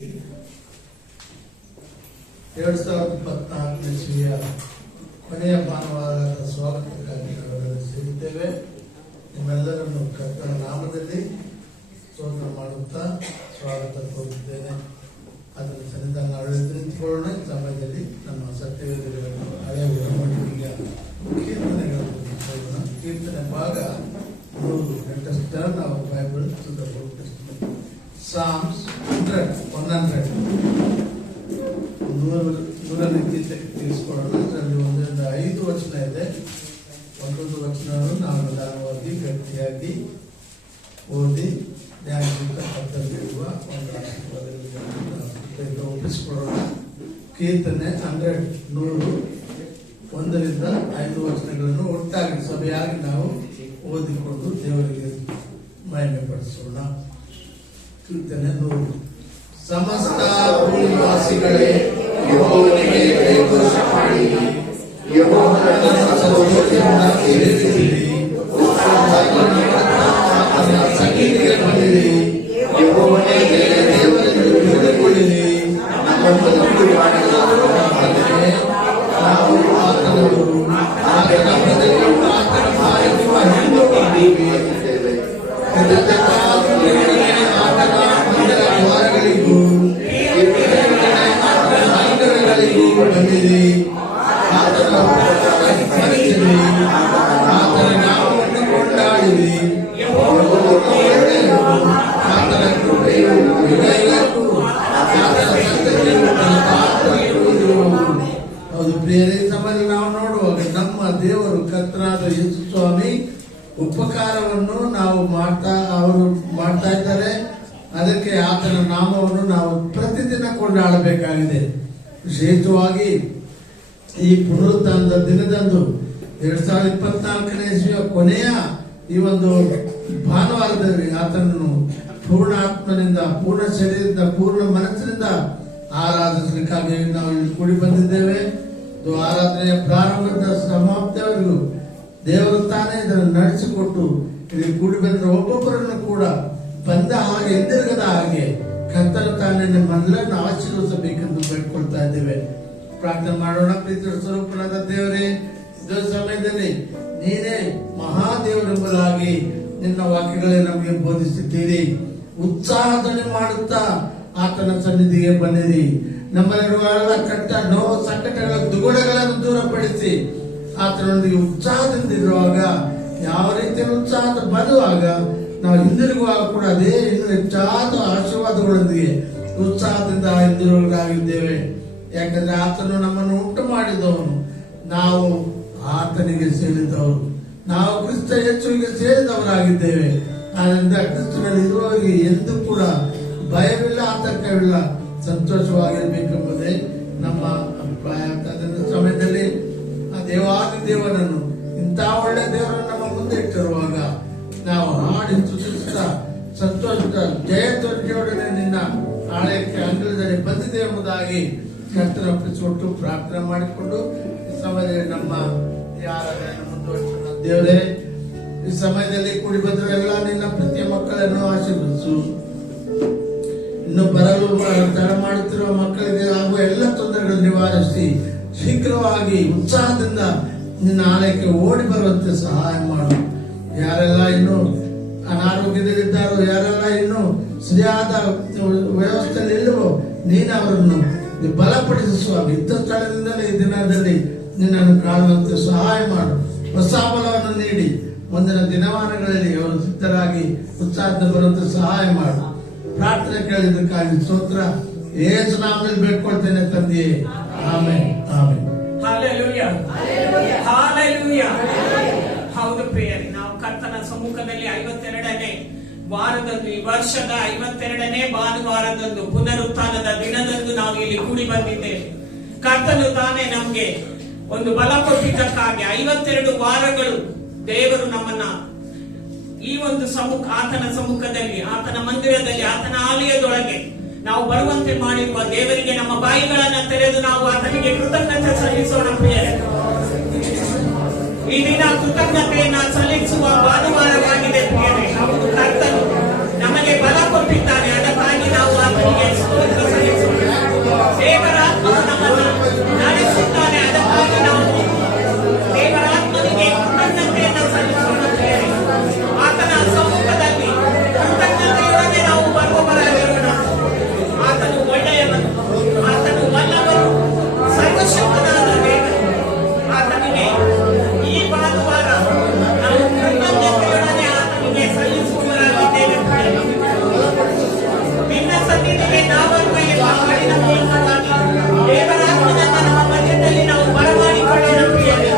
2024 ಇಸ್ವಿಯ ಕೊನೆಯ ಭಾನುವಾರದ ಸ್ವಾಗತಕ್ಕಾಗಿ ನಾವೆಲ್ಲರೂ ಸೇರಿದ್ದೇವೆ. ನಿಮ್ಮೆಲ್ಲರನ್ನು ಕರ್ತನ ನಾಮದಲ್ಲಿ ಸ್ತೋತ್ರ ಮಾಡುತ್ತಾ ಸ್ವಾಗತ ಕೋರುತ್ತೇನೆ. ಅದರ ಸನ್ನಿಧಾನ ನಾಳೆ ನಿಂತುಕೊಳ್ಳೋಣ. ಸಮಯದಲ್ಲಿ ನಮ್ಮ ಸತ್ಯವೇದಗಳನ್ನು ಹಳೆಯ ಒಡಂಬಡಿಕೆಯ ಕೀರ್ತನೆಗಳನ್ನು ಕೇಳೋಣ. ಕೀರ್ತನೆ ಭಾಗ 100. Let us turn our Bible to the Old Testament. Psalms 100. 100 ತಿಳಿಸ್ಕೊಳ್ಳೋಣ. ಅದರಲ್ಲಿ 1-5 ವಚನ ಇದೆ. ಒಂದೊಂದು ವಚನವನ್ನು ನಾವು ನಿಧಾನವಾಗಿ ಗಟ್ಟಿಯಾಗಿ ಓದಿ ಜ್ಞಾನಯುಕ್ತ ಪತ್ರದಲ್ಲಿರುವ ಒಂದು ಆಶೀರ್ವಾದಗಳನ್ನು ಒಪ್ಪಿಸಿಕೊಳ್ಳೋಣ. ಕೀರ್ತನೆ 100 1-5 ವಚನಗಳನ್ನು ಒಟ್ಟಾಗಿ ಸಭೆಯಾಗಿ ನಾವು ಓದಿಕೊಂಡು ದೇವರಿಗೆ ಮಹಿಮೆ ಪಡಿಸೋಣ. ಕೀರ್ತನೆ 100. ಸಮಸ್ತ ಭೂನಿವಾಸಿಗಳೇ, ಯೆಹೋವನಿಗೆ ಜಯಘೋಷ ಮಾಡಿರಿ, ಯೆಹೋವನನ್ನು ಸಂತೋಷದಿಂದ ಕೀರ್ತಿಸಿರಿ, ಆತನ ಸನ್ನಿಧಿಗೆ ಬನ್ನಿರಿ, ಯೆಹೋವನೇ ದೇವರೆಂದು ತಿಳಿದುಕೊಳ್ಳಿರಿ. ನಮ್ಮನ್ನು ಮಾಡಿದವರು ಆತನೇ, ನಾವು ಆತನವರು, ಆತನ ಬದಲು ಆತನ ಮಾಯವ ಹಿಂದುಕೊಂಡಿದ್ದೇವೆ. ಆತನ ಮಂದಿರ ದ್ವಾರಗಳಿಗೂ ಆತನಗಳಿಗೂ ಬಂದಿರಿ, ಆತನ ಸ್ಮರಿಸಿರಿ, ಆತನ ನಾಮವನ್ನು ಕೊಂಡಾಡಿರಿ. ಆತನ ಕೃಪೆಯು ಯುಗಯುಗಕ್ಕೂ, ಆತನ ಸಂತತಿಯು ಇರುವುದು. ಹೌದು ಪ್ರಿಯರೇ, ಸಮಯದಲ್ಲಿ ನಾವು ನೋಡುವಾಗ ನಮ್ಮ ದೇವರು ಕರ್ತನಾದ ಯೇಸು ಸ್ವಾಮಿ ಉಪಕಾರವನ್ನು ನಾವು ಅವರು ಮಾಡ್ತಾ ಇದ್ದಾರೆ. ಅದಕ್ಕೆ ಆತನ ನಾಮವನ್ನು ನಾವು ಪ್ರತಿದಿನ ಕೊಂಡಾಡಬೇಕಾಗಿದೆ. ವಿಶೇಷವಾಗಿ ಈ ಪುನರುತ್ಥಾನದ ದಿನದಂದು 2024ನೇ ಇಸ್ವಿಯ ಕೊನೆಯ ಈ ಒಂದು ಭಾನುವಾರದಲ್ಲಿ ಆತನನ್ನು ಪೂರ್ಣ ಆತ್ಮನಿಂದ, ಪೂರ್ಣ ಶರೀರದಿಂದ, ಪೂರ್ಣ ಮನಸ್ಸಿನಿಂದ ಆರಾಧಿಸಲಿಕ್ಕಾಗಿ ನಾವು ಇಲ್ಲಿ ಕೂಡಿ ಬಂದಿದ್ದೇವೆ. ಆರಾಧನೆಯ ಪ್ರಾರಂಭದ ಸಮಾಪ್ತಿಯವರೆಗೂ ದೇವರು ತಾನೇ ಇದನ್ನು ನಡೆಸಿಕೊಟ್ಟು ಇಲ್ಲಿ ಕೂಡಿ ಬಂದ ಒಬ್ಬೊಬ್ಬರನ್ನು ಕೂಡ ಬಂದ ಹಾಗೆ ಹಿಂದಿರುಗದ ಹಾಗೆ ಕರ್ತನ ತಾನೇ ನಮ್ಮೆಲ್ಲರನ್ನು ಆಶೀರ್ವದಿಸಬೇಕೆಂದು ಬೇಡ್ಕೊಳ್ತಾ ಇದ್ದೇವೆ. ಪ್ರಾರ್ಥನೆ ಮಾಡೋಣ. ಪ್ರೀತಿಯ ಸ್ವರೂಪನಾದ ದೇವರೇ, ಇದೇ ಸಮಯದಲ್ಲಿ ನೀನೇ ಮಹಾದೇವರೆಂಬುದಾಗಿ ನಿನ್ನ ವಾಕ್ಯಗಳೇ ನಮಗೆ ಬೋಧಿಸಿದ್ದೀರಿ. ಉತ್ಸಾಹದಲ್ಲಿ ಮಾಡುತ್ತಾ ಆತನ ಸನ್ನಿಧಿಗೆ ಬನ್ನಿರಿ. ನಮ್ಮಲ್ಲಿರುವ ಕಟ್ಟ ನೋವು, ಸಂಕಟಗಳ ದುಗುಡಗಳನ್ನು ದೂರಪಡಿಸಿ ಆತನೊಂದಿಗೆ ಉತ್ಸಾಹದಿಂದ ಇರುವಾಗ, ಯಾವ ರೀತಿಯ ಉತ್ಸಾಹದ ಬರುವಾಗ ನಾವು ಹಿಂದಿರುಗುವಾಗ ಕೂಡ ಅದೇ ಇನ್ನು ಹೆಚ್ಚಾದ ಆಶೀರ್ವಾದಗಳೊಂದಿಗೆ ಉತ್ಸಾಹದಿಂದ ಹಿಂದಿರುಗಾಗಿದ್ದೇವೆ. ಯಾಕಂದ್ರೆ ಆತನು ನಮ್ಮನ್ನು ಉಂಟು ಮಾಡಿದವನು, ನಾವು ಆತನಿಗೆ ಸೇರಿದವರು, ನಾವು ಕ್ರಿಸ್ತ ಯೇಸುವಿಗೆ ಸೇರಿದವರಾಗಿದ್ದೇವೆ. ಆದ್ದರಿಂದ ಕ್ರಿಸ್ತನಲ್ಲಿ ಇರುವವರಿಗೆ ಎಂದೂ ಕೂಡ ಭಯವಿಲ್ಲ, ಆತಂಕವಿಲ್ಲ, ಸಂತೋಷವಾಗಿರ್ಬೇಕೆಂಬುದೇ ನಮ್ಮ ಅಭಿಪ್ರಾಯ. ಅದರ ಸಮಯದಲ್ಲಿ ಆ ದೇವಾದಿ ದೇವರನ್ನು, ಇಂಥ ಒಳ್ಳೆ ದೇವರನ್ನು ನಮ್ಮ ಮುಂದೆ ಇಟ್ಟಿರುವಾಗ ನಾವು ಹಾಡಿ ಸ್ತುತಿಸುತ್ತಾ ಸಂತೋಷದ ಜಯಧ್ವನಿಯೊಡನೆ ನಿನ್ನ ಆಲಯಕ್ಕೆ ಅಂಗಳದಲ್ಲಿ ಬಂದಿದೆ ಎಂಬುದಾಗಿ ಕರ್ತನ ಒಪ್ಪಿಸಿಕೊಟ್ಟು ಪ್ರಾರ್ಥನೆ ಮಾಡಿಕೊಂಡು ಈ ಸಮಯದಲ್ಲಿ ನಮ್ಮ ಈ ಆರಾಧನೆಯನ್ನು ಮುಂದುವರಿಸೋಣ. ದೇವರೇ, ಈ ಸಮಯದಲ್ಲಿ ಕೂಡಿ ಬಂದರೆಲ್ಲ ನಿನ್ನ ಪ್ರತಿಯ ಮಕ್ಕಳನ್ನು ಆಶೀರ್ವದಿಸು. ಇನ್ನು ಬರಲು ತಡ ಮಾಡುತ್ತಿರುವ ಮಕ್ಕಳಿಗೆ ಆಗುವ ಎಲ್ಲ ತೊಂದರೆಗಳು ನಿವಾರಿಸಿ ಶೀಘ್ರವಾಗಿ ಉತ್ಸಾಹದಿಂದ ನಿನ್ನ ಆಲಯಕ್ಕೆ ಓಡಿ ಬರುವಂತೆ ಸಹಾಯ ಮಾಡು. ಯಾರೆಲ್ಲ ಇನ್ನು ಅನಾರೋಗ್ಯದಲ್ಲಿದ್ದಾರೋ, ಯಾರೆಲ್ಲ ಇನ್ನು ಸರಿಯಾದ ವ್ಯವಸ್ಥೆಯಲ್ಲಿ ಇಲ್ಲವೋ, ನೀನು ಅವರನ್ನು ಬಲಪಡಿಸುವ ಇದ್ದ ಸ್ಥಳದಿಂದಲೇ ಈ ದಿನದಲ್ಲಿ ನಿನ್ನನ್ನು ಕಾಣುವಂತೆ ಸಹಾಯ ಮಾಡು. ಹೊಸ ಬಲವನ್ನು ನೀಡಿ ಮುಂದಿನ ದಿನಮಾನಗಳಲ್ಲಿ ಅವರು ಸಿದ್ಧರಾಗಿ ಉತ್ಸಾಹದಿಂದ ಬರುವಂತೆ ಸಹಾಯ ಮಾಡು. ಪ್ರಾರ್ಥನೆ ಕೇಳಿದ್ದಕ್ಕಾಗಿ ಸ್ತೋತ್ರ. ಯೇಸು ನಾಮದಲ್ಲಿ ಬೇಡ್ಕೊಳ್ತೇನೆ ತಂದೆಯೇ, ಆಮೆನ್, ಆಮೆನ್. Hallelujah, hallelujah. ಹೌದು ಪ್ರಿಯರೇ, ನಾವು ಕರ್ತನ ಸಮ್ಮುಖದಲ್ಲಿ 52ನೇ ವಾರದಂದು, ಈ ವರ್ಷದ 52ನೇ ಭಾನುವಾರದಂದು, ಪುನರುತ್ಥಾನದ ದಿನದಂದು ನಾವು ಇಲ್ಲಿ ಕೂಡಿ ಬಂದಿದ್ದೇವೆ. ಕರ್ತನು ತಾನೇ ನಮ್ಗೆ ಒಂದು ಬಲ ಕೊಟ್ಟಿದ್ದಕ್ಕಾಗಿ 52 ವಾರಗಳು ದೇವರು ನಮ್ಮನ್ನ ಈ ಒಂದು ಆತನ ಸಮ್ಮುಖದಲ್ಲಿ, ಆತನ ಮಂದಿರದಲ್ಲಿ, ಆತನ ಆಲಯದೊಳಗೆ ನಾವು ಬರುವಂತೆ ಮಾಡಿರುವ ದೇವರಿಗೆ ನಮ್ಮ ಬಾಯಿಗಳನ್ನ ತೆರೆದು ನಾವು ಆತನಿಗೆ ಕೃತಜ್ಞತೆ ಸಲ್ಲಿಸೋಣ. ಪ್ರಿಯರೇ, ಈ ದಿನ ಕೃತಜ್ಞತೆಯನ್ನ ಸಲ್ಲಿಸುವ ಭಾನುವಾರವಾಗಿದೆ. ಪ್ರಿಯರೇ, ಕರ್ತನು ನಮಗೆ ಬಲ ಕೊಟ್ಟಿದ್ದಾನೆ, ಅದಕ್ಕಾಗಿ ನಾವು ಆತನಿಗೆ ಸ್ತೋತ್ರ ಸಲ್ಲಿಸೋಣ. ದೇವರಾತ್ಮನು ನಮ್ಮನ್ನು ನಡೆಸುತ್ತಾನೆ, ಅದಕ್ಕಾಗಿ ನಾವು ದೇವರಾತ್ಮನಿಗೆ ಕೃತಜ್ಞತೆಯನ್ನು ಸಲ್ಲಿಸೋಣ. ಪ್ರಿಯರೇ, ಆತನ ಸಮ್ಮುಖದಲ್ಲಿ ಕೃತಜ್ಞತೆಯೊಡನೆ ನಾವು ಬರುವವರಾಗಿರೋಣ. ಆತನು ಒಳ್ಳೆಯವನು, ಆತನು ಬಲ್ಲವನು, ಸರ್ವಶಕ್ತನಾದ ದೇವರು. ಆತನಿಗೆ ಈ ಭಾನುವಾರ ನಾವು ಕೃತಜ್ಞತೆಯೊಡನೆ ಆತನಿಗೆ ಸಲ್ಲಿಸುವವರಾಗಿದ್ದೇವೆ. ನಿನ್ನ ಸನ್ನಿಧಿಗೆ ನಾವನ್ವ ಎಂಬ ಹಾಡಿನ ಮೂಲಕವಾಗಿ ದೇವರಾತ್ಮನನ್ನು ನಮ್ಮ ಮಧ್ಯದಲ್ಲಿ ನಾವು ಬರಮಾಡಿಕೊಳ್ಳೋಣ. ಪ್ರಿಯರೇ,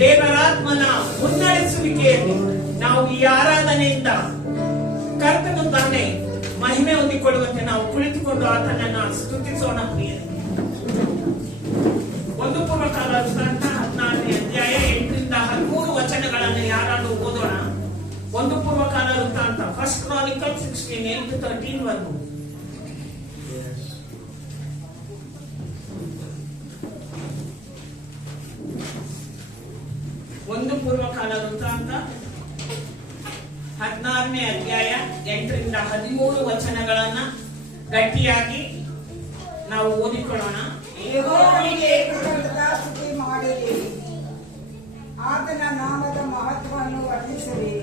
ದೇವರಾತ್ಮನ ಮುನ್ನಡೆಸುವಿಕೆಯಲ್ಲಿ ನಾವು ಈ ಆರಾಧನೆಯಿಂದ ಕರ್ತನು ತಾನೇ ಮಹಿಮೆ ಹೊಂದಿಕೊಳ್ಳುವಂತೆ ನಾವು ಕುಳಿತುಕೊಂಡು ಆತನನ್ನ ಸ್ತುತಿಸೋಣ. ಪ್ರಿಯರೇ, ಒಂದು ಪೂರ್ವಕಾಲ ವೃತ್ತಾಂತ 14ನೇ ಅಧ್ಯಾಯ 8ರಿಂದ 13 ವಚನಗಳನ್ನು ಯಾರಾದರೂ ಓದೋಣ. ಒಂದು ಪೂರ್ವಕಾಲ ವೃತ್ತಾಂತ, ಫಸ್ಟ್ ಕ್ರಾನಿಕಲ್ 16, 8-13 ವರೆಗೂ. ಒಂದು ಪೂರ್ವಕಾಲ ವೃತ್ತಾಂತ 14ನೇ ಅಧ್ಯಾಯ 8ರಿಂದ 13 ವಚನಗಳನ್ನ ಗಟ್ಟಿಯಾಗಿ ನಾವು ಓದಿಕೊಳ್ಳೋಣ. ಯೆಹೋವನಿಗೆ ಕೃತಜ್ಞತಾಸ್ತುತಿ ಮಾಡಿರಿ, ಆತನ ನಾಮದ ಮಹತ್ವವನ್ನು ವರ್ಣಿಸಿರಿ,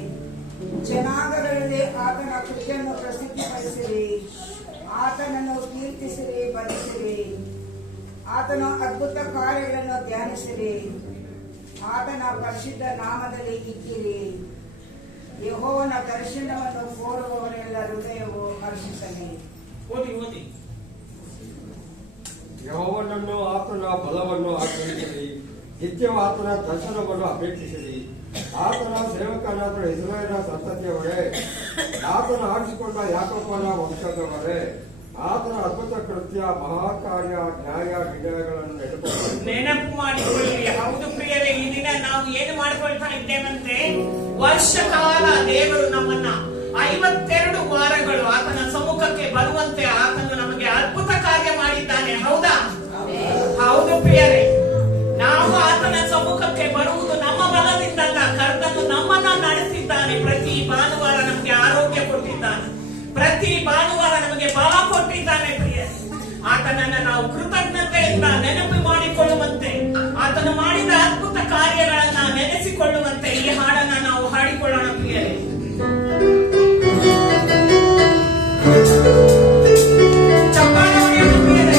ಜನಾಂಗಗಳಲ್ಲಿ ಆತನ ಕೃತಿಯನ್ನು ಪ್ರಸಿದ್ಧಿಪಡಿಸಿರಿ, ಆತನನ್ನು ಕೀರ್ತಿಸಿರಿ, ಬರೆಸಿರಿ, ಆತನ ಅದ್ಭುತ ಕಾರ್ಯಗಳನ್ನು ಧ್ಯಾನಿಸಿರಿ, ಆತನ ಪರಿಶುದ್ಧ ನಾಮದಲ್ಲಿ ಇಕ್ಕಿರಿ. ಯೆಹೋವನ ದರ್ಶನವನ್ನು ಕೋರುವವರೆಲ್ಲ ಹೃದಯವು ಹರ್ಷಿಸಲಿ. ಓದಿ ಓದಿ. ಯೆಹೋವನನ್ನು ಆತನ ಬಲವನ್ನು ಆಚರಿಸಿರಿ, ನಿತ್ಯವೂ ಆತನ ದರ್ಶನವನ್ನು ಅಪೇಕ್ಷಿಸಿರಿ. ಆತನ ಸೇವಕನಾದ ಇಸ್ರಾಯೇಲಿನ ಸಂತತಿಯವರೇ, ಆತನ ಆರಿಸಿಕೊಂಡ ಯಾಕೋಬನ ವಂಶದವರೇ, ಆತನ ಅದ್ಭುತ ಕೃತ್ಯ, ಮಹಾಕಾರ್ಯ, ನ್ಯಾಯ ವಿನಯಗಳನ್ನು ನೆನಪು ಮಾಡಿಕೊಳ್ಳಿ. ಹೌದು ಪ್ರಿಯರೇ, ಈ ದಿನ ನಾವು ಏನು ಮಾಡ್ಕೊಳ್ತಾ ಇದ್ದೇವಂತೆ, ವರ್ಷ ಕಾಲ ದೇವರು ನಮ್ಮನ್ನ 52 ವಾರಗಳು ಆತನ ಸಮ್ಮುಖಕ್ಕೆ ಬರುವಂತೆ ಆತನು ನಮಗೆ ಅದ್ಭುತ ಕಾರ್ಯ ಮಾಡಿದ್ದಾನೆ. ಹೌದಾ? ಹೌದು ಪ್ರಿಯರೇ, ನಾವು ಆತನ ಸಮ್ಮುಖಕ್ಕೆ ಬರುವುದು ನಮ್ಮ ಬಲದಿಂದಲ್ಲ, ಕರ್ತನು ನಮ್ಮನ್ನ ನಡೆಸಿದ್ದಾನೆ. ಪ್ರತಿ ಭಾನುವಾರ ನಮಗೆ ಆರೋಗ್ಯ ಕೊಟ್ಟಿದ್ದಾನೆ, ಪ್ರತಿ ಭಾನುವಾರ ನಮಗೆ ಬಲ ಕೊಟ್ಟಿದ್ದಾನೆ. ಪ್ರಿಯರೇ, ಆತನನ್ನ ನಾವು ಕೃತಜ್ಞತೆಯಿಂದ ನೆನಪು ಮಾಡಿಕೊಳ್ಳುವಂತೆ, ಆತನು ಮಾಡಿದ ಅದ್ಭುತ ಕಾರ್ಯಗಳನ್ನ ನೆನೆಸಿಕೊಳ್ಳುವಂತೆ ಈ ಹಾಡನ್ನ ನಾವು ಹಾಡಿಕೊಳ್ಳೋಣ ಪ್ರಿಯರೇ. ಚಪ್ಪಾಳೆ ಹೊಡೆಯೋಣ ಪ್ರಿಯರೇ.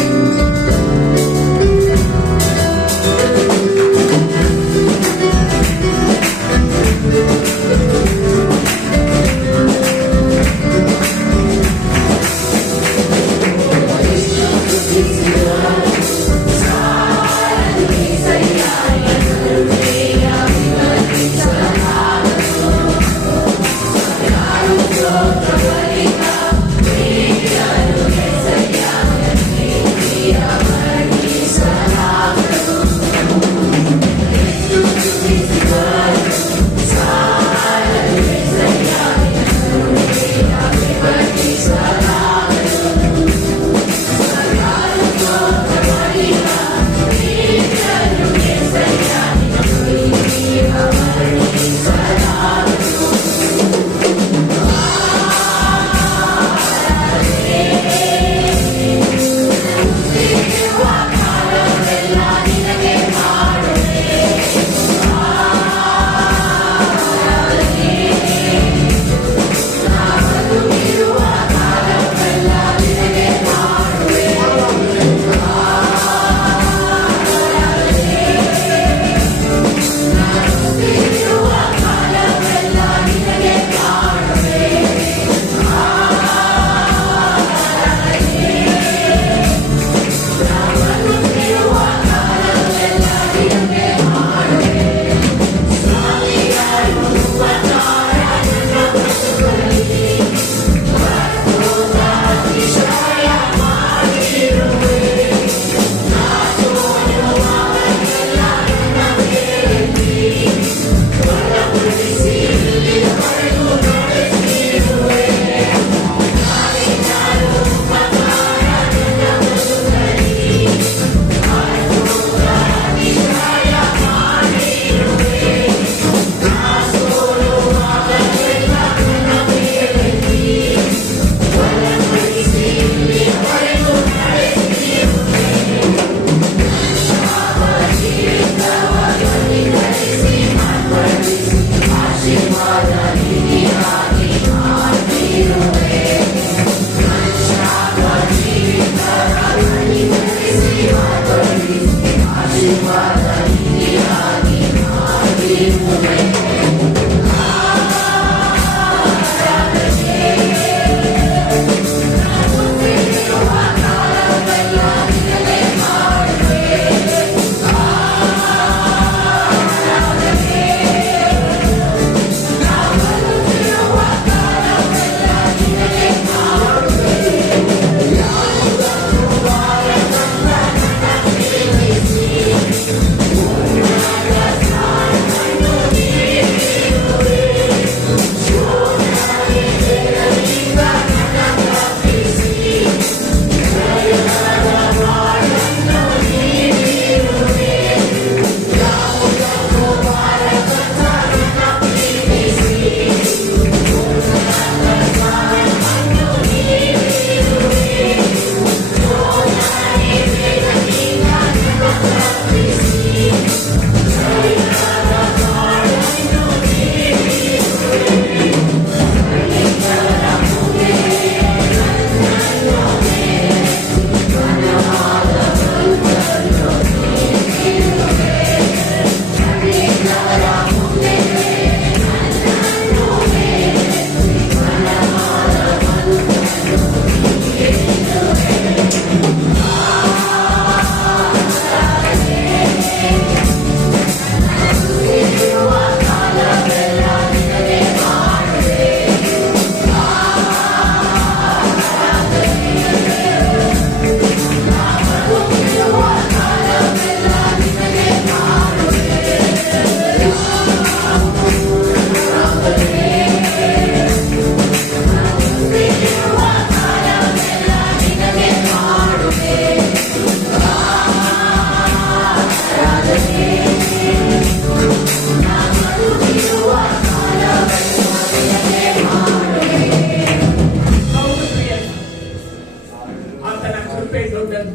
ಕೃಪೆ ದೊಡ್ಡದು,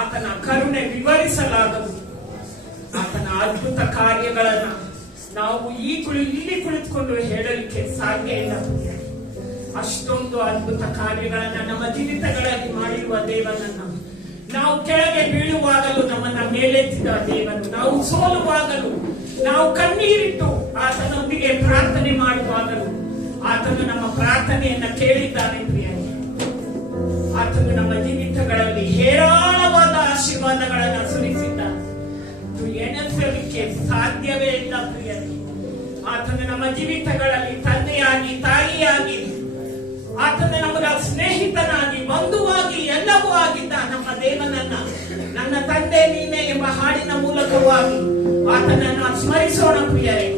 ಆತನ ಕರುಣೆ ವಿವರಿಸಲಾಗದು. ಆತನ ಅದ್ಭುತ ಕಾರ್ಯಗಳನ್ನ ನಾವು ಇಲ್ಲಿ ಕುಳಿತುಕೊಂಡು ಹೇಳಲಿಕ್ಕೆ ಸಾಧ್ಯ ಇಲ್ಲ. ಅಷ್ಟೊಂದು ಅದ್ಭುತ ಕಾರ್ಯಗಳನ್ನ ನಮ್ಮ ಜೀವಿತಗಳಲ್ಲಿ ಮಾಡಿರುವ ದೇವನನ್ನ, ನಾವು ಕೆಳಗೆ ಬೀಳುವಾಗಲೂ ನಮ್ಮನ್ನ ಮೇಲೆತ್ತಿದ ದೇವನು, ನಾವು ಸೋಲುವಾಗಲೂ, ನಾವು ಕಣ್ಣೀರಿಟ್ಟು ಆತನೊಂದಿಗೆ ಪ್ರಾರ್ಥನೆ ಮಾಡುವಾಗಲೂ ಆತನು ನಮ್ಮ ಪ್ರಾರ್ಥನೆಯನ್ನ ಕೇಳಿದ್ದಾನೆ ಪ್ರಿಯರೇ. ಆತನು ನಮ್ಮ ಜೀವಿತಗಳಲ್ಲಿ ಹೇರಾಳವಾದ ಆಶೀರ್ವಾದಗಳನ್ನ ಸುರಿಸಿದ್ದಾನೆ. ಎಣಿಸಲಿಕ್ಕೆ ಸಾಧ್ಯವೇ ಇಲ್ಲ ಪ್ರಿಯರೇ. ಆತನು ನಮ್ಮ ಜೀವಿತಗಳಲ್ಲಿ ತಂದೆಯಾಗಿ, ತಾಯಿಯಾಗಿ, ಆತನ ನಮಗ ಸ್ನೇಹಿತನಾಗಿ, ಬಂಧುವಾಗಿ, ಎಲ್ಲವೂ ಆಗಿದ್ದ ನಮ್ಮ ದೇವನನ್ನ ನನ್ನ ತಂದೆ ನೀನೆ ಎಂಬ ಹಾಡಿನ ಮೂಲಕವಾಗಿ ಆತನನ್ನು ಸ್ಮರಿಸೋಣ ಪ್ರಿಯರೇ.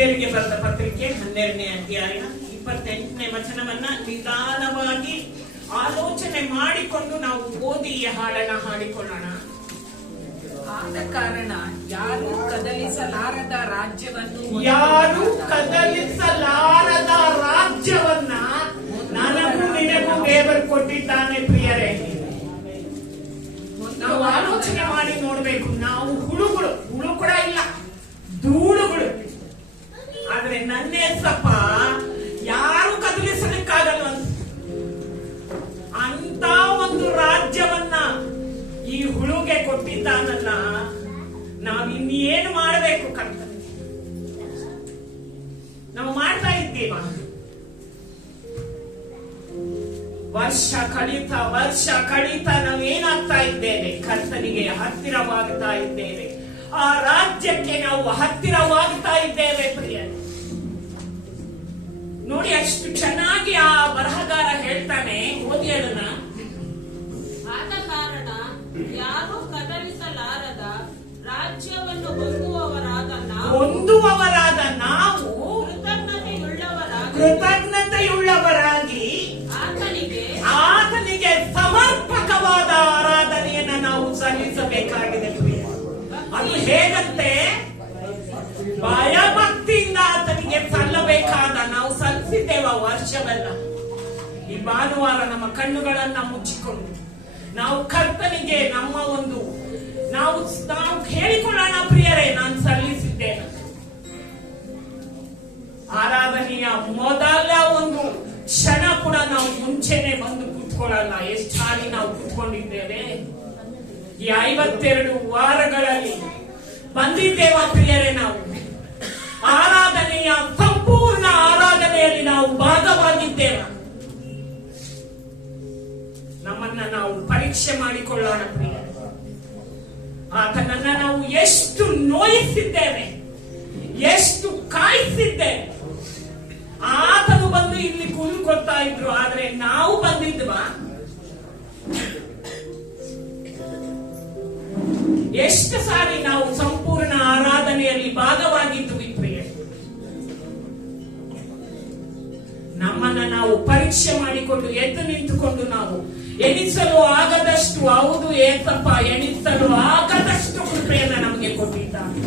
ಇಬ್ರಿಯರಿಗೆ ಬರೆದ ಪತ್ರಿಕೆ 12ನೇ ಅಧ್ಯಾಯ 28ನೇ ವಚನವನ್ನ ನಿಧಾನವಾಗಿ ಆಲೋಚನೆ ಮಾಡಿಕೊಂಡು ನಾವು ಓದಿ ಈ ಹಾಡನ್ನ ಹಾಡಿಕೊಳ್ಳೋಣ. ಆದ ಕಾರಣ ಯಾರು ಕದಲಿಸಲಾರದ ರಾಜ್ಯವನ್ನು ನನಗೂ ನಿನಗೂ ದೇವರು ಕೊಟ್ಟಿದ್ದಾನೆ. ಪ್ರಿಯರೇ, ನಾವು ಆಲೋಚನೆ ಮಾಡಿ ನೋಡ್ಬೇಕು. ನಾವು ಹುಳು ಕೂಡ ಇಲ್ಲ, ಧೂಳುಗಳು. ಆದ್ರೆ ನನ್ನೇ ಸಪ ಯಾರು ಕದಲಿಸಲಿಕ್ಕಾಗಲ್ಲ ಅಂತ ಒಂದು ರಾಜ್ಯವನ್ನ ಈ ಹುಳುಗೆ ಕೊಟ್ಟಿದ್ದಾನಲ್ಲ. ನಾವು ಇನ್ನೇನು ಮಾಡಬೇಕು? ಕರ್ತನೆ, ನಾವು ಮಾಡ್ತಾ ಇದ್ದೀವ. ವರ್ಷ ಕಳೀತಾ ನಾವೇನಾಗ್ತಾ ಇದ್ದೇವೆ? ಕರ್ತನಿಗೆ ಹತ್ತಿರವಾಗ್ತಾ ಇದ್ದೇವೆ. ಆ ರಾಜ್ಯಕ್ಕೆ ನಾವು ಹತ್ತಿರವಾಗ್ತಾ ಇದ್ದೇವೆ. ಪ್ರಿಯ ನೋಡಿ, ಅಷ್ಟು ಚೆನ್ನಾಗಿ ಆ ಬರಹಗಾರ ಹೇಳ್ತಾನೆ. ಓದಿ ಅದನ್ನ. ಆದ ಕಾರಣ ಯಾರು ಕದಲಿಸಲಾರದ ರಾಜ್ಯವನ್ನು ಹೊಂದುವವರಾದ ನಾವು ಕೃತಜ್ಞತೆಯುಳ್ಳವರಾಗಿ ಆತನಿಗೆ ಸಮರ್ಪಕವಾದ ಆರಾಧನೆಯನ್ನ ನಾವು ಸಲ್ಲಿಸಬೇಕಾಗಿದೆ. ಅದು ಹೇಗಂತೆ? ಭಯಭಕ್ತಿಯಿಂದ ಆತನಿಗೆ ಸಲ್ಲಬೇಕಾದ ನಾವು ಸಲ್ಲಿಸಿದ್ದೇವ ವರ್ಷವೆಲ್ಲ. ಈ ಭಾನುವಾರ ನಮ್ಮ ಕಣ್ಣುಗಳನ್ನ ಮುಚ್ಚಿಕೊಂಡು ನಾವು ಕರ್ತನಿಗೆ ನಮ್ಮ ನಾವು ಹೇಳಿಕೊಳ್ಳೋಣ. ಪ್ರಿಯರೇ, ನಾನು ಸಲ್ಲಿಸಿದ್ದೇನೆ. ಆರಾಧನೆಯ ಮೊದಲ ಒಂದು ಕ್ಷಣ ಕೂಡ ನಾವು ಮುಂಚೆನೆ ಬಂದು ಕೂತ್ಕೊಳ್ಳಲ್ಲ. ಎಷ್ಟು ಸಾರಿ ನಾವು ಕೂತ್ಕೊಂಡಿದ್ದೇವೆ? ಈ 52 ವಾರಗಳಲ್ಲಿ ಬಂದಿದ್ದೇವ ಪ್ರಿಯರೇ? ನಾವು ಆರಾಧನೆಯ ಸಂಪೂರ್ಣ ಆರಾಧನೆಯಲ್ಲಿ ನಾವು ಭಾಗವಾಗಿದ್ದೇವ. ನಮ್ಮನ್ನ ನಾವು ಪರೀಕ್ಷೆ ಮಾಡಿಕೊಳ್ಳೋಣ ಪ್ರಿಯರೇ. ಆತನನ್ನ ನಾವು ಎಷ್ಟು ನೋಯಿಸಿದ್ದೇವೆ, ಎಷ್ಟು ಕಾಯಿಸಿದ್ದೇವೆ. ಆತನು ಬಂದು ಇಲ್ಲಿ ಕೂತ್ಕೊಳ್ತಾ ಇದ್ರು, ಆದ್ರೆ ನಾವು ಬಂದಿದ್ವಾ? ಎಷ್ಟು ಸಾರಿ ನಾವು ಸಂಪೂರ್ಣ ಆರಾಧನೆಯಲ್ಲಿ ಭಾಗವಾಗಿದ್ವಿ ಪ್ರಿಯರೇ? ನಮ್ಮನ್ನ ನಾವು ಪರೀಕ್ಷೆ ಮಾಡಿಕೊಂಡು ಎದ್ದು ನಿಂತುಕೊಂಡು ನಾವು ಎಣಿಸಲು ಆಗದಷ್ಟು, ಹೌದು ಏಸಪ್ಪ, ಎಣಿಸಲು ಆಗದಷ್ಟು ಕೃಪೆಯನ್ನ ನಮಗೆ ಕೊಟ್ಟಿದ್ದಾನೆ.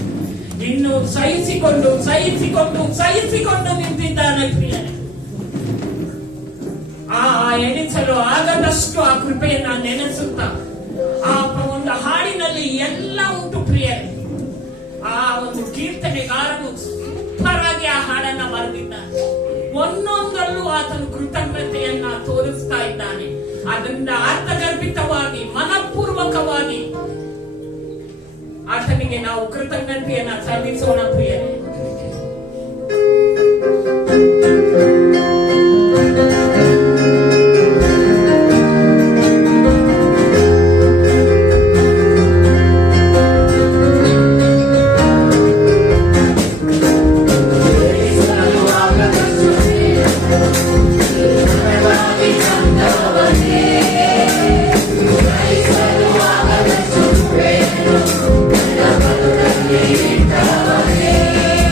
ಇನ್ನು ಸಹಿಸಿಕೊಂಡು ನಿಂತಿದ್ದಾನೆ ಪ್ರಿಯರೇ. ಆ ಎಣಿಸಲು ಆಗದಷ್ಟು ಆ ಕೃಪೆಯನ್ನ ನೆನೆಸುತ್ತಾ ಆ ಒಂದು ಹಾಡಿನಲ್ಲಿ ಎಲ್ಲ ಉಂಟು ಪ್ರಿಯರೇ. ಆ ಒಂದು ಕೀರ್ತನೆಗಾರನು ಸೂಪರಾಗಿ ಆ ಹಾಡನ್ನ ಬರೆದಿದ್ದಾನೆ. ಒಂದೊಂದರಲ್ಲೂ ಆತನು ಕೃತಜ್ಞತೆಯನ್ನ ತೋರಿಸ್ತಾ ಇದ್ದಾನೆ. ಅದರಿಂದ ಅರ್ಥಗರ್ಭಿತವಾಗಿ, ಮನಪೂರ್ವಕವಾಗಿ ಆತನಿಗೆ ನಾವು ಕೃತಜ್ಞತೆಯನ್ನ ಸಲ್ಲಿಸೋಣ ಪ್ರಿಯರೇ. Thank you.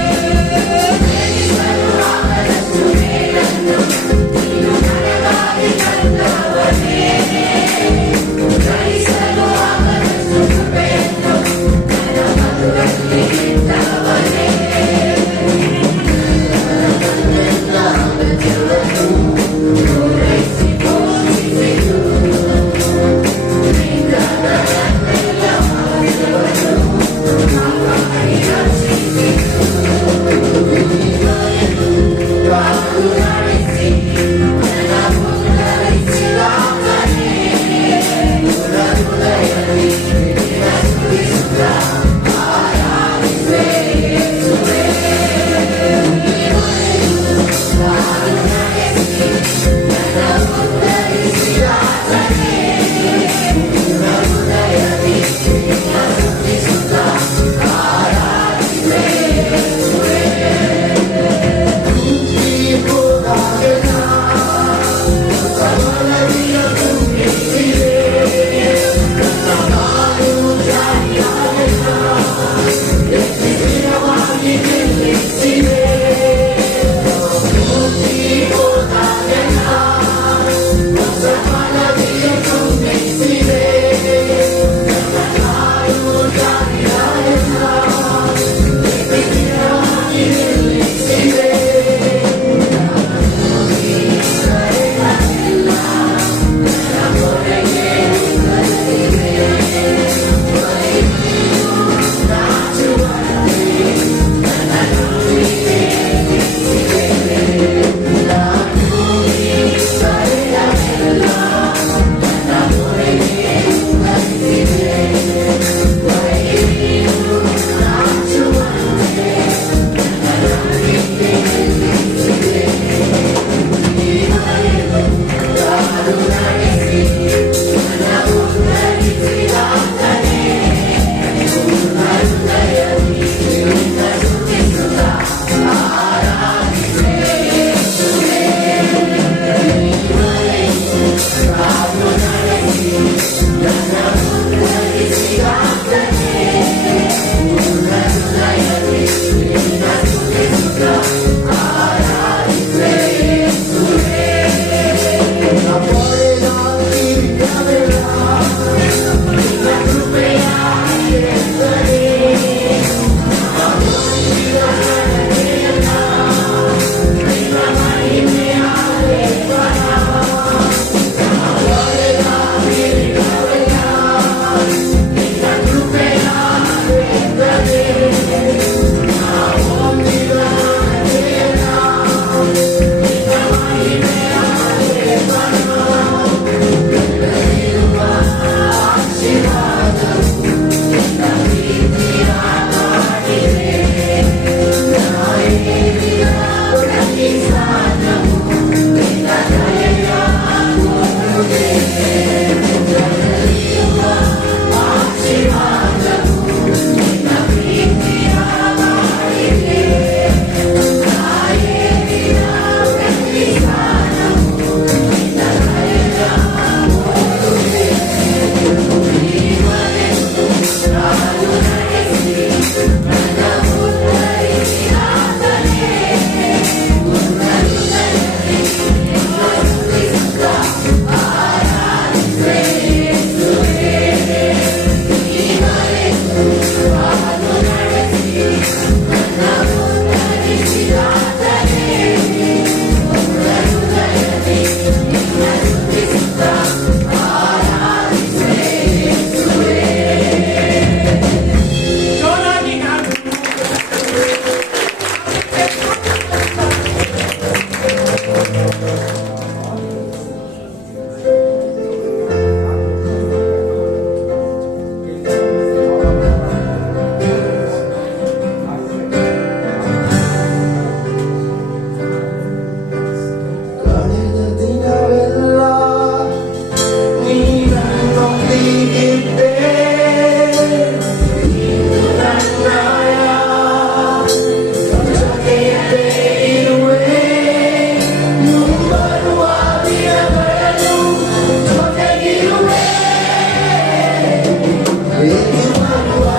ಬರುವ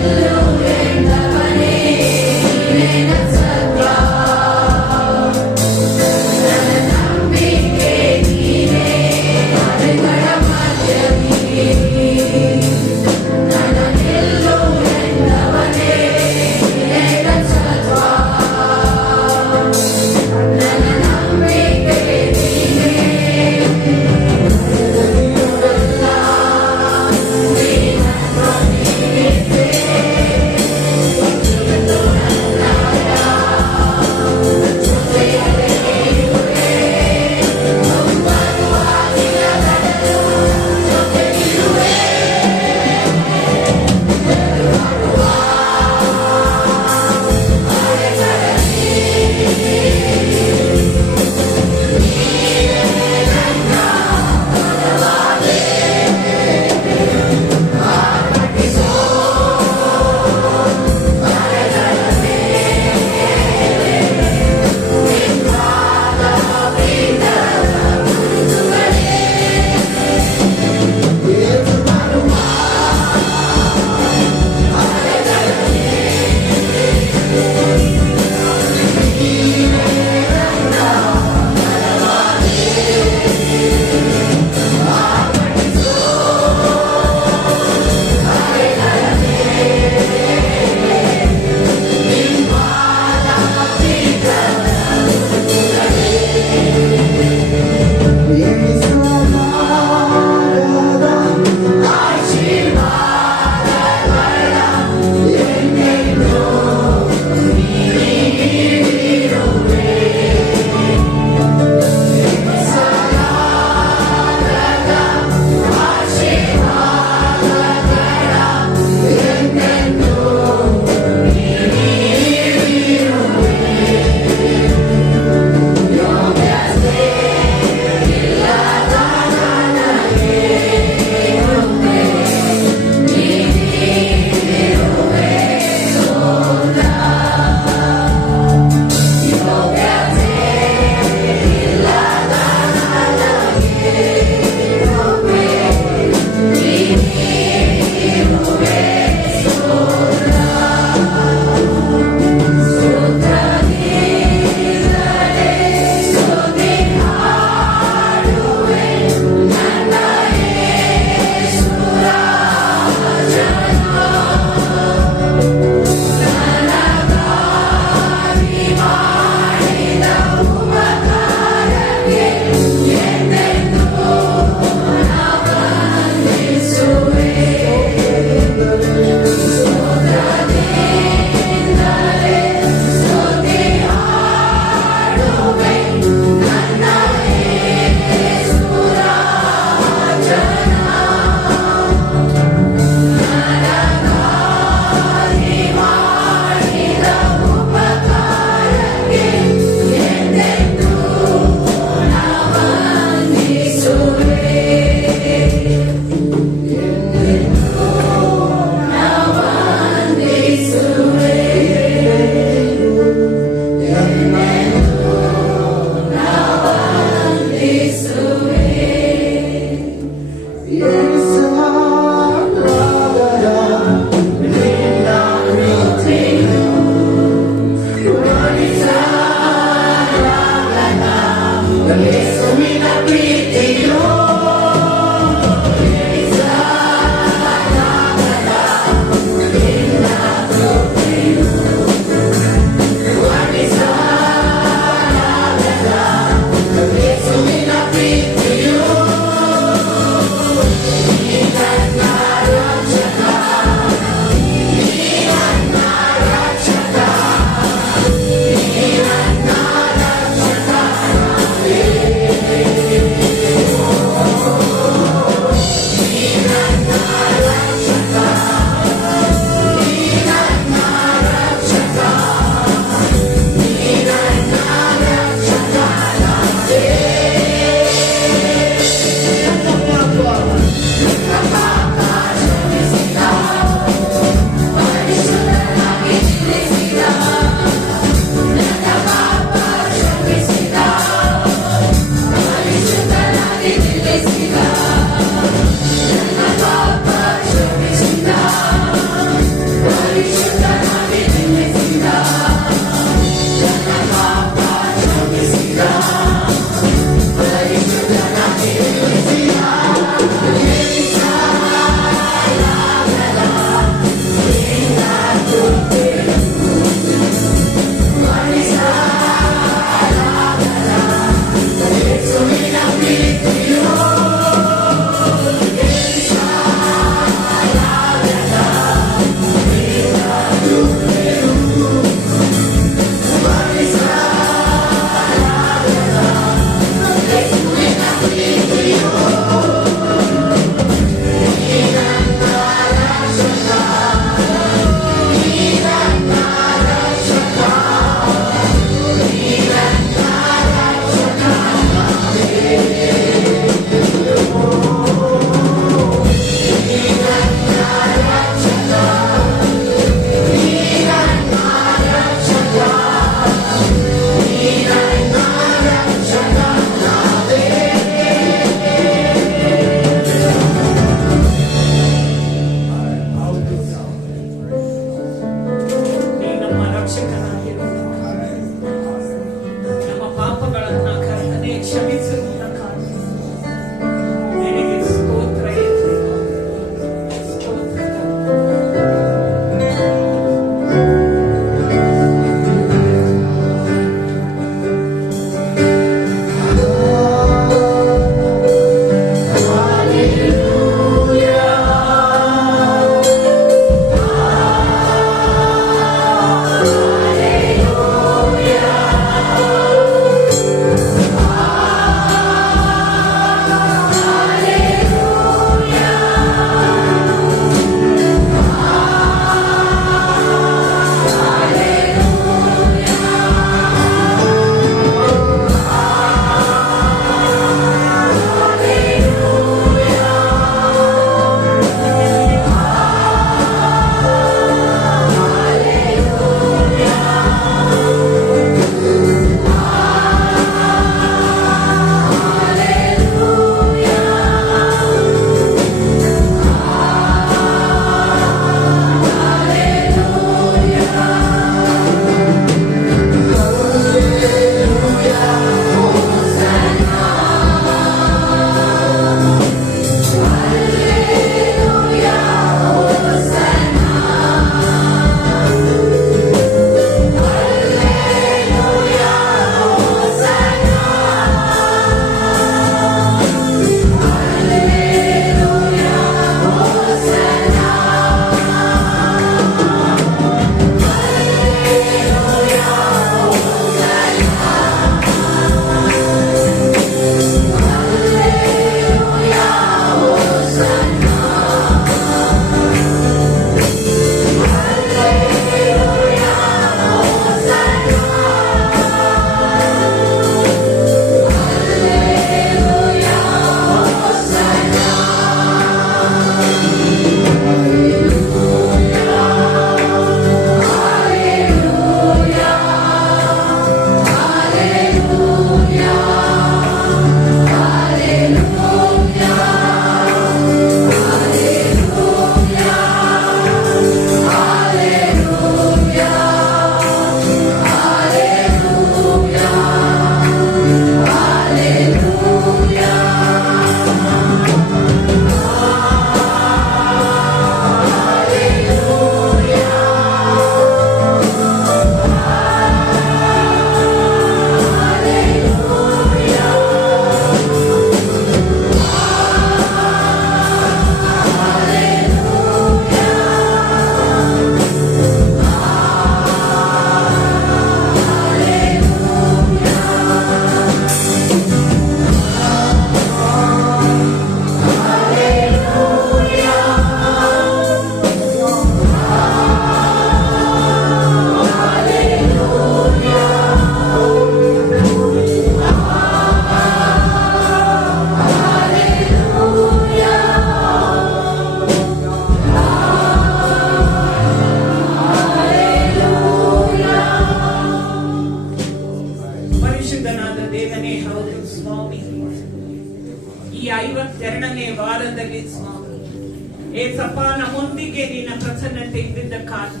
ನಮ್ಮೊಂದಿಗೆ ನಿನ್ನ ಪ್ರಸನ್ನತೆ ಇದ್ದಿದ್ದಕ್ಕಾಗಿ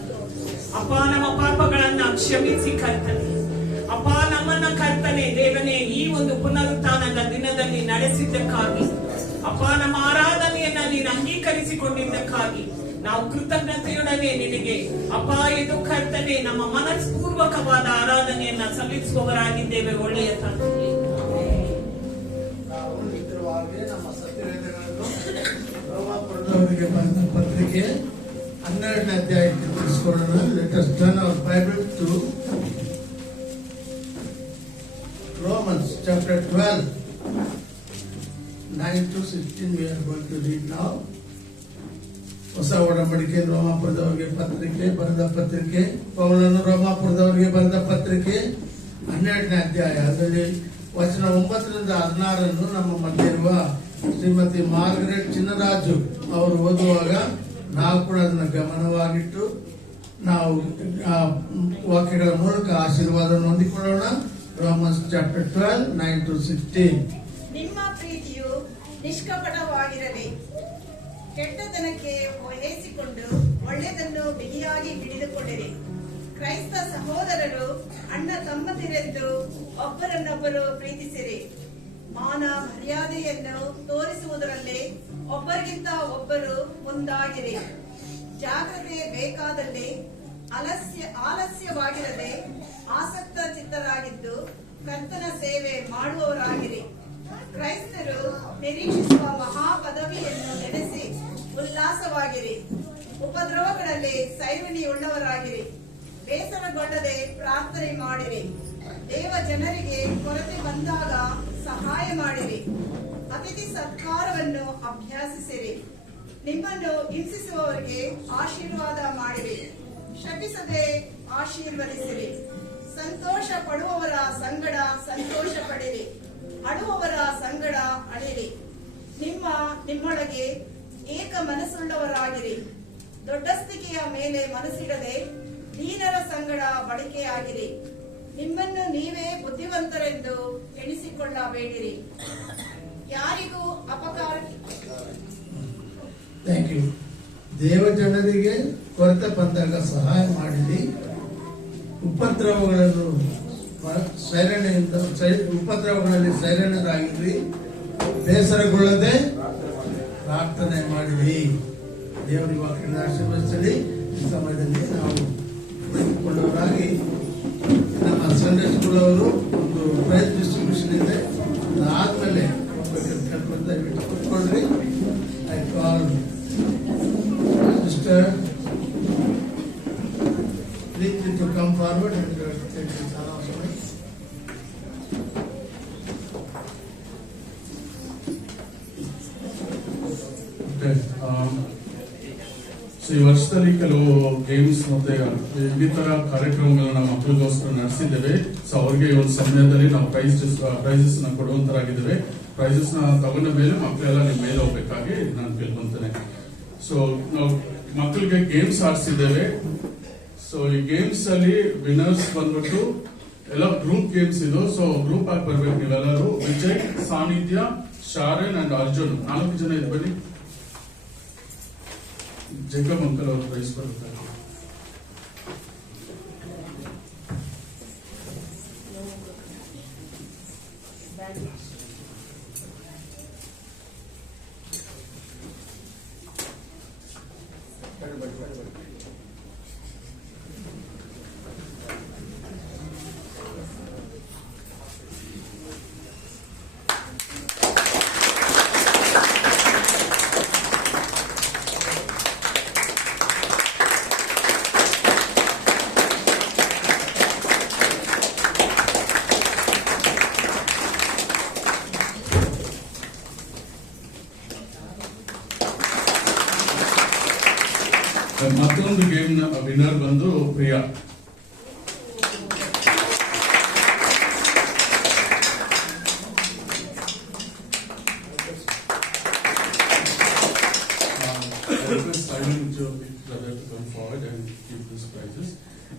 ಅಪ್ಪ ನಮ್ಮ ಪಾಪಗಳನ್ನ ಕ್ಷಮಿಸಿ ಕರ್ತನೆ. ಅಪ್ಪ ನಮ್ಮನ್ನ ಕರ್ತನೆ ದೇವನೇ ಈ ಒಂದು ಪುನರುತ್ಥಾನದ ದಿನದಲ್ಲಿ ನಡೆಸಿದ್ದಕ್ಕಾಗಿ ಅಪ್ಪ ನಮ್ಮ ಆರಾಧನೆಯನ್ನ ನೀನು ಅಂಗೀಕರಿಸಿಕೊಂಡಿದ್ದಕ್ಕಾಗಿ ನಾವು ಕೃತಜ್ಞತೆಯೊಡನೆ ನಿನಗೆ ಅಪ್ಪ ಇದು ಕರ್ತನೆ ನಮ್ಮ ಮನಸ್ಪೂರ್ವಕವಾದ ಆರಾಧನೆಯನ್ನ ಸಲ್ಲಿಸುವವರಾಗಿದ್ದೇವೆ. ಒಳ್ಳೆಯ ತಂದೆ, ನಾವು ನಿಂತಿರುವಾಗೆ ನಮ್ಮ ಸತ್ಯವೇದಗಳನ್ನು ರೋಮಾಪುರದವರಿಗೆ ಬರೆದ ಪತ್ರಿಕೆ 12ನೇ ಅಧ್ಯಾಯಕ್ಕೆ ತಿಳಿಸ್ಕೊಳ್ಳೋಣ. Let us turn our Bible to Romans chapter 12, 9 to 16 we are going to read now. ಹೊಸ ಒಡಂಬಡಿಕೆ ರೋಮಾಪುರದವರಿಗೆ ಬರೆದ ಪತ್ರಿಕೆ ಪೌಲನು ರೋಮಾಪುರದವರಿಗೆ ಬರೆದ ಪತ್ರಿಕೆ 12ನೇ ಅಧ್ಯಾಯ, ಅದರಲ್ಲಿ ವಚನ 9ರಿಂದ 16 ನಮ್ಮ ಮಧ್ಯೆ ಇರುವ ಶ್ರೀಮತಿ ಮಾರ್ಗರೆಟ್ ಚಿನ್ನರಾಜು ಅವರು ಓದುವಾಗ ನಾವು ಕೂಡ ಅದನ್ನು ಗಮನವಾಗಿಟ್ಟು ನಾವು ವಾಕ್ಯಗಳ ಮೂಲಕ ಆಶೀರ್ವಾದವನ್ನು ಹೊಂದಿಕೊಳ್ಳೋಣ. Romans chapter 12, 9 to 16. ನಿಮ್ಮ ಪ್ರೀತಿಯು ನಿಷ್ಕಪಟವಾಗಿರಲಿ, ಕೆಟ್ಟತನಕ್ಕೆ ವಹಿಸಿಕೊಂಡು ಒಳ್ಳೆಯದನ್ನು ಬಿಗಿಯಾಗಿ ಹಿಡಿದುಕೊಂಡಿರಿ. ಕ್ರೈಸ್ತ ಸಹೋದರರು ಅಣ್ಣ ತಮ್ಮಂದಿರೆಂದು ಒಬ್ಬರನ್ನೊಬ್ಬರು ಪ್ರೀತಿಸಿರಿ. ಮಾನ ಮರ್ಯಾದೆಯನ್ನು ತೋರಿಸುವುದರಲ್ಲಿ ಒಬ್ಬರಿಗಿಂತ ಒಬ್ಬರು ಮುಂದಾಗಿರಿ. ಜಾಗ್ರತೆ ಬೇಕಾದಲ್ಲಿ ಆಲಸ್ಯವಾಗಿರದೆ ಆಸಕ್ತ ಚಿತ್ತರಾಗಿದ್ದು ಕರ್ತನ ಸೇವೆ ಮಾಡುವವರಾಗಿರಿ. ಕ್ರೈಸ್ತರು ನಿರೀಕ್ಷಿಸುವ ಮಹಾ ಪದವಿಯನ್ನು ನೆನೆಸಿ ಉಲ್ಲಾಸವಾಗಿರಿ. ಉಪದ್ರವಗಳಲ್ಲಿ ಸೈರಣೆಯುಳ್ಳವರಾಗಿರಿ. ಬೇಸರಗೊಳ್ಳದೆ ಪ್ರಾರ್ಥನೆ ಮಾಡಿರಿ. ದೇವ ಜನರಿಗೆ ಕೊರತೆ ಬಂದಾಗ ಸಹಾಯ ಮಾಡಿರಿ. ಅತಿಥಿ ಸತ್ಕಾರವನ್ನು ಅಭ್ಯಾಸಿಸಿರಿ. ನಿಮ್ಮನ್ನು ಹಿಂಸಿಸುವವರಿಗೆ ಆಶೀರ್ವಾದ ಮಾಡಿರಿ. ಶಪಿಸದೆ ಆಶೀರ್ವದಿಸಿರಿ. ಸಂತೋಷ ಪಡುವವರ ಸಂಗಡ ಸಂತೋಷ ಪಡಿರಿ. ಅಳುವವರ ಸಂಗಡ ಅಳಿರಿ. ನಿಮ್ಮೊಳಗೆ ಏಕ ಮನಸ್ಸುಳ್ಳವರಾಗಿರಿ. ದೊಡ್ಡಸ್ತಿಕೆಯ ಮೇಲೆ ಮನಸ್ಸಿಡದೆ ದೀನರ ಸಂಗಡ ಬಳಕೆಯಾಗಿರಿ. ನಿಮ್ಮನ್ನು ನೀವೇ ಬುದ್ಧಿವಂತರೆಂದು ಎಣಿಸಿಕೊಳ್ಳಬೇಡಿರಿ. ಯಾರಿಗೂ ಅಪಕಾರ. Thank you. ದೇವ ಜನರಿಗೆ ಕೊರತೆ ಬಂದಾಗ ಸಹಾಯ ಮಾಡಿರಿ. ಉಪದ್ರವಗಳಲ್ಲಿ ಸೈರಣರಾಗಿರಿ. ಬೇಸರಗೊಳ್ಳದೆ ಪ್ರಾರ್ಥನೆ ಮಾಡಿರಿ. ದೇವರ ವಾಕ್ಯದ ಆಶೀರ್ವದಿಸಲಿ. ಈ ಸಮಯದಲ್ಲಿ ನಾವು ಕುಳಿತುಕೊಳ್ಳೋರಾಗಿ ನಮ್ಮ ಸಂಡೇ ಸ್ಕೂಲ್ ಅವರು ಒಂದು ಪ್ರೈಸ್ ಡಿಸ್ಟ್ರಿಬ್ಯೂಷನ್ ಇದೆ, ಅದಾದ್ಮೇಲೆ ದಯವಿಟ್ಟು ಕುತ್ಕೊಳ್ರಿ. I call Sister Preeti to come forward and take this announcement. Okay. So ಈ ವರ್ಷದಲ್ಲಿ ಕೆಲವು ಗೇಮ್ಸ್ ಮತ್ತೆ ಇನ್ನಿತರ ಕಾರ್ಯಕ್ರಮಗಳನ್ನ ಮಕ್ಕಳಿಗೋಸ್ಕರ ನಡೆಸಿದ್ದೇವೆ. ಸೊ ಅವ್ರಿಗೆ ಈ ಒಂದು ಸಮಯದಲ್ಲಿ ನಾವು ಪ್ರೈಸಸ್ ನ ಕೊಡುವಂತರಾಗಿದ್ದೇವೆ. ಪ್ರೈಸಸ್ ನ ತಗೊಂಡ ಮೇಲೆ ಮಕ್ಕಳೆಲ್ಲ ನಿಮ್ಮ ಮೇಲೆ ಹೋಗ್ಬೇಕಾಗಿ ನಾನು ಕೇಳ್ಕೊಂತೇನೆ. ಸೊ ನಾವು ಮಕ್ಕಳಿಗೆ ಗೇಮ್ಸ್ ಆಡಿಸಿದ್ದೇವೆ. ಸೊ ಈ ಗೇಮ್ಸ್ ಅಲ್ಲಿ ವಿನ್ನರ್ಸ್ ಬಂದ್ಬಿಟ್ಟು ಎಲ್ಲ ಗ್ರೂಪ್ ಗೇಮ್ಸ್ ಇದು. ಸೊ ಗ್ರೂಪ್ ಆಗಿ ಬರ್ಬೇಕು ನೀವೆಲ್ಲರೂ. ವಿಜಯ್, ಸಾನಿಧ್ಯ, ಶಾರನ್ ಅಂಡ್ ಅರ್ಜುನ್ 4 ಜನ ಇದು. ಬನ್ನಿ. ಜೇಕಬ್ ಅಂಕಲ್ ಅವರು ಪ್ರೈಸ್ ಬರುತ್ತಾರೆ. ಮತ್ತೊಂದು ಗೇಮ್ ನ ವಿನ್ನರ್ ಬಂದು ಪ್ರಿಯಾ.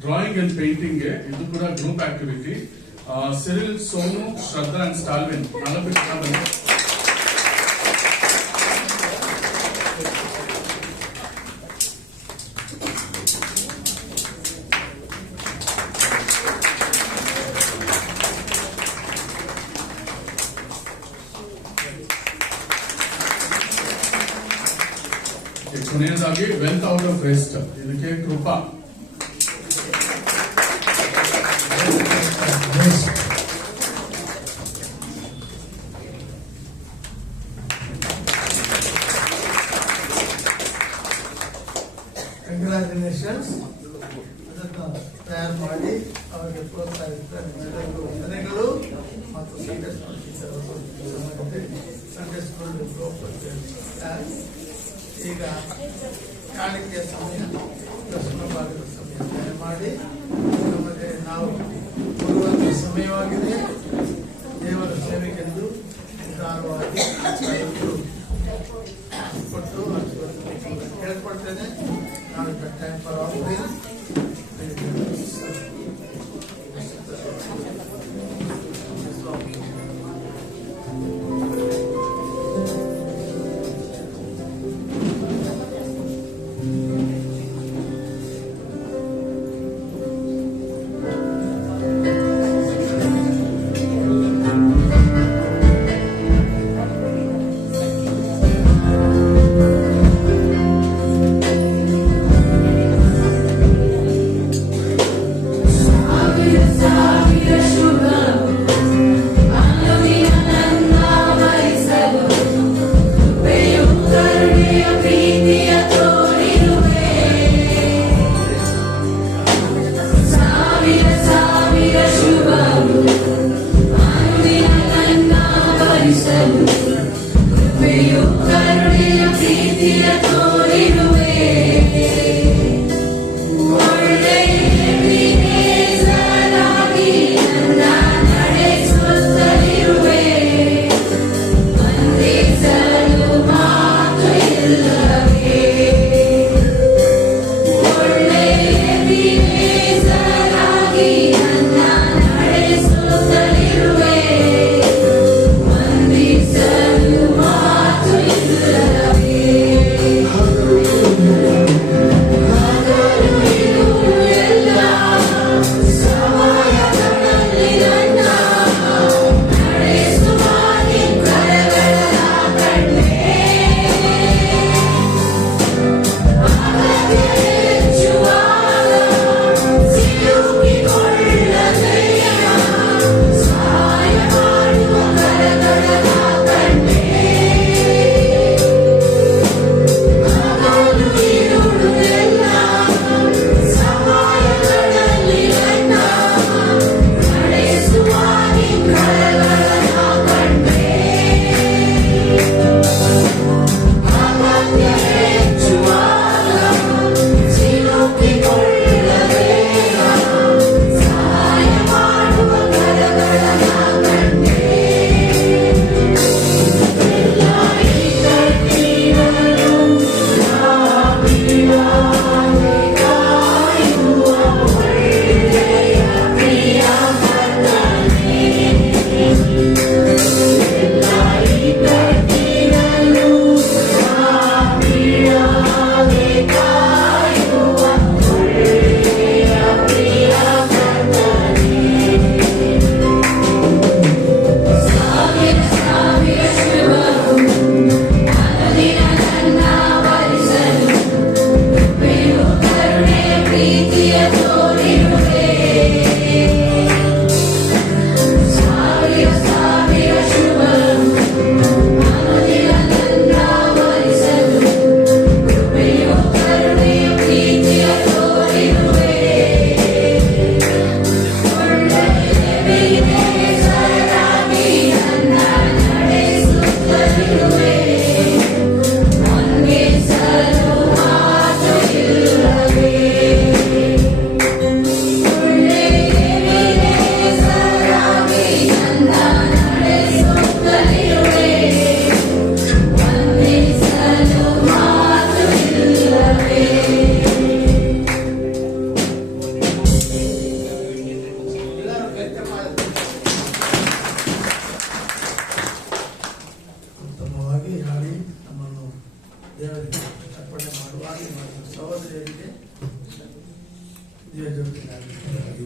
ಡ್ರಾಯಿಂಗ್ ಅಂಡ್ ಪೇಂಟಿಂಗ್ ಇದು ಕೂಡ group activity. Cyril, Sonu, Shraddha and Stalwin 4 ಜನ ಬಂದು ಕೊನೆಯದಾಗಿ ವೆಲ್ತ್ ಔಟ್ ಆಫ್ ವೇಸ್ಟ್, ಇದಕ್ಕೆ ಕೃಪಾ. ಕಂಗ್ರಾಚುಲೇಷನ್ಸ್. ಅದನ್ನು ತಯಾರು ಮಾಡಿ ಅವರಿಗೆ ಪ್ರೋತ್ಸಾಹಿಸಿದ ನಿಮ್ಮೆಲ್ಲರಿಗೂ ವಂದನೆಗಳು ಮತ್ತು ಸಂಡೇ ಸ್ಕೂಲ್ ಈಗ ಕಾಣಿಕೆಯ ಸಮಯ, ದರ್ಶನ ಭಾಗದ ಸಮಯ ದಯಮಾಡಿ ನಮಗೆ ನಾವು ಕೊಡುವಂಥ ಸಮಯವಾಗಿದೆ. ದೇವರ ಸೇವೆಗೆಂದು ನಿರ್ಧಾರವಾಗಿ ಕೊಟ್ಟು ಕೇಳ್ಕೊಳ್ತೇನೆ. ನಾವು ಟೈಮ್ ಫಾರ್ ಆಫರಿಂಗ್.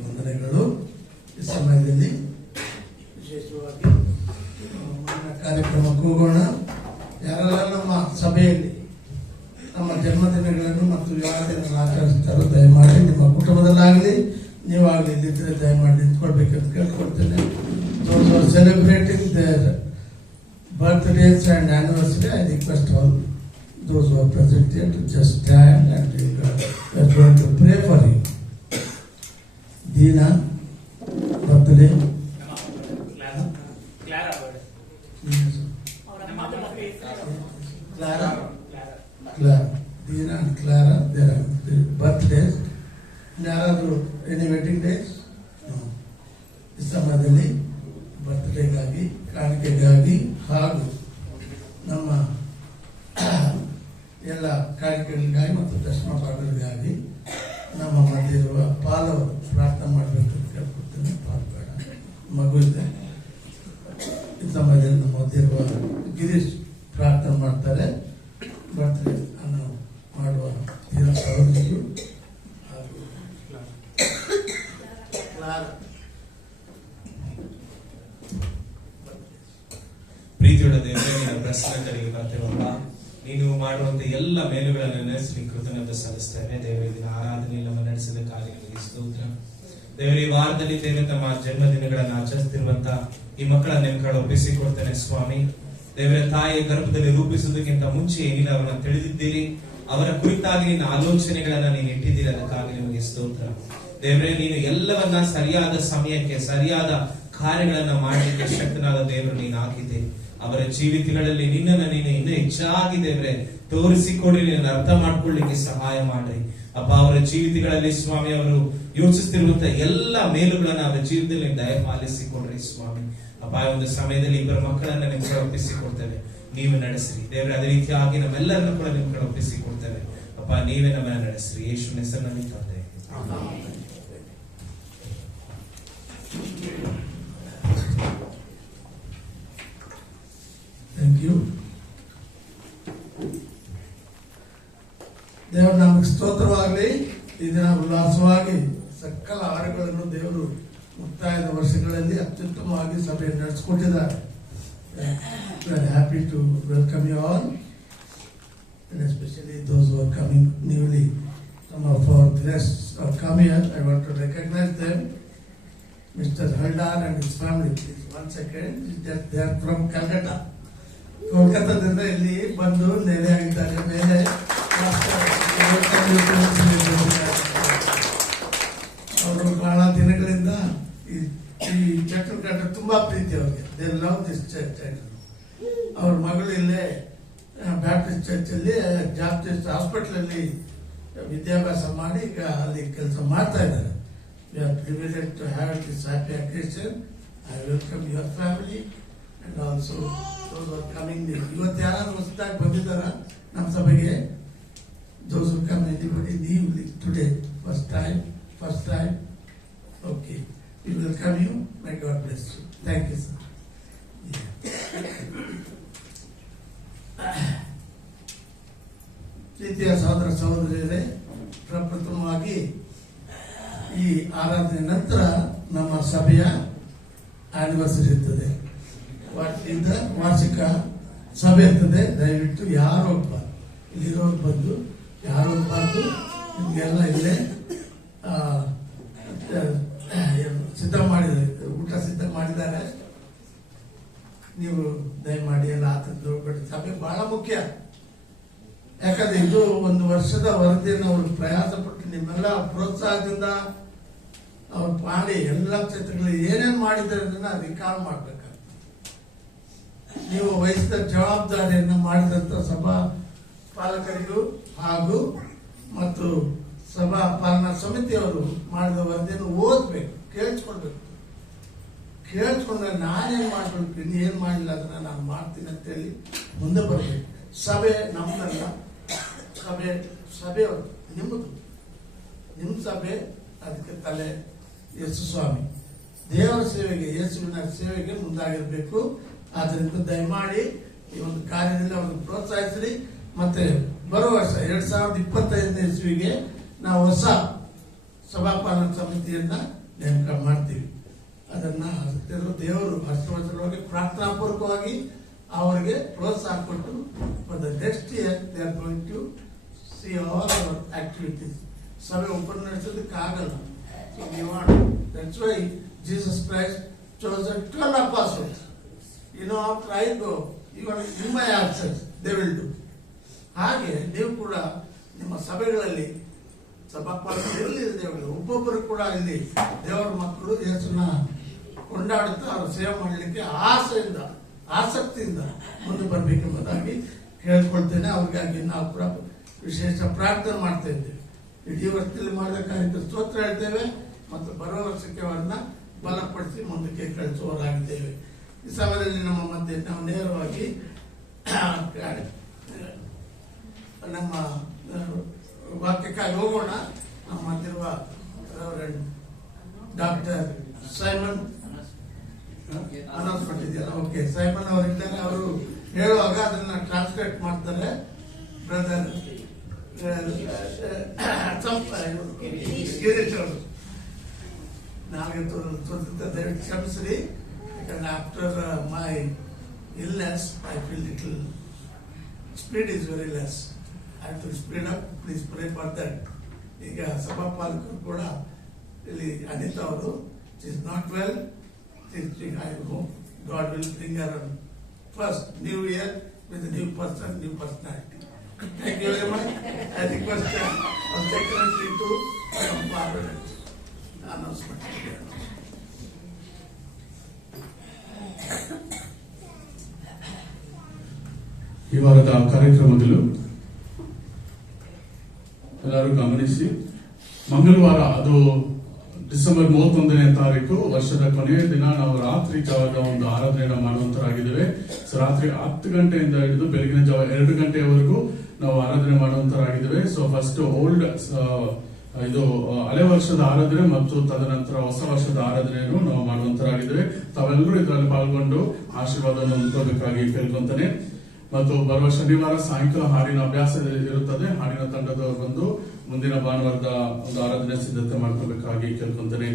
ವಂದನೆಗಳು. ಈ ಸಮಯದಲ್ಲಿ ವಿಶೇಷವಾಗಿ ಕಾರ್ಯಕ್ರಮ ಕೂಗೋಣ. ಯಾರೆಲ್ಲ ನಮ್ಮ ಸಭೆಯಲ್ಲಿ ನಮ್ಮ ಜನ ಜನ್ಮದಿನಗಳನ್ನು ಮತ್ತು ವಿವಾಹ ದಿನಗಳನ್ನು ಆಚರಿಸ್ತಾರೋ ದಯಮಾಡಿ ನಿಮ್ಮ ಕುಟುಂಬದಲ್ಲಾಗಲಿ ನೀವಾಗಲಿ ಇಲ್ಲಿದ್ದರೆ ದಯಮಾಡಿ ನಿಂತ್ಕೊಳ್ಬೇಕಂತ ಕೇಳ್ಕೊಳ್ತೇನೆ. Celebrating their birthdays and anniversary, I request all those who are present here to just stand and we are going to pray for you. Dina, birthday. Clara. Dina and Clara, their birthdays. ಯಾರಾದರೂ any wedding days? ಈ ಸಮಯದಲ್ಲಿ ಬರ್ತ್ಡೇಗಾಗಿ, ಕಾಣಿಕೆಗಾಗಿ ಹಾಗೂ ನಮ್ಮ ಎಲ್ಲ ಕಾಣಿಕೆಗಳಿಗಾಗಿ ಮತ್ತು ದರ್ಶನ ಭಾಗಗಳಿಗಾಗಿ ನಮ್ಮ ಮಧ್ಯೆ ಇರುವ ಪಾಲು ಪ್ರಾರ್ಥನೆ ಮಾಡಬೇಕು ಅಂತ ಕೇಳ್ಕೊಡ್ತೇನೆ. ಪಾಲು ಬೇಡ, ಮಗು ಇದೆ. ಈ ಸಮಯದಲ್ಲಿ ನಮ್ಮ ಮಧ್ಯೆ ಇರುವ ಗಿರೀಶ್ ಪ್ರಾರ್ಥನೆ ಮಾಡ್ತಾರೆ. ಬರ್ತ್ಡೇ ಅನ್ನು ಮಾಡುವ ತೀರ ಸಹೋದರಿಯು ಹಾಗೂ ಪ್ರೀತಿಯುಳ್ಳ ದೇವರೇ, ನಿನ್ನ ಪ್ರಸನ್ನತೆಗೆ ಬರ್ತೇವಪ್ಪ. ನೀನು ಮಾಡುವಂತ ಎಲ್ಲ ಮೇಲುಗಳನ್ನು ನೆನೆಸಿ ಕೃತಜ್ಞತೆ ಸಲ್ಲಿಸ್ತೇವೆ. ದೇವರೇ, ದಿನ ಆರಾಧನೆ ನಮ್ಮ ನಡೆಸಿದ ಕಾರ್ಯ ನಿಮಗೆ ಸ್ತೋತ್ರ. ದೇವರೇ, ಈ ವಾರದಲ್ಲಿ ದೇವರೇ ತಮ್ಮ ಜನ್ಮದಿನಗಳನ್ನು ಆಚರಿಸುತ್ತಿರುವಂತ ಈ ಮಕ್ಕಳನ್ನ ನಿಮ್ಮ ಕಡೆ ಒಪ್ಪಿಸಿಕೊಡ್ತೇನೆ ಸ್ವಾಮಿ. ದೇವರ ತಾಯಿಯ ಗರ್ಭದಲ್ಲಿ ರೂಪಿಸುವುದಕ್ಕಿಂತ ಮುಂಚೆ ನೀನು ಅವರನ್ನು ತಿಳಿದಿದ್ದೀರಿ. ಅವರ ಕುರಿತಾಗಿ ನಿನ್ನ ಆಲೋಚನೆಗಳನ್ನ ನೀನು ಇಟ್ಟಿದ್ದೀರಿ. ಅದಕ್ಕಾಗಿ ನಿಮಗೆ ಸ್ತೋತ್ರ. ದೇವರೇ, ನೀನು ಎಲ್ಲವನ್ನ ಸರಿಯಾದ ಸಮಯಕ್ಕೆ ಸರಿಯಾದ ಕಾರ್ಯಗಳನ್ನ ಮಾಡಲಿಕ್ಕೆ ಶಕ್ತನಾದ ದೇವರು ನೀನು ಹಾಕಿದ್ದೆ. ಅವರ ಜೀವಿತಗಳಲ್ಲಿ ನಿನ್ನನ್ನು ನೀನು ಇನ್ನೂ ಹೆಚ್ಚಾಗಿ ದೇವರೇ ತೋರಿಸಿಕೊಡಿ, ನಿನ್ನ ಅರ್ಥ ಮಾಡ್ಕೊಳ್ಳಿಕ್ಕೆ ಸಹಾಯ ಮಾಡ್ರಿ ಅಪ್ಪ. ಅವರ ಜೀವಿತಗಳಲ್ಲಿ ಸ್ವಾಮಿ ಅವರು ಯೋಚಿಸ್ತಿರುವಂತ ಎಲ್ಲ ಮೇಲುಗಳನ್ನ ಅವರ ಜೀವಿತದಲ್ಲಿ ದಯಪಾಲಿಸಿಕೊಡ್ರಿ ಸ್ವಾಮಿ. ಅಪ್ಪ, ಒಂದು ಸಮಯದಲ್ಲಿ ಇಬ್ಬರ ಮಕ್ಕಳನ್ನ ನಿಮ್ ಕಡೆ ಒಪ್ಪಿಸಿಕೊಡ್ತೇವೆ, ನೀವು ನಡೆಸ್ರಿ ದೇವರೇ. ಅದೇ ರೀತಿಯಾಗಿ ನಮ್ಮೆಲ್ಲರನ್ನು ಕೂಡ ನಿಮ್ ಕಡೆ ಒಪ್ಪಿಸಿಕೊಡ್ತೇವೆ ಅಪ್ಪ. ನೀವೇ ನಮ್ಮನ್ನ ನಡೆಸ್ರಿ. ಯೇಸುವಿನ ಹೆಸರಿನಲ್ಲಿ ತಂದೆ. Thank you. ದೇವರ ನಾಮಕ್ಕೆ ಸ್ತೋತ್ರವಾಗಲಿ. ಈ ದಿನ ಉಲ್ಲಾಸವಾಗಿ ಸಕಲ ಆಹಾರಗಳನ್ನು ದೇವರು ಮುಕ್ತಾಯದ ವರ್ಷಗಳಲ್ಲಿ ಅತ್ಯುತ್ತಮವಾಗಿ ಸಭೆಯನ್ನು ನಡೆಸಿಕೊಟ್ಟಿದ್ದಾರೆ. Happy to welcome you all, and especially those who are coming newly. Some of our guests are come here. I want to recognize them. Mr. Haldar and his family. Please, 1 second. They are from Calcutta. ಕೋಲ್ಕತ್ತಾದಿಂದ ಇಲ್ಲಿ ಬಂದು ನೆಲೆ ಆಗಿದ್ದಾರೆ. ಮೇಲೆ ಅವರು ಬಹಳ ದಿನಗಳಿಂದ ಈ church ಕಂಡ್ರೆ ತುಂಬಾ ಪ್ರೀತಿ ಅವ್ರಿಗೆ. They love this church. ಅವ್ರ ಮಗಳು ಇಲ್ಲೇ ಬ್ಯಾಪ್ಟಿಸ್ಟ್ ಚರ್ಚ್ ಅಲ್ಲಿ ಜಾಪ್ಟಿಸ್ಟ್ ಹಾಸ್ಪಿಟಲ್ ಅಲ್ಲಿ ವಿದ್ಯಾಭ್ಯಾಸ ಮಾಡಿ ಈಗ ಅಲ್ಲಿ ಕೆಲಸ ಮಾಡ್ತಾ ಇದ್ದಾರೆ. We are privileged to have this happy occasion. I welcome your family and also those who are coming. ಇವತ್ತು ಯಾರು ಹೊಸದಾಗಿ ಬಂದಿದ್ದಾರ ನಮ್ಮ ಸಭೆಗೆ? Those who come, anybody new today, first time. Okay, we welcome you. May God bless you. Thank you, sir. ಪ್ರೀತಿಯ ಸಹೋದರ ಸಹೋದರಿಯರೇ, ಪ್ರಪ್ರಥಮವಾಗಿ ಈ ಆರಾಧನೆ ನಂತರ ನಮ್ಮ ಸಭೆಯ ಆನಿವರ್ಸರಿ ಇರ್ತದೆ, ವಾರ್ಷಿಕ ಸಭೆ ಇರ್ತದೆ. ದಯವಿಟ್ಟು ಯಾರು ಇಲ್ಲಿರೋರು ಬಂದು ಯಾರು ಹೋಗ್ಬಾರ್ದು. ನಿಮಗೆಲ್ಲ ಇಲ್ಲೇ ಸಿದ್ಧ ಮಾಡಿದ್ದಾರೆ, ಊಟ ಸಿದ್ಧ ಮಾಡಿದ್ದಾರೆ. ನೀವು ದಯಮಾಡಿ ಎಲ್ಲ ಆತದ್ದು ಸಭೆ ಬಹಳ ಮುಖ್ಯ. ಯಾಕಂದ್ರೆ ಇದು ಒಂದು ವರ್ಷದ ವರದಿಯನ್ನು ಅವರು ಪ್ರಯಾಸ ಪಟ್ಟು ನಿಮ್ಮೆಲ್ಲ ಪ್ರೋತ್ಸಾಹದಿಂದ ಅವ್ರು ಮಾಡಿ ಎಲ್ಲ ಕ್ಷೇತ್ರಗಳಲ್ಲಿ ಏನೇನು ಮಾಡಿದ್ದಾರೆ ಅದನ್ನ ರಿಕಾಲ್ ಮಾಡ್ಬೇಕಾಗ್ತದೆ. ನೀವು ವಹಿಸಿದ ಜವಾಬ್ದಾರಿಯನ್ನು ಮಾಡಿದಂತ ಸಭಾ ಪಾಲಕರಿಗೂ ಹಾಗೂ ಮತ್ತು ಸಭಾ ಪಾಲನಾ ಸಮಿತಿಯವರು ಮಾಡಿದ ವರದಿಯನ್ನು ಓದ್ಬೇಕು, ಕೇಳಿಸ್ಕೊಳ್ಬೇಕು. ಕೇಳಿಸ್ಕೊಂಡ್ರೆ ನಾನೇನ್ ಮಾಡ್ಬೇಕು, ಏನ್ ಮಾಡಿಲ್ಲ ಅದನ್ನ ನಾನು ಮಾಡ್ತೀನಿ ಅಂತೇಳಿ ಮುಂದೆ ಬರ್ಬೇಕು. ಸಭೆ ನಮ್ದಲ್ಲ, ಸಭೆ ನಿಮ್ಮದು, ನಿಮ್ಮ ಸಭೆ. ಅದಕ್ಕೆ ತಲೆ ಯೇಸು ಸ್ವಾಮಿ ದೇವರ ಸೇವೆಗೆ, ಯೇಸುವಿನ ಸೇವೆಗೆ ಮುಂದಾಗಿರ್ಬೇಕು. ಆದ್ರಿಂದ ದಯಮಾಡಿ ಈ ಒಂದು ಕಾರ್ಯದಲ್ಲಿ ಅವರನ್ನು ಪ್ರೋತ್ಸಾಹಿಸ್ರಿ. ಮತ್ತೆ ಬರುವ ವರ್ಷ 2025ನೇ ಇಸ್ವಿಗೆ ನಾವು ಹೊಸ ಸಭಾಪಾಲನಾ ಸಮಿತಿಯನ್ನ ನೇಮಕ ಮಾಡ್ತೀವಿ. ಅದನ್ನ ದೇವರು ಹಸ್ತವಚನವಾಗಿ ಪ್ರಾರ್ಥನಾಪೂರ್ವಕವಾಗಿ ಅವರಿಗೆ ಪ್ರೋತ್ಸಾಹ ಕೊಟ್ಟು for the next year they are going to see all our activities. ಸಭೆ ಓಪನ್ ನಡೆಸೋದಕ್ಕೆ ಆಗಲ್ಲ. So we want. That's why Jesus Christ chose the 12 apostles. After I go, even in my absence, they will do. ಹಾಗೆ ನೀವು ಕೂಡ ನಿಮ್ಮ ಸಭೆಗಳಲ್ಲಿ ಸಭಾಪಾಲಕರಲ್ಲಿ ಒಬ್ಬೊಬ್ಬರು ಕೂಡ ಇಲ್ಲಿ ದೇವರ ಮಕ್ಕಳು ಯೇಸುನ ಕೊಂಡಾಡುತ್ತಾ ಅವರು ಸೇವೆ ಮಾಡಲಿಕ್ಕೆ ಆಸೆಯಿಂದ ಆಸಕ್ತಿಯಿಂದ ಮುಂದೆ ಬರಬೇಕೆಂಬುದಾಗಿ ಹೇಳ್ಕೊಳ್ತೇನೆ. ಅವ್ರಿಗಾಗಿ ನಾವು ಕೂಡ ವಿಶೇಷ ಪ್ರಾರ್ಥನೆ ಮಾಡ್ತಾ ಇದ್ದೇವೆ. ಇಡೀ ವರ್ಷದಲ್ಲಿ ಮಾಡಿದ ಕಾರ್ಯಕ್ಕೆ ಸ್ತೋತ್ರ ಹೇಳ್ತೇವೆ ಮತ್ತು ಬರುವ ವರ್ಷಕ್ಕೆ ಅವರನ್ನ ಬಲಪಡಿಸಿ ಮುಂದಕ್ಕೆ ಕಳಿಸುವವರಾಗಿದ್ದೇವೆ. ಈ ಸಮಯದಲ್ಲಿ ನಮ್ಮ ಮಧ್ಯೆ ನಾವು ನೇರವಾಗಿ ನಮ್ಮ ವಾಕ್ಯಕ್ಕಾಗಿ ಹೋಗೋಣ. ನಮ್ಮ ಮಧ್ಯರುವ ಡಾಕ್ಟರ್ ಸೈಮನ್ ಅನೌನ್ಸ್ಮೆಂಟ್ ಇದೆಯಲ್ಲ, ಓಕೆ, ಸೈಮನ್ ಅವರಿದ್ದಾರೆ. ಅವರು ಹೇಳುವಾಗ ಅದನ್ನ ಟ್ರಾನ್ಸ್ಲೇಟ್ ಮಾಡ್ತಾರೆ. ಬ್ರದರ್ ಗಿರೀಶ್ ಅವರು ನಾಲ್ಗೆ ತೋರಿಸುತ್ತೆ, ಕ್ಷಮಿಸ್ರಿ. ಯಾಕಂದ್ರೆ after my illness I feel little speed is very less. I have to speed up. Please pray for that. ಈಗ ಸಭಾಪಾಲಕರು ಕೂಡ ಇಲ್ಲಿ ಅನಿತಾ ಅವರು is not well. I hope God will bring her on first New Year with a new person, new personality. Thank you very much. I request our secretary to come forward and announcement. ಈ ವಾರದ ಕಾರ್ಯಕ್ರಮಗಳು ಎಲ್ಲರೂ ಗಮನಿಸಿ. ಮಂಗಳವಾರ, ಅದು December 31ನೇ ತಾರೀಕು, ವರ್ಷದ ಕೊನೆಯ ದಿನ ನಾವು ರಾತ್ರಿ ಜಾವದ ಒಂದು ಆರಾಧನೆಯನ್ನು ಮಾಡುವಂತರಾಗಿದ್ದೇವೆ. ರಾತ್ರಿ 10 ಗಂಟೆಯಿಂದ ಹಿಡಿದು ಬೆಳಗಿನ ಜಾವ 2 ಗಂಟೆಯವರೆಗೂ ನಾವು ಆರಾಧನೆ ಮಾಡುವಂತರಾಗಿದ್ದೇವೆ. ಸೊ ಫಸ್ಟ್ ಓಲ್ಡ್ ಇದು ಹಳೆ ವರ್ಷದ ಆರಾಧನೆ ಮತ್ತು ತದನಂತರ ಹೊಸ ವರ್ಷದ ಆರಾಧನೆಯನ್ನು ನಾವು ಮಾಡುವಂತರಾಗಿದ್ದೇವೆ. ತಾವೆಲ್ಲರೂ ಇದರಲ್ಲಿ ಪಾಲ್ಗೊಂಡು ಆಶೀರ್ವಾದವನ್ನು ಹೊಂದಬೇಕಾಗಿ ಕೇಳ್ಕೊಂತಾನೆ. ಮತ್ತು ಬರುವ ಶನಿವಾರ ಸಾಯಂಕಾಲ ಹಾಡಿನ ಅಭ್ಯಾಸ ಇರುತ್ತದೆ. ಹಾಡಿನ ತಂಡದವರು ಬಂದು ಮುಂದಿನ ಭಾನುವಾರದ ಒಂದು ಆರಾಧನೆ ಸಿದ್ಧತೆ ಮಾಡ್ಕೋಬೇಕಾಗಿ ಕೇಳ್ಕೊಂತಾನೆ.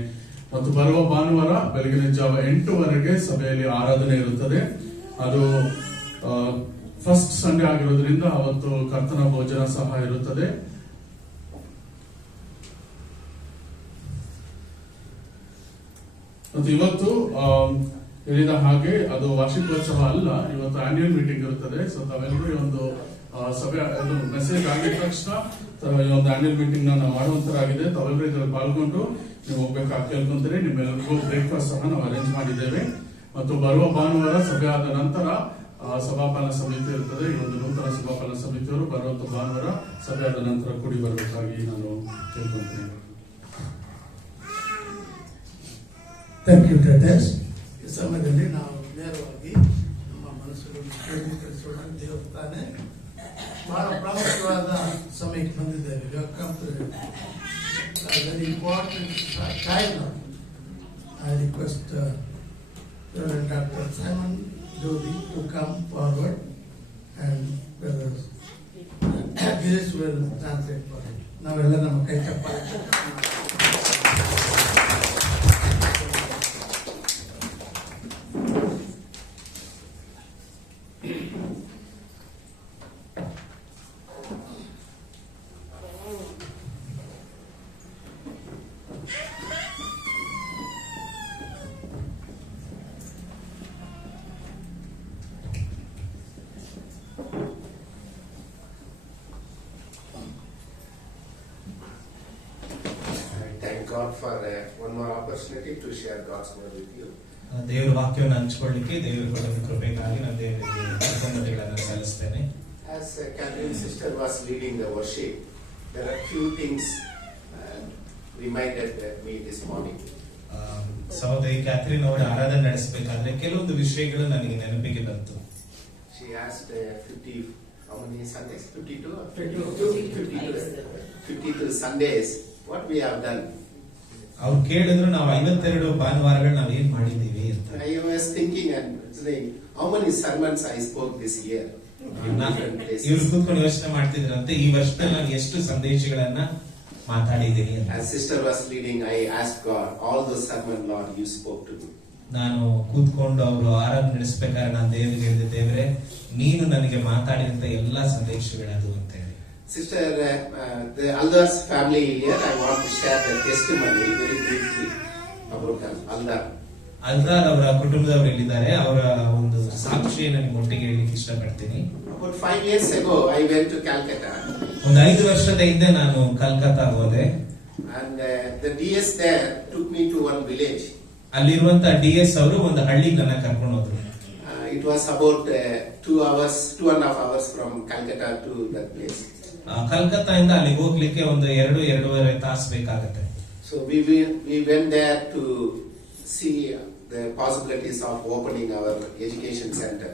ಮತ್ತು ಬರುವ ಭಾನುವಾರ ಬೆಳಗಿನ ಜಾವ 8 ಸಭೆಯಲ್ಲಿ ಆರಾಧನೆ ಇರುತ್ತದೆ. ಅದು ಫಸ್ಟ್ ಸಂಡೇ ಆಗಿರೋದ್ರಿಂದ ಅವತ್ತು ಕರ್ತನ ಭೋಜನ ಸಹ ಇರುತ್ತದೆ. ಮತ್ತು ಇವತ್ತು ಹೇಳಿದ ಹಾಗೆ ಅದು ವಾರ್ಷಿಕೋತ್ಸವ ಅಲ್ಲ, ಇವತ್ತು ಆನ್ಯುವಲ್ ಮೀಟಿಂಗ್ ಇರುತ್ತದೆ. ಸೊ ತಾವೆಲ್ಲರೂ ಈ ಒಂದು ಸಭೆ ಅದು ಮೆಸೇಜ್ ಆಗಿದ ತಕ್ಷಣ ಈ ಒಂದು ಆನ್ಯುವಲ್ ಮೀಟಿಂಗ್ ನಾವು ಮಾಡುವಂತರಾಗಿದೆ. ತಾವೆಲ್ಲರೂ ಇದರಲ್ಲಿ ಪಾಲ್ಗೊಂಡು ನೀವು ಹೋಗ್ಬೇಕಾಗಿ ಕೇಳ್ಕೊಂತೀರಿ. ನಿಮ್ಮೆಲ್ಲರಿಗೂ ಬ್ರೇಕ್ಫಾಸ್ಟ್ ಸಹ ನಾವು ಅರೇಂಜ್ ಮಾಡಿದ್ದೇವೆ. ಮತ್ತು ಬರುವ ಭಾನುವಾರ ಸಭೆ ಆದ ನಂತರ ಸಭಾಪಾಲನ ಸಮಿತಿ ಇರುತ್ತದೆ. ಈ ಒಂದು ನೂತನ ಸಭಾಪಾಲನ ಸಮಿತಿಯವರು ಬರುವಂತ ಭಾನುವಾರ ಸಭೆ ಆದ ನಂತರ ಕೂಡಿ ಬರಬೇಕಾಗಿ ನಾನು ಕೇಳ್ಕೊಂತೀನಿ. Thank you ಟೆಟಸ್. ಈ ಸಮಯದಲ್ಲಿ ನಾವು ನೇರವಾಗಿ ನಮ್ಮ ಮನಸ್ಸುಗಳನ್ನು ಕೇಂದ್ರೀಕರಿಸೋಣ. ದೇವಸ್ಥಾನ ಬಹಳ ಪ್ರಾಮುಖ್ಯವಾದ ಸಮಯಕ್ಕೆ ಬಂದಿದ್ದೇವೆ. Very important time. I request doctor Simon Jodi to come forward and this will translate for him. ನಾವೆಲ್ಲ ನಮ್ಮ ಕೈ ಚಪ್ಪಾಳೆ. God for one more opportunity to share God's word with you. ದೇವರ ವಾಕ್ಯವನ್ನು ಹಂಚಿಕೊಳ್ಳಿಕ್ಕೆ ದೇವರು ಕೊಟ್ಟ ಕೃಪೆಗಾಗಿ ನಾನು ದೇವರಿಗೆ ಕೃತಜ್ಞತೆಗಳನ್ನು ಸಲ್ಲಿಸುತ್ತೇನೆ. As Catherine's sister was leading the worship, there are few things reminded me this morning. ಸಹೋದರಿ ಕ್ಯಾಥರಿನ್ ಅವರು ಆರಾಧನೆ ನಡೆಸಬೇಕಾದ್ರೆ ಕೆಲವೊಂದು ವಿಷಯಗಳು ನನಗೆ ನೆನಪಿಗೆ ಬಂತು. She asked 50 how many Sundays? 52 Sundays what we have done. ಅವ್ರು ಕೇಳಿದ್ರು ನಾವು 52 ಭಾನುವಾರಗಳು ನಾವು ಏನ್ ಮಾಡಿದೀವಿ ಅಂತ. I was thinking and saying how many sermons I spoke this year. ಇವ್ರು ಕೂತ್ಕೊಂಡು ಯೋಚನೆ ಮಾಡ್ತಿದ್ರಂತೆ ಈ ವರ್ಷದಲ್ಲಿ ನಾನು ಎಷ್ಟು ಸಂದೇಶಗಳನ್ನ ಮಾತಾಡಿದ್ದೀನಿ ಅಂತ. As sister was leading, I asked God, all those sermons Lord you spoke to me. ನಾನು ಕೂತ್ಕೊಂಡು ಅವರು ಆರಾಧನೆ ನಡೆಸಬೇಕಾದ್ರೆ ನಾನು ದೇವರಿಗೆ ಹೇಳಿದೆ, ದೇವರೇ ನೀನು ನನಗೆ ಮಾತಾಡಿದಂತ ಎಲ್ಲಾ ಸಂದೇಶಗಳದು ಅಂತ ಹೇಳಿ. Sister, the Aldar's family here, I want to share the testimony very briefly about Aldar. ಅಲ್ದಾರ್ ಅವರ ಕುಟುಂಬದವರು ಇಲ್ಲಿದ್ದಾರೆ. ಅವರ ಒಂದು ಸಾಕ್ಷಿಯನ್ನು ನಿಮ್ಮ ಒಟ್ಟಿಗೆ ಹೇಳಲಿಕ್ಕೆ ಇಷ್ಟಪಡ್ತೀನಿ. About 5 years ago, I went to Calcutta. ಒಂದು 5 ವರ್ಷದ ಹಿಂದೆ ನಾನು ಕಲ್ಕತ್ತಾ ಹೋದೆ. And the DS there took me to one village. ಅಲ್ಲಿರುವಂತ DS ಅವರು ಒಂದು ಹಳ್ಳಿಗೆ ನನ್ನ ಕರ್ಕೊಂಡು ಹೋದ್ರು. It was about 2.5 hours from Calcutta to that place. Calcutta ಇಂದ ಅಲ್ಲಿಗೆ ಹೋಗ್ಲಿಕ್ಕೆ ಒಂದು 2-2.5 ತಾಸು ಬೇಕಾಗುತ್ತೆ. So we went there to see the possibilities of opening our education center.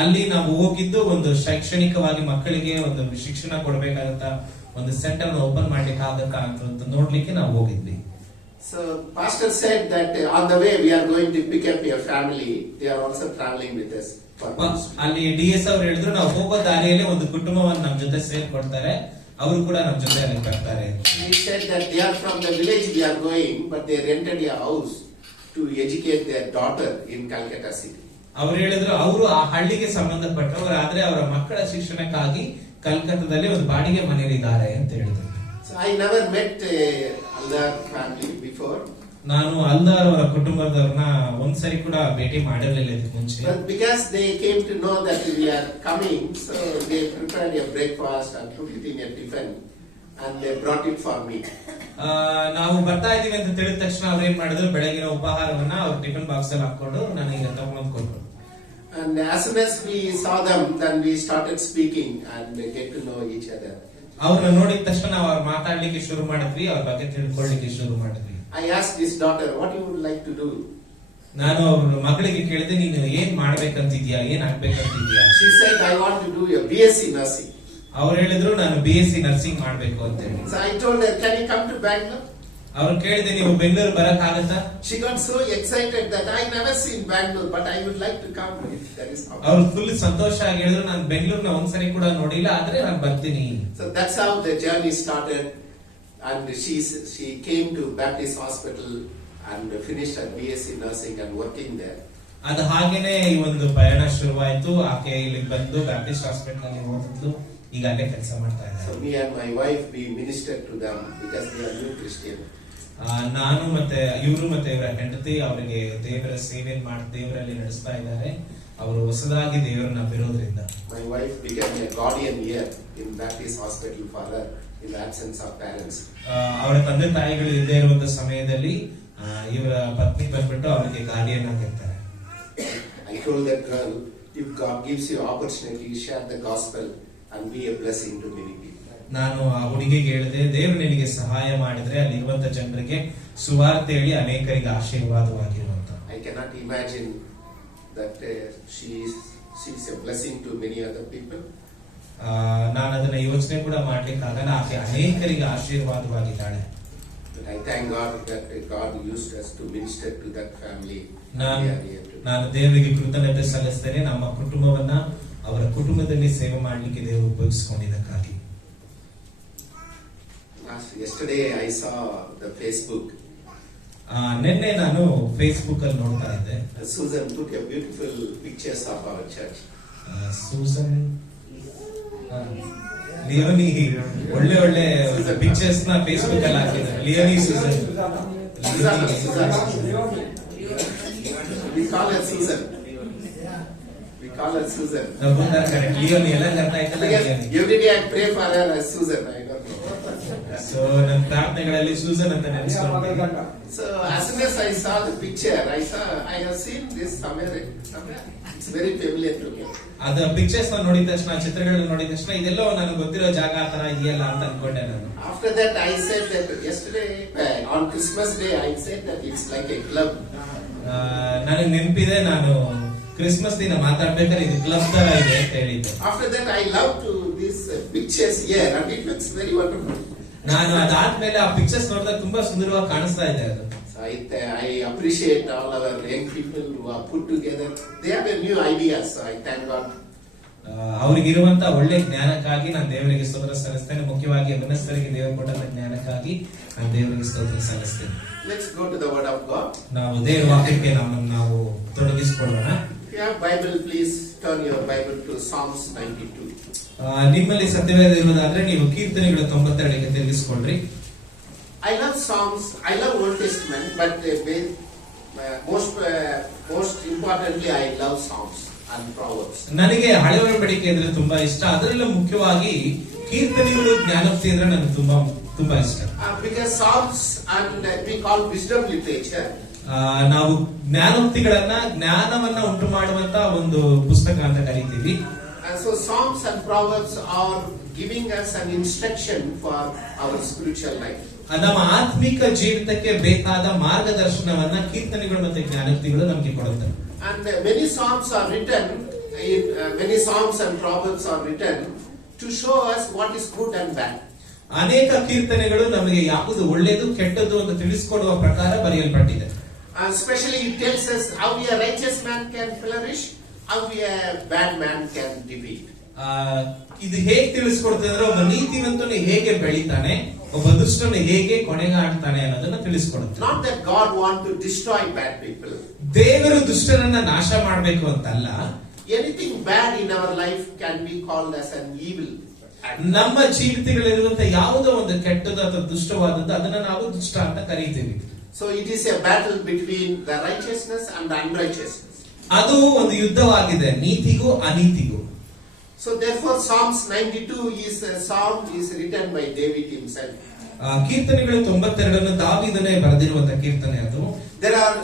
ಅಲ್ಲಿ ನಾವು ಹೋಗಿದ್ದು ಒಂದು ಶೈಕ್ಷಣಿಕವಾಗಿ ಮಕ್ಕಳಿಗೆ ಒಂದು ಶಿಕ್ಷಣ ಕೊಡಬೇಕಾದಂತ ಒಂದು ಸೆಂಟರ್ ಓಪನ್ ಮಾಡ್ಲಿಕ್ಕೆ ಆಗತ್ತಾ ಅಂತ ನೋಡ್ಲಿಕ್ಕೆ ನಾವು ಹೋಗಿದ್ವಿ. So pastor said that on the way we are going to pick up your family. They are also traveling with us. ಅಲ್ಲಿ DS ಅವರು ಹೇಳಿದ್ರು ನಾವು ಹೋಗೋ ದಾರಿಯಲ್ಲಿ ಒಂದು ಕುಟುಂಬವನ್ನು ನಮ್ಮ ಜೊತೆ ಸೇರ್ಕೊಡ್ತಾರೆ, ಅವರು ಕೂಡ ನಮ್ಮ ಜೊತೆ ಅಲ್ಲಿ ಬರ್ತಾರೆ. He said that they are from the village we are going, but they rented a house to educate their daughter in Calcutta city. ಅವರು ಹೇಳಿದ್ರು ಅವರು ಆ ಹಳ್ಳಿಗೆ ಸಂಬಂಧಪಟ್ಟವರು, ಆದ್ರೆ ಅವರ ಮಕ್ಕಳ ಶಿಕ್ಷಣಕ್ಕಾಗಿ ಕಲ್ಕತ್ತಾದಲ್ಲಿ ಒಂದು ಬಾಡಿಗೆ ಮನೆಯಲ್ಲಿದ್ದಾರೆ ಅಂತ ಹೇಳಿದ್ರು. So I never met Aldar family before. ನಾನು ಅಲ್ದಾರ್ ಅವರ ಕುಟುಂಬದವ್ರನ್ನ ಒಂದ್ಸರಿ ಕೂಡ ಭೇಟಿ ಮಾಡಿರಲಿಲ್ಲ ಇದಕ್ಕೆ ಮುಂಚೆ. But because they came to know that we are coming, so they prepared a breakfast and put it in a tiffin and they brought it for me. ನಾವು ಬರ್ತಾ ಇದೀವಿ ಅಂತ ತಿಳಿದ ತಕ್ಷಣ ಅವ್ರು ಏನ್ ಮಾಡಿದ್ರು, ಬೆಳಗಿನ ಉಪಹಾರವನ್ನ ಅವ್ರ ಟಿಫಿನ್ ಬಾಕ್ಸ್ ಅಲ್ಲಿ ಹಾಕೊಂಡು ನನಗೆ ತಗೊಂಡ್ ಕೊಟ್ರು. And as soon as we saw them, then we started speaking and get to know each other. ಅವ್ರನ್ನ ನೋಡಿದ ತಕ್ಷಣ ನಾವು ಅವ್ರು ಮಾತಾಡ್ಲಿಕ್ಕೆ ಶುರು ಮಾಡಿದ್ವಿ, ಅವ್ರ ಬಗ್ಗೆ ತಿಳ್ಕೊಳ್ಳಿಕ್ಕೆ ಶುರು ಮಾಡಿದ್ವಿ. I asked his daughter, what you would like to do? ನಾನು ಅವ್ರ ಮಗಳಿಗೆ ಕೇಳಿದೆ, ನೀನು ಏನ್ ಮಾಡ್ಬೇಕಂತಿದ್ಯಾ, ಏನ್ ಆಗ್ಬೇಕಂತಿದ್ಯಾ? She said, I want to do a BSc nursing. ಅವ್ರು ಹೇಳಿದ್ರು ನಾನು BSc ನರ್ಸಿಂಗ್ ಮಾಡ್ಬೇಕು ಅಂತ ಹೇಳಿ. So I told her, can you come to Bangalore? ಅವ್ರು ಕೇಳಿದೆ, ನೀವು ಬೆಂಗಳೂರು ಬರಕ್ ಆಗತ್ತಾ? She got so excited that I never seen Bangalore, but I would like to come if there is opportunity. ಅವ್ರು ಫುಲ್ ಸಂತೋಷ ಆಗಿ ಹೇಳಿದ್ರು, ನಾನು ಬೆಂಗಳೂರಿನ ಒಂದ್ಸರಿ ಕೂಡ ನೋಡಿಲ್ಲ, ಆದ್ರೆ ನಾನು ಬರ್ತೀನಿ. So that's how the journey started, and she came to Baptist Hospital and finished her BSc nursing and working there. ಅದು ಹಾಗೇನೆ ಈ ಒಂದು ಪಯಣ ಶುರುವಾಯ್ತು. ಆಕೆ ಇಲ್ಲಿಗೆ ಬಂದು ಬ್ಯಾಪ್ಟಿಸ್ಟ್ ಹಾಸ್ಪಿಟಲ್ ಅಲ್ಲಿ ಓದಿದ್ಲು, ಈಗ ಅಲ್ಲೇ ಕೆಲಸ ಮಾಡ್ತಾ ಇದ್ದಾರೆ. So me and my wife, we ministered to them because they are new Christian. ನಾನು ಮತ್ತೆ ಇವರು ಮತ್ತೆ ಇವರ ಹೆಂಡತಿ ಅವರಿಗೆ ದೇವರ ಸೇವೆ ಮಾಡಿ ದೇವರಲ್ಲಿ ನಡೆಸ್ತಾ ಇದ್ದಾರೆ. ಅವರು ಹೊಸದಾಗಿ ದೇವರನ್ನ ಬಿರೋದ್ರಿಂದ My wife became a guardian here in Baptist Hospital for her in the absence of parents. ಅವರ ತಂದೆ ತಾಯಿಗಳು ಇಲ್ಲದೆ ಇರುವಂತ ಸಮಯದಲ್ಲಿ ಇವರ ಪತ್ನಿ ಬಂದ್ಬಿಟ್ಟು ಅವರಿಗೆ ಗಾರ್ಡಿಯನ್ ಆಗಿರ್ತಾರೆ. I told that girl, if God gives you opportunity, share the gospel and be a blessing to many people. ನಾನು ಆ ಹುಡುಗಿಗೆ ಹೇಳಿದೆ, ದೇವರು ನಿನಗೆ ಸಹಾಯ ಮಾಡಿದ್ರೆ ಅಲ್ಲಿರುವಂತ ಜನರಿಗೆ ಸುವಾರ್ತೆ ಹೇಳಿ ಅನೇಕರಿಗೆ ಆಶೀರ್ವಾದವಾಗಿರುವಂತ. I cannot imagine that she's a blessing to many other people. ನಾನು ಅದನ್ನ ಯೋಚನೆ ಕೂಡ ಮಾಡ್ಲಿಕ್ಕೆ ಆಗಲ್ಲ, ಆಕೆ ಅನೇಕರಿಗೆ ಆಶೀರ್ವಾದವಾಗಿದ್ದಾಳೆ. But I thank God that God used us to minister to that family. ನಾನು ದೇವರಿಗೆ ಕೃತಜ್ಞತೆ ಸಲ್ಲಿಸ್ತೇನೆ, ನಮ್ಮ ಕುಟುಂಬವನ್ನ ಅವರ ಕುಟುಂಬದಲ್ಲಿ ಸೇವೆ ಮಾಡ್ಲಿಕ್ಕೆ ದೇವರು ಉಪಯೋಗಿಸಿಕೊಂಡಿದ್ದಕ್ಕಾಗಿ. Yesterday I saw the Facebook. ನಿನ್ನೆ ನಾನು ಫೇಸ್ಬುಕ್ ಅಲ್ಲಿ ನೋಡ್ತಾ ಇದ್ದೆ. Susan took a beautiful pictures of our church. Susan ಲಿಯೋನಿ ಒಳ್ಳೆ ಒಳ್ಳೆ ಪಿಕ್ಚರ್ಸ್ ನ ಫೇಸ್ಬುಕ್ ಅಲ್ಲಿ ಹಾಕಿದ್ದಾರೆ. ಲಿಯೋನಿ Susan. We call her Susan. We call her Susan. ಲಿಯೋನಿ ಎಲ್ಲ ಅರ್ಥ ಆಯ್ತಲ್ಲ. Every day I pray for her as Susan. I don't know. So ನನ್ನ ಪ್ರಾರ್ಥನೆಗಳಲ್ಲಿ Susan ಅಂತ ನೆನೆಸ್ಕೊಂಡೆ. So as soon as I saw the picture, I have seen this somewhere. It's very familiar to me. ಅದ pictures ನೋಡಿದ ತಕ್ಷಣ, ಚಿತ್ರಗಳನ್ನ ನೋಡಿದ ತಕ್ಷಣ ಇದೆಲ್ಲೋ ನನಗೆ ಗೊತ್ತಿರೋ ಜಾಗ ಆ ತರ ಇದೆಯಲ್ಲ ಅಂತ ಅನ್ಕೊಂಡೆ ನಾನು. After that I said that yesterday on Christmas Day I said that it's like a club. ನನಗೆ ನೆನಪಿದೆ, ನಾನು ಕ್ರಿಸ್ಮಸ್ ದಿನ ಮಾತಾಡ್ಬೇಕಾದ್ರೆ ಇದು ಕ್ಲಬ್ ತರ ಇದೆ ಅಂತ ಹೇಳಿದ್ದೆ. After that I love to these pictures here and it looks very wonderful. ನಾನು ಅದಾದ್ಮೇಲೆ ಆ ಪಿಕ್ಚರ್ಸ್ ನೋಡಿದಾಗ ತುಂಬಾ ಸುಂದರವಾಗಿ ಕಾಣಿಸ್ತಾ ಇದೆ ಅದು. So I appreciate all our young people who are put together. They have a new ideas. So I thank God. ಅವರಿಗಿರುವಂತ ಒಳ್ಳೆ ಜ್ಞಾನಕ್ಕಾಗಿ ನಾನು ದೇವರಿಗೆ ಸ್ತೋತ್ರ ಸಲ್ಲಿಸ್ತೇನೆ. ಮುಖ್ಯವಾಗಿ ಯೌವನಸ್ಥರಿಗೆ ದೇವರು ಕೊಟ್ಟಂತ ಜ್ಞಾನಕ್ಕಾಗಿ ನಾನು ದೇವರಿಗೆ ಸ್ತೋತ್ರ ಸಲ್ಲಿಸ್ತೇನೆ. Let's go to the word of God. ನಾವು ದೇವರ ವಾಕ್ಯಕ್ಕೆ ನಾವು ತೊಡಗಿಸಿಕೊಳ್ಳೋಣ. you have Bible, please turn your Bible to Psalms 92. ನಿಮ್ಮಲ್ಲಿ ಸತ್ಯವೇದ ಇರುವುದಾದ್ರೆ ನೀವು ಕೀರ್ತನೆಗಳು 92ಕ್ಕೆ ತಿರುಗಿಸಿಕೊಳ್ಳ್ರಿ. I love Psalms. I love Old Testament, but most importantly, I love Psalms and Proverbs. ನನಗೆ ಹಳೆ ಒಡಂಬಡಿಕೆ ಅಂದ್ರೆ ತುಂಬಾ ಇಷ್ಟ. ಅದರಲ್ಲೂ ಮುಖ್ಯವಾಗಿ ಕೀರ್ತನೆಗಳು, ಜ್ಞಾನೋಕ್ತಿ ಅಂದ್ರೆ ನನಗೆ ತುಂಬಾ ಇಷ್ಟ. Because Psalms and we call wisdom literature. ನಾವು ಜ್ಞಾನವನ್ನ ಉಂಟು ಮಾಡುವಂತ ಒಂದು ಪುಸ್ತಕ ಅಂತ ಕರೀತೀವಿ. So Psalms and Proverbs are giving us an instruction for our spiritual life. ನಮ್ಮ ಆತ್ಮಿಕ ಜೀವಿತಕ್ಕೆ ಬೇಕಾದ ಮಾರ್ಗದರ್ಶನವನ್ನ ಕೀರ್ತನೆಗಳು ಮತ್ತು ಜ್ಞಾನೋಕ್ತಿಗಳು ನಮಗೆ ಕೊಡುತ್ತವೆ. And many Psalms are written, many Psalms and Proverbs are written to show us what is good and bad. ಅನೇಕ ಕೀರ್ತನೆಗಳು ನಮಗೆ ಯಾವುದು ಒಳ್ಳೆಯದು ಕೆಟ್ಟದ್ದು ಅಂತ ತಿಳಿಸಿಕೊಡುವ ಪ್ರಕಾರ ಬರೆಯಲ್ಪಟ್ಟಿದೆ. Especially it tells us how a righteous man can flourish, how a bad man can defeat. ಇದು ಹೇಗೆ ತಿಳಿಸಿಕೊಡ್ತದೆ ಅಂದ್ರೆ ಒಬ್ಬ ನೀತಿವಂತನು ಹೇಗೆ ಬೆಳಿತಾನೆ, ಒಬ್ಬ ದುಷ್ಟನು ಹೇಗೆ ಕೊನೆಗಾಡ್ತಾನೆ ಅನ್ನೋದನ್ನ ತಿಳಿಸಿಕೊಡುತ್ತೆ. Not that God want to destroy bad people. ದೇವರು ದುಷ್ಟರನ್ನ ನಾಶ ಮಾಡಬೇಕು ಅಂತಲ್ಲ. Anything bad in our life can be called as an evil. ನಮ್ಮ ಜೀವಿತಗಳಿರುವಂತ ಯಾವುದೋ ಒಂದು ಕೆಟ್ಟದ್ದು ಅಥವಾ ದುಷ್ಟವಾದದ್ದು ಅದನ್ನ ನಾವು ದುಷ್ಟ ಅಂತ ಕರೀತೀವಿ. So it is a battle between the righteousness and the unrighteousness. ಅದು ಒಂದು ಯುದ್ಧವಾಗಿದೆ, ನೀತಿಗೂ ಅನೀತಿಗೂ. So therefore Psalms 92 is a psalm is written by David himself. ಕೀರ್ತನೆಗಳು 92 ದಾವೀದನೇ ಬರೆದಿರುವಂತ ಕೀರ್ತನೆ ಅದು. There are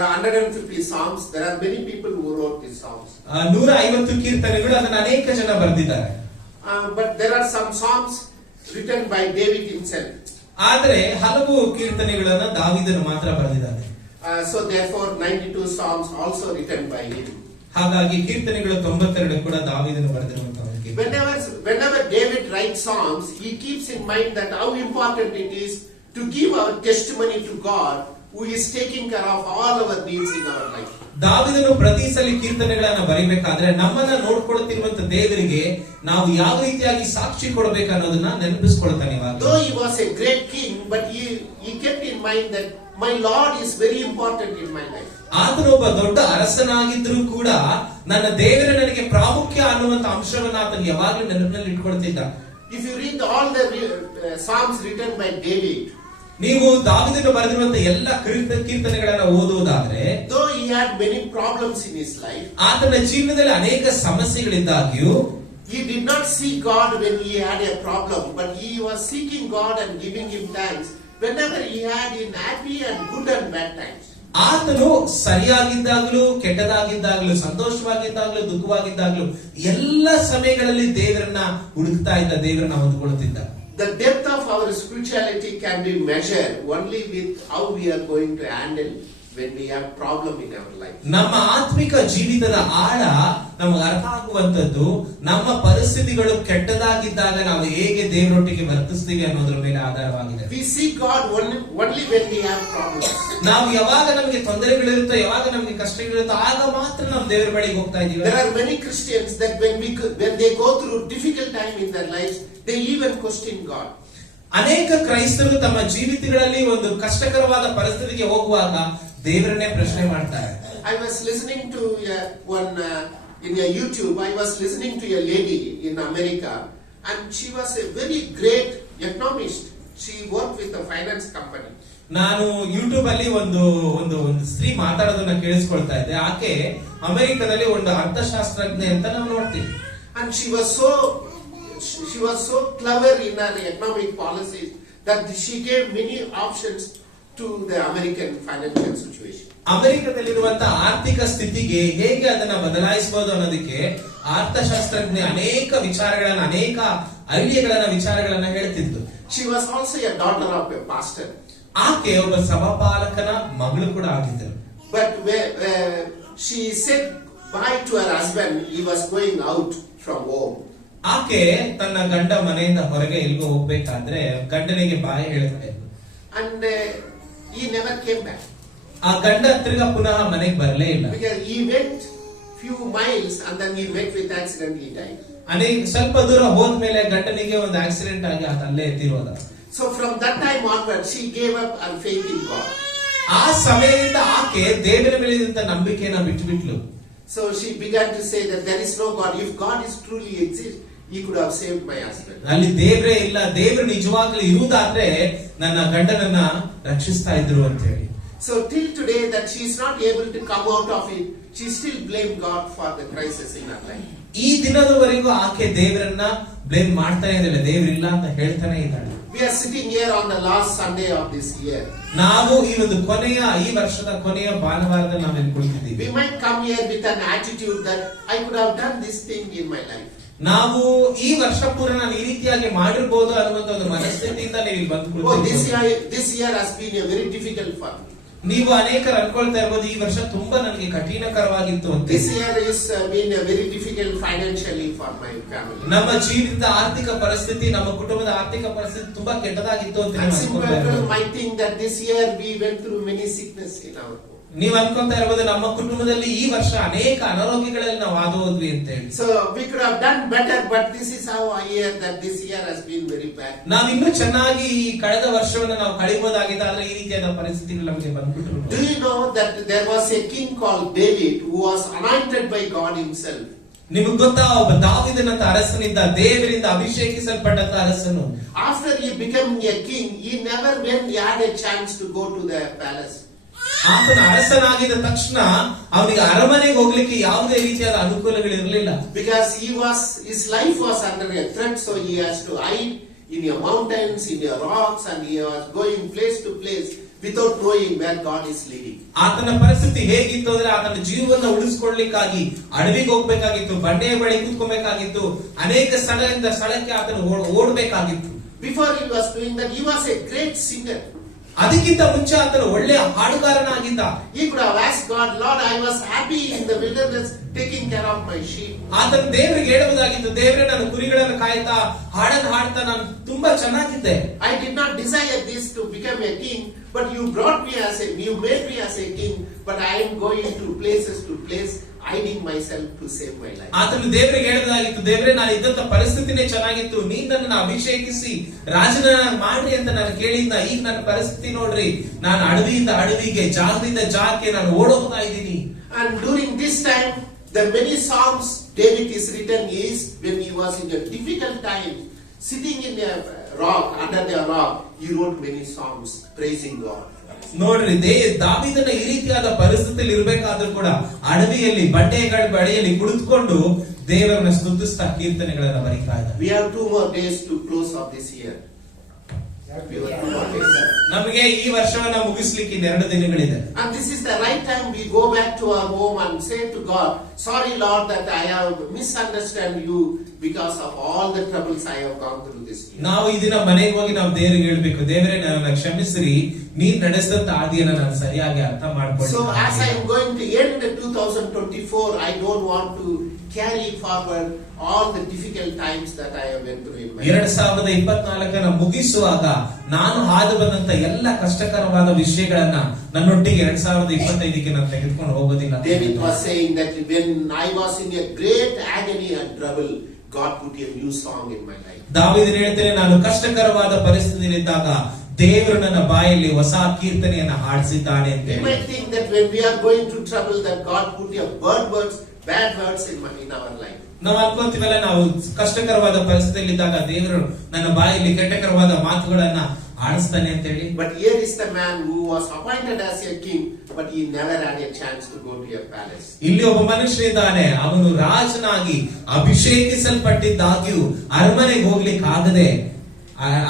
150 psalms. There are many people who wrote these psalms. 150 ಕೀರ್ತನೆಗಳು ಅದನ್ನ ಅನೇಕ ಜನ ಬರೆದಿದ್ದಾರೆ. But there are some psalms written by David himself. ಆದರೆ ಹಲವು ಕೀರ್ತನೆಗಳನ್ನ ದಾವೀದನು ಮಾತ್ರ ಬರೆದಿದ್ದಾನೆ. So therefore 92 psalms also written by him. ಹಾಗಾಗಿ ಕೀರ್ತನೆಗಳು 92 ಕೂಡ ದಾವೀದನು ಬರೆದಿರುವಂತಹ. Whenever David writes psalms, he keeps in mind that how important it is to give our testimony to God, who is taking care of all our needs in our life. ದಾವೀದನು ಪ್ರತಿ ಸಲ ಕೀರ್ತನೆಗಳನ್ನ ಬರಿಬೇಕಾದ್ರೆ ನಮ್ಮನ್ನ ನೋಡ್ಕೊಳ್ತಿರುವಂತ ದೇವರಿಗೆ ನಾವು ಯಾವ ರೀತಿಯಾಗಿ ಸಾಕ್ಷಿ ಕೊಡಬೇಕು ಅನ್ನೋದನ್ನ ನೆನಪಿಸ್ಕೊಳ್ತಾನೆ ಇವಾಗ. Though he was a great king, but he kept in mind that my Lord is very important in my life. ಆತನು ಒಬ್ಬ ದೊಡ್ಡ ಅರಸನಾಗಿದ್ರೂ ಕೂಡ ನನ್ನ ದೇವರ ನನಗೆ ಪ್ರಾಮುಖ್ಯ ಅನ್ನುವಂತ ಅಂಶವನ್ನ ಆತನು ಯಾವಾಗಲೂ ನೆನಪಿನಲ್ಲಿ ಇಟ್ಕೊಳ್ತಿದ್ದ. If you read all the psalms written by David, ನೀವು ದಾವೀದನು ಬರೆದಿರುವಂತ ಎಲ್ಲ ಕೀರ್ತನೆಗಳನ್ನ ಓದುವುದಾದ್ರೆ, though he had many problems in his life, ಆತನ ಜೀವನದಲ್ಲಿ ಅನೇಕ ಸಮಸ್ಯೆಗಳಿದ್ದಾಗ್ಯೂ he did not seek God when he had a problem, but he was seeking God and giving him thanks whenever he had in happy and good and bad times. ಆತನು ಸರಿಯಾಗಿದ್ದಾಗಲೂ ಕೆಟ್ಟದಾಗಿದ್ದಾಗಲೂ ಸಂತೋಷವಾಗಿದ್ದಾಗಲೂ ದುಃಖವಾಗಿದ್ದಾಗಲೂ ಎಲ್ಲ ಸಮಯಗಳಲ್ಲಿ ದೇವರನ್ನ ಹುಡುಕ್ತಾ ಇದ್ದ, ದೇವರನ್ನ ಹೊಂದಿಕೊಳ್ಳುತ್ತಿದ್ದ. The depth of our spirituality can be measured only with how we are going to handle when we have problem in our life. ನಮ್ಮ ಆತ್ಮಿಕ ಜೀವಿತದ ಆಳ ನಮಗೆ ಅರ್ಥ ಆಗುವಂತದ್ದು ನಮ್ಮ ಪರಿಸ್ಥಿತಿಗಳು ಕೆಟ್ಟದಾಗಿದ್ದಾಗ ನಾವು ಹೇಗೆ ದೇವರೊಟ್ಟಿಗೆ ವರ್ತಿಸ್ತೀವಿ ಅನ್ನೋದ್ರ ಮೇಲೆ ಆಧಾರವಾಗಿದೆ. We seek God only when we have problems. ನಾವು ಯಾವಾಗ ನಮಗೆ ತೊಂದರೆಗಳಿರುತ್ತೋ, ಯಾವಾಗ ನಮಗೆ ಕಷ್ಟಗಳಿರುತ್ತೋ ಆಗ ಮಾತ್ರ ನಾವು ದೇವರ ಬಳಿಗೆ ಹೋಗ್ತಾ ಇದೀವಿ. There are many Christians that when they go through difficult time in their lives, they even question God. ಅನೇಕ ಕ್ರೈಸ್ತರು ತಮ್ಮ ಜೀವಿತಗಳಲ್ಲಿ ಒಂದು ಕಷ್ಟಕರವಾದ ಪರಿಸ್ಥಿತಿಗೆ ಹೋಗುವಾಗ ದೇವರನ್ನೇ ಪ್ರಶ್ನೆ ಮಾಡ್ತಾರೆ. I was listening to in a YouTube. I was listening to a lady in America, and she was a very great economist. She worked with a finance company. ನಾನು ಯೂಟ್ಯೂಬ್ ಅಲ್ಲಿ ಒಂದು ಸ್ತ್ರೀ ಮಾತಾಡೋದನ್ನ ಕೇಳಿಸ್ಕೊಳ್ತಾ ಇದ್ದೆ. ಆಕೆ ಅಮೆರಿಕದಲ್ಲಿ ಒಂದು ಅರ್ಥಶಾಸ್ತ್ರಜ್ಞೆ ಅಂತ ನಾವು ನೋಡ್ತೀವಿ. And she was so clever in her economic policies that she gave many options to the American financial situation. ಅಮೆರಿಕದಲ್ಲಿರುವಂತಹ ಆರ್ಥಿಕ ಸ್ಥಿತಿಗೆ ಹೇಗೆ ಅದನ್ನ ಬದಲಾಯಿಸಬಹುದು ಅನ್ನೋದಕ್ಕೆ ಅರ್ಥಶಾಸ್ತ್ರಜ್ಞ ಅನೇಕ ವಿಚಾರಗಳನ್ನ, ಅನೇಕ ವಿಚಾರಗಳನ್ನ ಹೇಳ್ತಿದ್ದು. She was also a daughter of a pastor. ಆಕೆ ಒಬ್ಬ ಸಭಾಪಾಲಕನ ಮಗಳು ಕೂಡ ಆಗಿದ್ದರು. But she said bye to her husband. He was going out from home. ಆಕೆ ತನ್ನ ಗಂಡ ಮನೆಯಿಂದ ಹೊರಗೆ ಎಲ್ಗೋ ಹೋಗ್ಬೇಕಾದ್ರೆ ಗಂಡನಿಗೆ ಬಾಯಿ ಹೇಳ್ತಾ ಇದ್ಲು. And he never came back. ಆ ಗಂಡ ತಿರ್ಗಾ ಪುನಃ ಮನೆಗೆ ಬರಲೇ ಇಲ್ಲ. Because he went few miles and then he met with accident, he died. ಸ್ವಲ್ಪ ದೂರ ಹೋದ್ಮೇಲೆ ಗಂಡನಿಗೆ ಒಂದು ಆಕ್ಸಿಡೆಂಟ್ ಆಗಿ ಅಲ್ಲೇ ತೀರೋದ. So from that time onward she gave up her faith in God. ಆ ಸಮಯದಿಂದ ಆಕೆ ದೇವರ ಮೇಲೆ ಇದ್ದ ನಂಬಿಕೆಯನ್ನು ಬಿಟ್ಟುಬಿಟ್ಲು. So she began to say that there is no God. If God is truly exists, He could have saved my husband. ಅಲ್ಲಿ ದೇವರೇ ಇಲ್ಲ, ದೇವರು ನಿಜವಾಗ್ಲೂ ಇರುವುದಾದ್ರೆ ನನ್ನ ಗಂಡನನ್ನ ರಕ್ಷಿಸ್ತಾ ಇದ್ರು ಅಂತ ಹೇಳಿ. So till today that she is not able to come out of it, she still blamed God for the crisis in her life. ಈ ದಿನದವರೆಗೂ ಆಕೆ ದೇವರನ್ನ ಬ್ಲೇಮ್ ಮಾಡ್ತಾನೆ ಇದ್ದಾಳೆ, ದೇವರಿಲ್ಲ ಅಂತ ಹೇಳ್ತಾನೆ ಇದ್ದಾಳೆ. We are sitting here on the last Sunday of this year. ನಾವು ಈ ಒಂದು ಈ ವರ್ಷದ ಕೊನೆಯ ಭಾನುವಾರದಲ್ಲಿ ನಾವು ಕುಳಿತಿದ್ದೀವಿ. We might come here with an attitude that I could have done this thing in my life. ನಾವು ಈ ವರ್ಷ ಪೂರ ನಾನು ಈ ರೀತಿಯಾಗಿ ಮಾಡಿರಬಹುದು ಅನ್ನುವಂತ ಒಂದು ಮನಸ್ಥಿತಿಯಿಂದ ನೀವು ಇಲ್ಲಿ ಬಂದು ಕುಳಿತಿದ್ದೀರಿ. This year has been a very difficult for me. ನೀವು ಅನೇಕರು ಅನ್ಕೊಳ್ತಾ ಇರಬಹುದು ಈ ವರ್ಷ ತುಂಬಾ ನನಗೆ ಕಠಿಣಕರವಾಗಿತ್ತು ಅಂತ. This year has been a very difficult financially for my family. ನಮ್ಮ ಜೀವಿತದ ಆರ್ಥಿಕ ಪರಿಸ್ಥಿತಿ, ನಮ್ಮ ಕುಟುಂಬದ ಆರ್ಥಿಕ ಪರಿಸ್ಥಿತಿ ತುಂಬಾ ಕೆಟ್ಟದಾಗಿತ್ತು ಅಂತ And some people might think that this year we went through many sickness in our home. ನೀವು ಅನ್ಕೊಂತಾ ಇರಬಹುದು ನಮ್ಮ ಕುಟುಂಬದಲ್ಲಿ ಈ ವರ್ಷ ಅನೇಕ ಅನಾರೋಗ್ಯಗಳಲ್ಲಿ ನಾವು ಹಾದು ಹೋದ್ವಿ ಅಂತ ಹೇಳಿ. So we could have done better, but this is how I hear that this year has been very bad. ನಾವು ಇನ್ನೂ ಚೆನ್ನಾಗಿ ಈ ಕಳೆದ ವರ್ಷವನ್ನು ನಾವು ಕಳೆಯಬಹುದಾಗಿತ್ತು, ಆದ್ರೆ ಈ ರೀತಿಯಾದ ಪರಿಸ್ಥಿತಿಗಳು ನಮಗೆ ಬಂದ್ಬಿಟ್ರು. Do you know that there was a king called David who was anointed by God himself? ನಿಮಗೆ ಗೊತ್ತಾ, ಒಬ್ಬ ದಾವೀದನಂತ ಅರಸನಿದ್ದ, ದೇವರಿಂದ ಅಭಿಷೇಕಿಸಲ್ಪಟ್ಟಂತ ಅರಸನು. After he became a king, he never when he had a chance to go to the palace. ಆತನ ಅರಸನಾಗಿದ್ದ ತಕ್ಷಣ ಅವನಿಗೆ ಅರಮನೆಗೆ ಹೋಗ್ಲಿಕ್ಕೆ ಯಾವುದೇ ರೀತಿಯಾದ ಅನುಕೂಲಗಳಿರಲಿಲ್ಲ. Because his life was under a threat, so he has to hide in your mountains, in your rocks, and he was going place to place without knowing where God is leading. ಆತನ ಪರಿಸ್ಥಿತಿ ಹೇಗಿತ್ತು ಅಂದ್ರೆ ಆತನ ಜೀವನ ಉಳಿಸಿಕೊಳ್ಳಲಿಕ್ಕಾಗಿ ಅಡವಿಗೆ ಹೋಗ್ಬೇಕಾಗಿತ್ತು, ಬಂಡೆಯ ಬಳಿ ಕೂತ್ಕೋಬೇಕಾಗಿತ್ತು, ಅನೇಕ ಸ್ಥಳದಿಂದ ಸ್ಥಳಕ್ಕೆ ಆತನು ಓಡಬೇಕಾಗಿತ್ತು. Before he was doing that, he was a great singer. ಅದಕ್ಕಿಂತ ಮುಂಚೆ ಆತನು ಒಳ್ಳೆಯ ಹಾಡುಗಾರನಾಗಿದ್ದ. He could have asked God, Lord, I was happy in the wilderness taking care of my sheep. ಆತನು ದೇವರಿಗೆ ಹೇಳಬಹುದಾಗಿತ್ತು, ದೇವರೇ ನಾನು ಕುರಿಗಳನ್ನು ಕಾಯ್ತಾ ಹಾಡನ್ನು ಹಾಡ್ತಾ ನಾನು ತುಂಬಾ ಚೆನ್ನಾಗಿದ್ದೆ. I did not desire this to become a king, but you made me as a king, but I am going to places to place, hiding myself to save my life. ಆತನು ದೇವರಿಗೆ ಹೇಳಬಹುದಾಗಿತ್ತು, ದೇವರೇ ನಾನು ಇದ್ದಂತ ಪರಿಸ್ಥಿತಿನೇ ಚೆನ್ನಾಗಿತ್ತು, ನೀನ್ ನನ್ನನ್ನು ಅಭಿಷೇಕಿಸಿ ರಾಜನ ಮಾಡ್ರಿ ಅಂತ ನಾನು ಕೇಳಿದ್ದ. ಈಗ ನನ್ನ ಪರಿಸ್ಥಿತಿ ನೋಡ್ರಿ, ನಾನು ಅಡವಿಯಿಂದ ಅಡವಿಗೆ, ಜಾಗದಿಂದ ಜಾಗಕ್ಕೆ ನಾನು ಓಡೋಗ್ತಾ ಇದ್ದೀನಿ. And during this time, the many songs David is written is when he was in a difficult time, sitting in a rock, under the rock, he wrote many songs praising God. ನೋಡ್ರಿ, ದಾವೀದನ ಈ ರೀತಿಯಾದ ಪರಿಸ್ಥಿತಿಯಲ್ಲಿ ಇರಬೇಕಾದ್ರೂ ಕೂಡ ಅಡವಿಯಲ್ಲಿ ಬಂಡೆಗಳ ಬಳಿಯಲ್ಲಿ ಕುಳಿತುಕೊಂಡು ದೇವರನ್ನ ಸ್ತುತಿಸ್ತಾ ಕೀರ್ತನೆಗಳನ್ನ ಬರೀತಾ ಇದ್ದ. We have 2 more days to close of this year. ನಮಗೆ ಈ ವರ್ಷವನ್ನ ಮುಗಿಸ್ಲಿಕ್ಕೆ 2 ದಿನಗಳಿದೆ. And this is the right time we go back to our home and say to God, sorry Lord that I have misunderstood you because of all the troubles I have gone through this year. ನಾವು ಈ ದಿನ ಮನೆಗೆ ಹೋಗಿ ನಾವು ದೇವರಿಗೆ ಹೇಳ್ಬೇಕು, ದೇವರೇ ನನ್ನನ್ನು ಕ್ಷಮಿಸಿರಿ, ನೀನ್ ನಡೆಸಿದಂತ ಹಾದಿಯನ್ನ ನಾನು ಸರಿಯಾಗಿ ಅರ್ಥ ಮಾಡ್ಕೊಂಡು. So as I am going to end 2024, I don't want to carry forward all the difficult times that I have went through in my life. 2024 ಮುಗಿಸುವಾಗ ನಾನು ಹಾದು ಬಂದಂತ ಎಲ್ಲ ಕಷ್ಟಕರವಾದ ವಿಷಯಗಳನ್ನ ನನ್ನೊಟ್ಟಿಗೆ 2025ಕ್ಕೆ ನಾನು ತೆಗೆದುಕೊಂಡು ಹೋಗೋದಿಲ್ಲ. David was saying that when I was in a great agony and trouble, God put a new song in my life. ದಾವೀದನು ಹೇಳ್ತಾನೆ, ನಾನು ಕಷ್ಟಕರವಾದ ಪರಿಸ್ಥಿತಿಯಲ್ಲಿದ್ದಾಗ ದೇವರು ನನ್ನ ಬಾಯಲ್ಲಿ ಹೊಸ ಕೀರ್ತನೆಯನ್ನ ಹಾಡಿಸಿದ್ದಾನೆ ಅಂತ. You might think that when we are going through trouble that God put a bad words in our life. ನಾವು ಅನ್ಕೊಂತೀವಲ್ಲ, ನಾವು ಕಷ್ಟಕರವಾದ ಪರಿಸ್ಥಿತಿಯಲ್ಲಿದ್ದಾಗ ದೇವರು ನನ್ನ ಬಾಯಲ್ಲಿ ಕೆಟ್ಟಕರವಾದ ಮಾತುಗಳನ್ನ ಆಡಿಸ್ತಾನೆ ಅಂತ ಹೇಳಿ. But here is the man who was appointed as a king, but he never had a chance to go to a palace. ಇಲ್ಲಿ ಒಬ್ಬ ಮನುಷ್ಯನಿದ್ದಾನೆ, ಅವನು ರಾಜನಾಗಿ ಅಭಿಷೇಕಿಸಲ್ಪಟ್ಟಿದ್ದಾಗ್ಯೂ ಅರಮನೆಗೆ ಹೋಗ್ಲಿಕ್ಕೆ ಆಗದೆ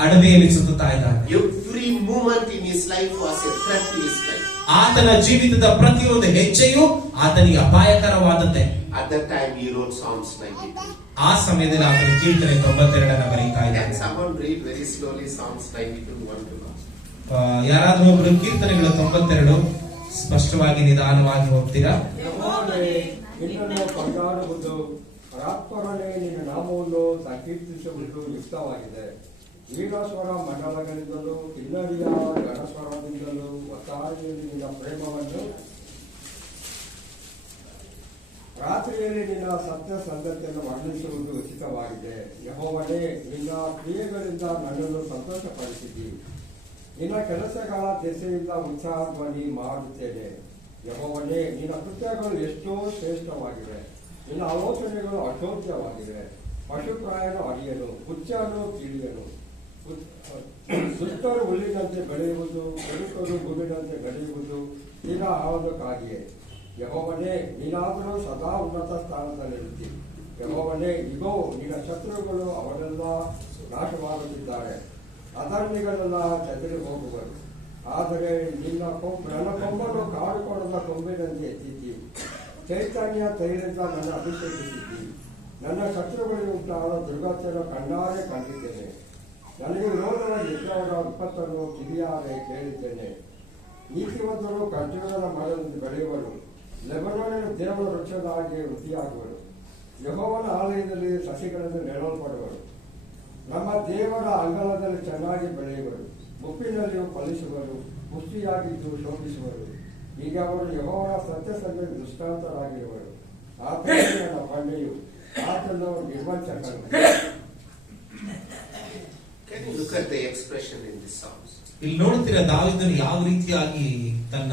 ಅಡವಿಯಲ್ಲಿ ಸುತ್ತಾ ಇದ್ದಾನೆ. Every moment in his life was a threat to his life. ಆತನ ಜೀವಿತದ ಪ್ರತಿಯೊಂದು ಹೆಜ್ಜೆಯೂ ಆತನಿಗೆ ಅಪಾಯಕರವಾದದ್ದೇ. At that time he wrote Psalms 92. ಆ ಸಮಯದಲ್ಲಿ ಆತನ ಕೀರ್ತನೆ 92 ಬರೀತಾ ಇದ್ದಾನೆ. Can someone read very slowly Psalms 92 1 to 1? ಯಾರಾದ್ರೂ ಒಬ್ರು ಕೀರ್ತನೆಗಳು 92 ಸ್ಪಷ್ಟವಾಗಿ ನಿಧಾನವಾಗಿ ಹೋಗ್ತೀರಾ? ನಿನ್ನನ್ನು ಕೊಂಡಾಡುವುದು, ಪರಾತ್ಪರನೇ ನಿನ್ನ ನಾಮವನ್ನು ಸಂಕೀರ್ತಿಸುವುದು ಯುಕ್ತವಾಗಿದೆ. ವೀಣಾಸ್ವರ ಮಂಡಲಗಳಿಂದಲೂ ಕಿನ್ನರಿಯ ಗಣಸ್ವರದಿಂದಲೂ ಒತ್ತಾಯಿಯಲ್ಲಿ ನಿನ್ನ ಪ್ರೇಮವನ್ನು, ರಾತ್ರಿಯಲ್ಲಿ ನಿನ್ನ ಸತ್ಯ ಸಂಗತಿಯನ್ನು ವರ್ಣಿಸುವುದು ಉಚಿತವಾಗಿದೆ. ಯೆಹೋವನೇ, ನಿನ್ನ ಕ್ರಿಯೆಗಳಿಂದ ನನ್ನನ್ನು ಸಂತೋಷಪಡಿಸಿದಿ. ನಿನ್ನ ಕೆಲಸಗಳ ದೆಸೆಯಿಂದ ಉತ್ಸಾಹ ಧ್ವನಿ ಮಾಡುತ್ತೇನೆ. ಯೆಹೋವನೇ, ನಿನ್ನ ಕೃತ್ಯಗಳು ಎಷ್ಟೋ ಶ್ರೇಷ್ಠವಾಗಿವೆ, ನಿನ್ನ ಆಲೋಚನೆಗಳು ಅಶೋಚ್ಯವಾಗಿವೆ. ಪಶುಪ್ರಾಯನು ಅರಿಯನು, ಹುಚ್ಚನು ತಿಳಿಯನು. ದುಷ್ಟರು ಹುಲ್ಲಿನಂತೆ ಬೆಳೆಯುವುದು, ಕೆಡುಕರು ಭೂಮಿನಂತೆ ಬೆಳೆಯುವುದು ತೀರಾ ಆವದಕ್ಕಾಗಿಯೇ. ಯೆಹೋವನೇ, ನೀನಾದರೂ ಸದಾ ಉನ್ನತ ಸ್ಥಾನದಲ್ಲಿರುತ್ತಿ. ಯೆಹೋವನೇ, ಇಗೋ ನಿನ್ನ ಶತ್ರುಗಳು ಅವರೆಲ್ಲ ನಾಶವಾಗುತ್ತಿದ್ದಾರೆ, ಅಧರ್ಮಿಗಳೆಲ್ಲ ಚದರಿ ಹೋಗುವರು. ಆದರೆ ನನ್ನ ಕೊಂಬನ್ನು ಕಾಡುಕೊಡದ ಕೊಂಬಿನಂತೆ ಎತ್ತಿದ್ದಿ, ಚೈತನ್ಯ ತೈಲದಿಂದ ನನ್ನ ಅಭಿಷೇಕಿಸಿದ್ದಿ. ನನ್ನ ಶತ್ರುಗಳಿಗೆ ಉಂಟಾದ ದುರ್ಗತಿಯನ್ನು ಕಣ್ಣಾರೆ ಕಂಡಿದ್ದೇನೆ, ನನಗೆ ವಿರೋಧವಾಗಿ ಎದುರಾದ ವಿಪತ್ತನ್ನು ಕಿವಿಯಾರೆ ಕೇಳಿದ್ದೇನೆ. ನೀತಿವಂತರು ಖರ್ಜೂರದ ಮರದಲ್ಲಿ ಬೆಳೆಯುವರು, ಲೆಬನೋನಿನ ದೇವರ ವೃಕ್ಷದ ಹಾಗೆ ವೃದ್ಧಿಯಾಗುವರು. ಯೆಹೋವನ ಆಲಯದಲ್ಲಿ ಸಸಿಗಳನ್ನು ನೆಡಲ್ಪಡುವರು, ನಮ್ಮ ದೇವರ ಅಂಗಳದಲ್ಲಿ ಚೆನ್ನಾಗಿ ಬೆಳೆಯುವರು. ಮುಪ್ಪಿನಲ್ಲಿಯೂ ಫಲಿಸುವರು, ಪುಷ್ಟಿಯಾಗಿದ್ದು ಶೋಭಿಸುವರು. ಈಗ ಅವರು ಯೆಹೋವನ ಸತ್ಯಸಂಧೆ ದೃಷ್ಟಾಂತರಾಗಿರುವರು. ಆತನೇ ನನ್ನ ಬಂಡೆಯು, ಆತನು ನಿರ್ವಂಚಕನು. Can you look at the expression in this Psalms? ಇಲ್ಲಿ ನೋಡ್ತೀರಾ ದಾವೀದನು ಯಾವ ರೀತಿಯಾಗಿ ತನ್ನ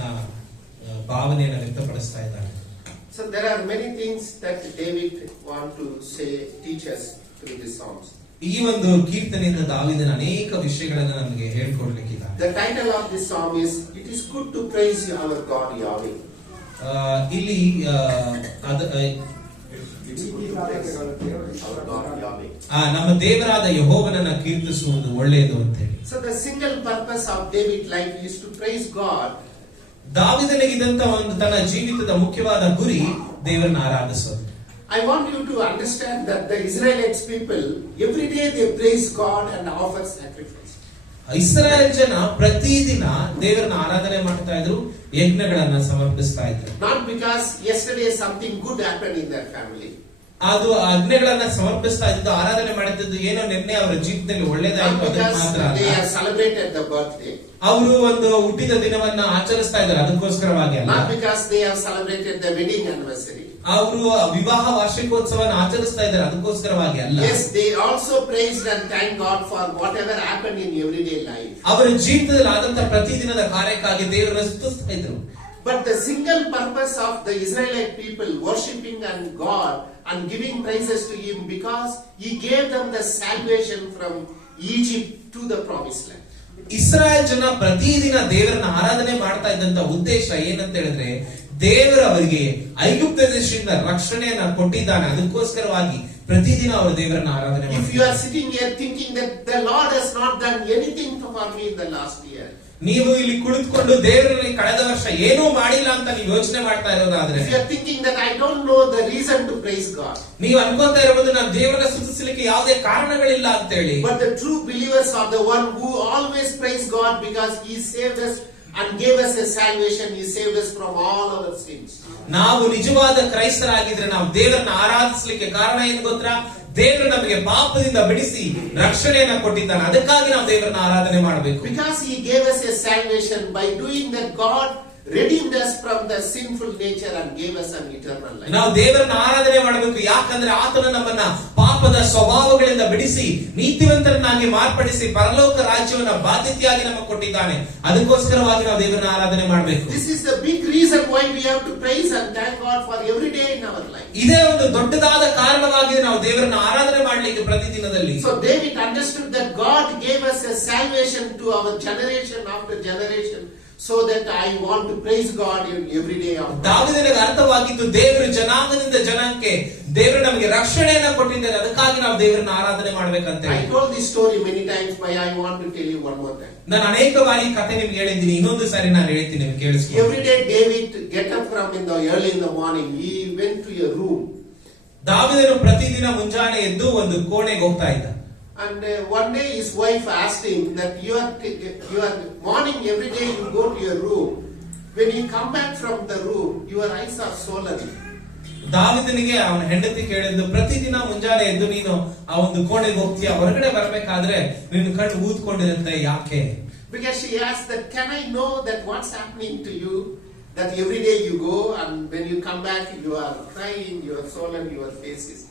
ಭಾವನೆಯನ್ನು ವ್ಯಕ್ತಪಡಿಸ್ತಾ ಇದ್ದಾನೆ. So there are many things that David want to say, teach us through this Psalms. ಈ ಒಂದು ಕೀರ್ತನೆಯಿಂದ ದಾವೀದನ ಅನೇಕ ವಿಷಯಗಳನ್ನು ನಮಗೆ ಹೇಳಿಕೊಡ್ಲಿಕ್ಕಿದ್ದಾರೆ. The title of this psalm is "It is good to praise our God Yahweh." ಇಲ್ಲಿ It's good to praise our God Yahweh. ನಮ್ಮ ದೇವರಾದ ಯೆಹೋವನನ್ನ ಕೀರ್ತಿಸುವುದು ಒಳ್ಳೆಯದು ಅಂತ ಹೇಳಿ. So the single purpose of David life is to praise God. ದಾವೀದನಿಗಿದ್ದಂತ ಒಂದು ತನ್ನ ಜೀವಿತದ ಮುಖ್ಯವಾದ ಗುರಿ ದೇವರನ್ನ ಆರಾಧಿಸೋದು. I want you to understand that the Israelites people every day they praise God and offer sacrifice. Israel ಜನ ಪ್ರತಿದಿನ ದೇವರನ್ನ ಆರಾಧನೆ ಮಾಡ್ತಾ ಇದ್ರು, ಯಜ್ಞಗಳನ್ನ ಸಮರ್ಪಿಸ್ತಾ ಇದ್ರು. Not because yesterday something good happened in their family. ಅದು ಯಜ್ಞಗಳನ್ನ ಸಮರ್ಪಿಸ್ತಾ ಇದ್ದು ಆರಾಧನೆ ಮಾಡುತ್ತಿದ್ದು ಏನೋ ನಿನ್ನೆ ಅವರ ಜೀವಿತದಲ್ಲಿ ಒಳ್ಳೆಯದಾಯಿತು ಅದಕ್ಕೆ ಮಾತ್ರ They have celebrated the birthday. ಅವರು ಒಂದು ಹುಟ್ಟಿದ ದಿನವನ್ನ ಆಚರಿಸ್ತಾ ಇದ್ದಾರೆ ಅದಕ್ಕೋಸ್ಕರವಾಗಿ ಅಲ್ಲ. Not because they have celebrated the wedding anniversary. ಅವರು ವಿವಾಹ ವಾರ್ಷಿಕೋತ್ಸವವನ್ನು ಆಚರಿಸ್ತಾ ಇದ್ದಾರೆ ಅದಕ್ಕೋಸ್ಕರವಾಗಿ ಅಲ್ಲ. Yes, they also praised and thanked God for whatever happened in everyday life. ಅವರ ಜೀವಿತದಲ್ಲಿ ಆದಂತ ಪ್ರತಿದಿನದ ಕಾರ್ಯಕ್ಕಾಗಿ ದೇವರನ್ನು ಸ್ತುತಿಸ್ತಾ ಇದ್ರು. But the single purpose of the Israelite people worshiping and God and giving praises to Him because He gave them the salvation from Egypt to the promised land. Israel ಜನ ಪ್ರತಿದಿನ ದೇವರನ್ನ ಆರಾಧನೆ ಮಾಡ್ತಾ ಇದ್ದಂತ ಉದ್ದೇಶ ಏನಂತ ಹೇಳಿದ್ರೆ ದೇವರು ಅವರಿಗೆ ಐಗುಪ್ತ ದೇಶದಿಂದ ರಕ್ಷಣೆಯನ್ನ ಕೊಟ್ಟಿದ್ದಾನೆ, ಅದಕ್ಕೋಸ್ಕರವಾಗಿ ಪ್ರತಿದಿನ ಅವರು ದೇವರನ್ನ ಆರಾಧನೆ ಮಾಡ್ತಾರೆ. If you are sitting here thinking that the Lord has not done anything for me in the last year, ನೀವು ಇಲ್ಲಿ ಕುಳಿತುಕೊಂಡು ದೇವರಲ್ಲಿ ಕಳೆದ ವರ್ಷ ಏನೂ ಮಾಡಿಲ್ಲ ಅಂತ ನೀವು ಯೋಚನೆ ಮಾಡ್ತಾ ಇರೋದಾದ್ರೆ, if you are thinking that I don't know the reason to praise God, ನೀವು ಅನ್ಕೊಂತಾ ಇರಬಹುದು ನಾನು ದೇವರನ್ನ ಸ್ತುತಿಸಲಿಕ್ಕೆ ಯಾವುದೇ ಕಾರಣಗಳಿಲ್ಲ ಅಂತ ಹೇಳಿ. but the true believers are the one who always praise God because He saved us and gave us a salvation. He saved us from all our sins. ನಾವು ನಿಜವಾದ ಕ್ರೈಸ್ತರಾಗಿದ್ರೆ ನಾವು ದೇವರನ್ನ ಆರಾಧಿಸಲಿಕ್ಕೆ ಕಾರಣ ಏನು ಗೊತ್ತಾ? ದೇವರು ನಮಗೆ ಪಾಪದಿಂದ ಬಿಡಿಸಿ ರಕ್ಷಣೆಯನ್ನ ಕೊಟ್ಟಿದ್ದಾನೆ, ಅದಕ್ಕಾಗಿ ನಾವು ದೇವರನ್ನ ಆರಾಧನೆ ಮಾಡಬೇಕು. Because He gave us a salvation, by doing that God redeemed us from the sinful nature and gave us an eternal life. ನಾವು ದೇವರನ್ನ ಆರಾಧನೆ ಮಾಡಬೇಕು, ಯಾಕಂದ್ರೆ ಆತನು ನಮ್ಮನ್ನ ಪಾಪದ ಸ್ವಭಾವಗಳಿಂದ ಬಿಡಿಸಿ ನೀತಿವಂತರನ್ನಾಗಿ ಮಾರ್ಪಡಿಸಿ ಪರಲೋಕ ರಾಜ್ಯವನ್ನ ಬಾಧ್ಯತೆಯಾಗಿ ನಮಗೆ ಕೊಟ್ಟಿದ್ದಾನೆ, ಅದಕ್ಕೋಸ್ಕರವಾಗಿ ನಾವು ದೇವರನ್ನ ಆರಾಧನೆ ಮಾಡಬೇಕು. This is the big reason why we have to praise and thank God for every day in our life. ಇದೇ ಒಂದು ದೊಡ್ಡದಾದ ಕಾರಣವಾಗಿದೆ ನಾವು ದೇವರನ್ನ ಆರಾಧನೆ ಮಾಡಲಿಕ್ಕೆ ಪ್ರತಿದಿನದಲ್ಲಿ. So David understood that God gave us a salvation to our generation after generation, so that I want to praise God in every day of my life. ದಾವೀದನಿಗೆ ಅರ್ಥವಾಗಿದ್ದು ದೇವರು ಜನಾಂಗದಿಂದ ಜನಾಂಗಕ್ಕೆ ದೇವರು ನಮಗೆ ರಕ್ಷಣೆಯನ್ನ ಕೊಟ್ಟಿದ್ದಾರೆ, ಅದಕ್ಕಾಗಿ ನಾವು ದೇವರನ್ನ ಆರಾಧನೆ ಮಾಡಬೇಕಂತ. I told this story many times, but I want to tell you one more time. ನಾನು ಅನೇಕ ಬಾರಿ ಕಥೆ ನಿಮ್ಗೆ ಹೇಳಿದ್ದೀನಿ, ಇನ್ನೊಂದು ಸಾರಿ ನಾನು ಹೇಳ್ತೀನಿ, ನಿಮ್ಗೆ ಕೇಳಿಸ್ಕೊಳ್ಳಿ. Every day David get up from early in the morning, he went to a room. ದಾವೀದನು ಪ್ರತಿದಿನ ಮುಂಜಾನೆ ಎದ್ದು ಒಂದು ಕೋಣೆಗೆ ಹೋಗ್ತಾ ಇದ್ದ. And one day his wife asked him that you are morning every day you go to your room. When you come back from the room, your eyes are swollen. ದಾವೀದನಿಗೆ ಅವನ ಹೆಂಡತಿ ಕೇಳಿದ್ದು, ಪ್ರತಿದಿನ ಮುಂಜಾನೆ ಎದ್ದು ನೀನು ಆ ಒಂದು ಕೋಣೆಗೆ ಹೋಗ್ತೀಯ, ಹೊರಗಡೆ ಬರಬೇಕಾದ್ರೆ ನಿನ್ನ ಕಣ್ಣು ಊದ್ಕೊಂಡಿರುತ್ತೆ, ಯಾಕೆ? Because she asked that, can I know that what's happening to you? That every day you go and when you come back you are crying, you are swollen, your face is.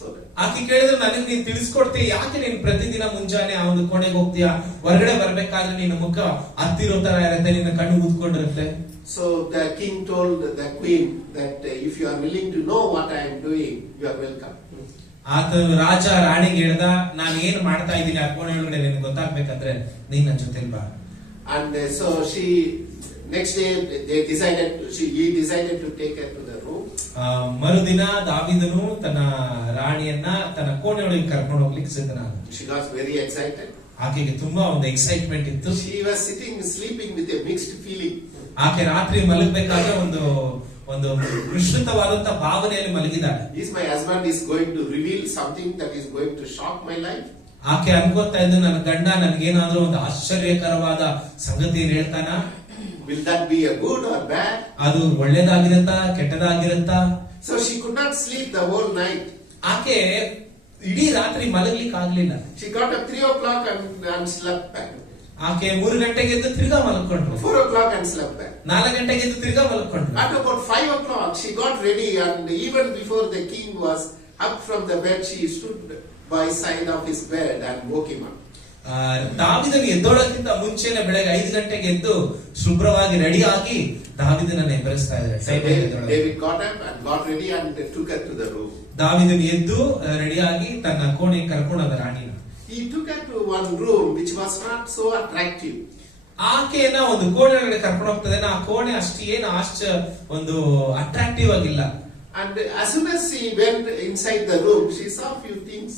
So that ಆಕೆ ಕೇಳಿದ್ರೆ ನನಗೆ ನೀನ್ ತಿಳಿಸ್ಕೊಡ್ತೀಯ, ಯಾಕೆ ನೀನ್ ಪ್ರತಿದಿನ ಮುಂಜಾನೆ ಆ ಒಂದು ಕೋಣೆಗೆ ಹೋಗ್ತೀಯ, ಹೊರಗಡೆ ಬರ್ಬೇಕಾದ್ರೆ ನಿನ್ನ ಮುಖ ಹತ್ತಿರೋ ತರ ಇರುತ್ತೆ, ನಿನ್ನ ಕಣ್ಣು ಊದ್ಕೊಂಡಿರುತ್ತೆ. So the king told the queen that if you are willing to know what I am doing, you are welcome. ಆತನು ರಾಜ ರಾಣಿಗೆ ಹೇಳ್ದ, ನಾನು ಏನ್ ಮಾಡ್ತಾ ಇದ್ದೀನಿ ಆ ಕೋಣೆ ಒಳಗಡೆ ನಿನ್ಗೆ ಗೊತ್ತಾಗ್ಬೇಕಂದ್ರೆ ನೀನ್ ನನ್ನ ಜೊತೆ ಬಾ. And so she next day he decided to take her to the room. ಮರುದಿನ ದಾವೀದನು ತನ್ನ ರಾಣಿಯನ್ನ ತನ್ನ ಕೋಣೆ ಒಳಗೆ ಕರ್ಕೊಂಡು ಹೋಗ್ಲಿಕ್ಕೆ ಸಿದ್ಧನಾದ. She got very excited. ಆಕೆಗೆ ತುಂಬಾ ಒಂದು ಎಕ್ಸೈಟ್ಮೆಂಟ್ ಇತ್ತು. She was sleeping with a mixed feeling. ಆಕೆ ರಾತ್ರಿ ಮಲಗಬೇಕಾದ್ರೆ ಒಂದು ವಿಸ್ತೃತವಾದಂತ ಭಾವನೆಯಲ್ಲಿ ಮಲಗಿದ್ದಾಳೆ. Is my husband is going to reveal something that is going to shock my life? ಆಕೆ ಅನ್ಕೋತಾ ಇದ್ದು, ನನ್ನ ಗಂಡ ನನಗೇನಾದ್ರೂ ಒಂದು ಆಶ್ಚರ್ಯಕರವಾದ ಸಂಗತಿಯನ್ನು ಹೇಳ್ತಾನ? Will that be a good or bad? ಅದು ಒಳ್ಳೇದಾಗಿರುತ್ತಾ ಕೆಟ್ಟದಾಗಿರುತ್ತಾ? So she could not sleep the whole night. ಆಕೆ ಇಡೀ ರಾತ್ರಿ ಮಲಗ್ಲಿಕ್ಕೆ ಆಗ್ಲಿಲ್ಲ. She got up 3 o'clock and slept back. ಆಕೆ 3 ಗಂಟೆಗೆ ಎದ್ದು ತಿರ್ಗಾ ಮಲ್ಕೊಂಡ್ರು. 4 o'clock and slept back. 4 ಗಂಟೆಗೆ ಎದ್ದು ತಿರ್ಗಾ ಮಲ್ಕೊಂಡ್ರು. At about 5 o'clock she got ready, and even before the king was up from the bed, she stood by side of his bed and woke him up. ದಾವಿದನು ಎದ್ದೋಳಕ್ಕಿಂತ ಮುಂಚೆನೆ ಬೆಳಗ್ಗೆ 5 ಗಂಟೆಗೆ ಎದ್ದು ಶುಭ್ರವಾಗಿ ready ಆಗಿ ದಾವಿದನನ್ನ ಎಬ್ಬರಿಸ್ತಾ ಇದ್ದಾರೆ. David got up and got ready and took her to the room. ದಾವಿದನು ಎದ್ದು ರೆಡಿಯಾಗಿ ತನ್ನ ಕೋಣೆಗೆ ಕರ್ಕೊಂಡು ಹೋದ ರಾಣಿನ. He took her to one room which was not so attractive. ಆಕೆಯನ್ನ ಒಂದು ಕೋಣೆ ಒಳಗಡೆ ಕರ್ಕೊಂಡು ಹೋಗ್ತದೆ. ಆ ಕೋಣೆ ಅಷ್ಟೇನು ಒಂದು ಅಟ್ರಾಕ್ಟಿವ್ ಆಗಿಲ್ಲ. And as soon as she went inside the room, she saw few things.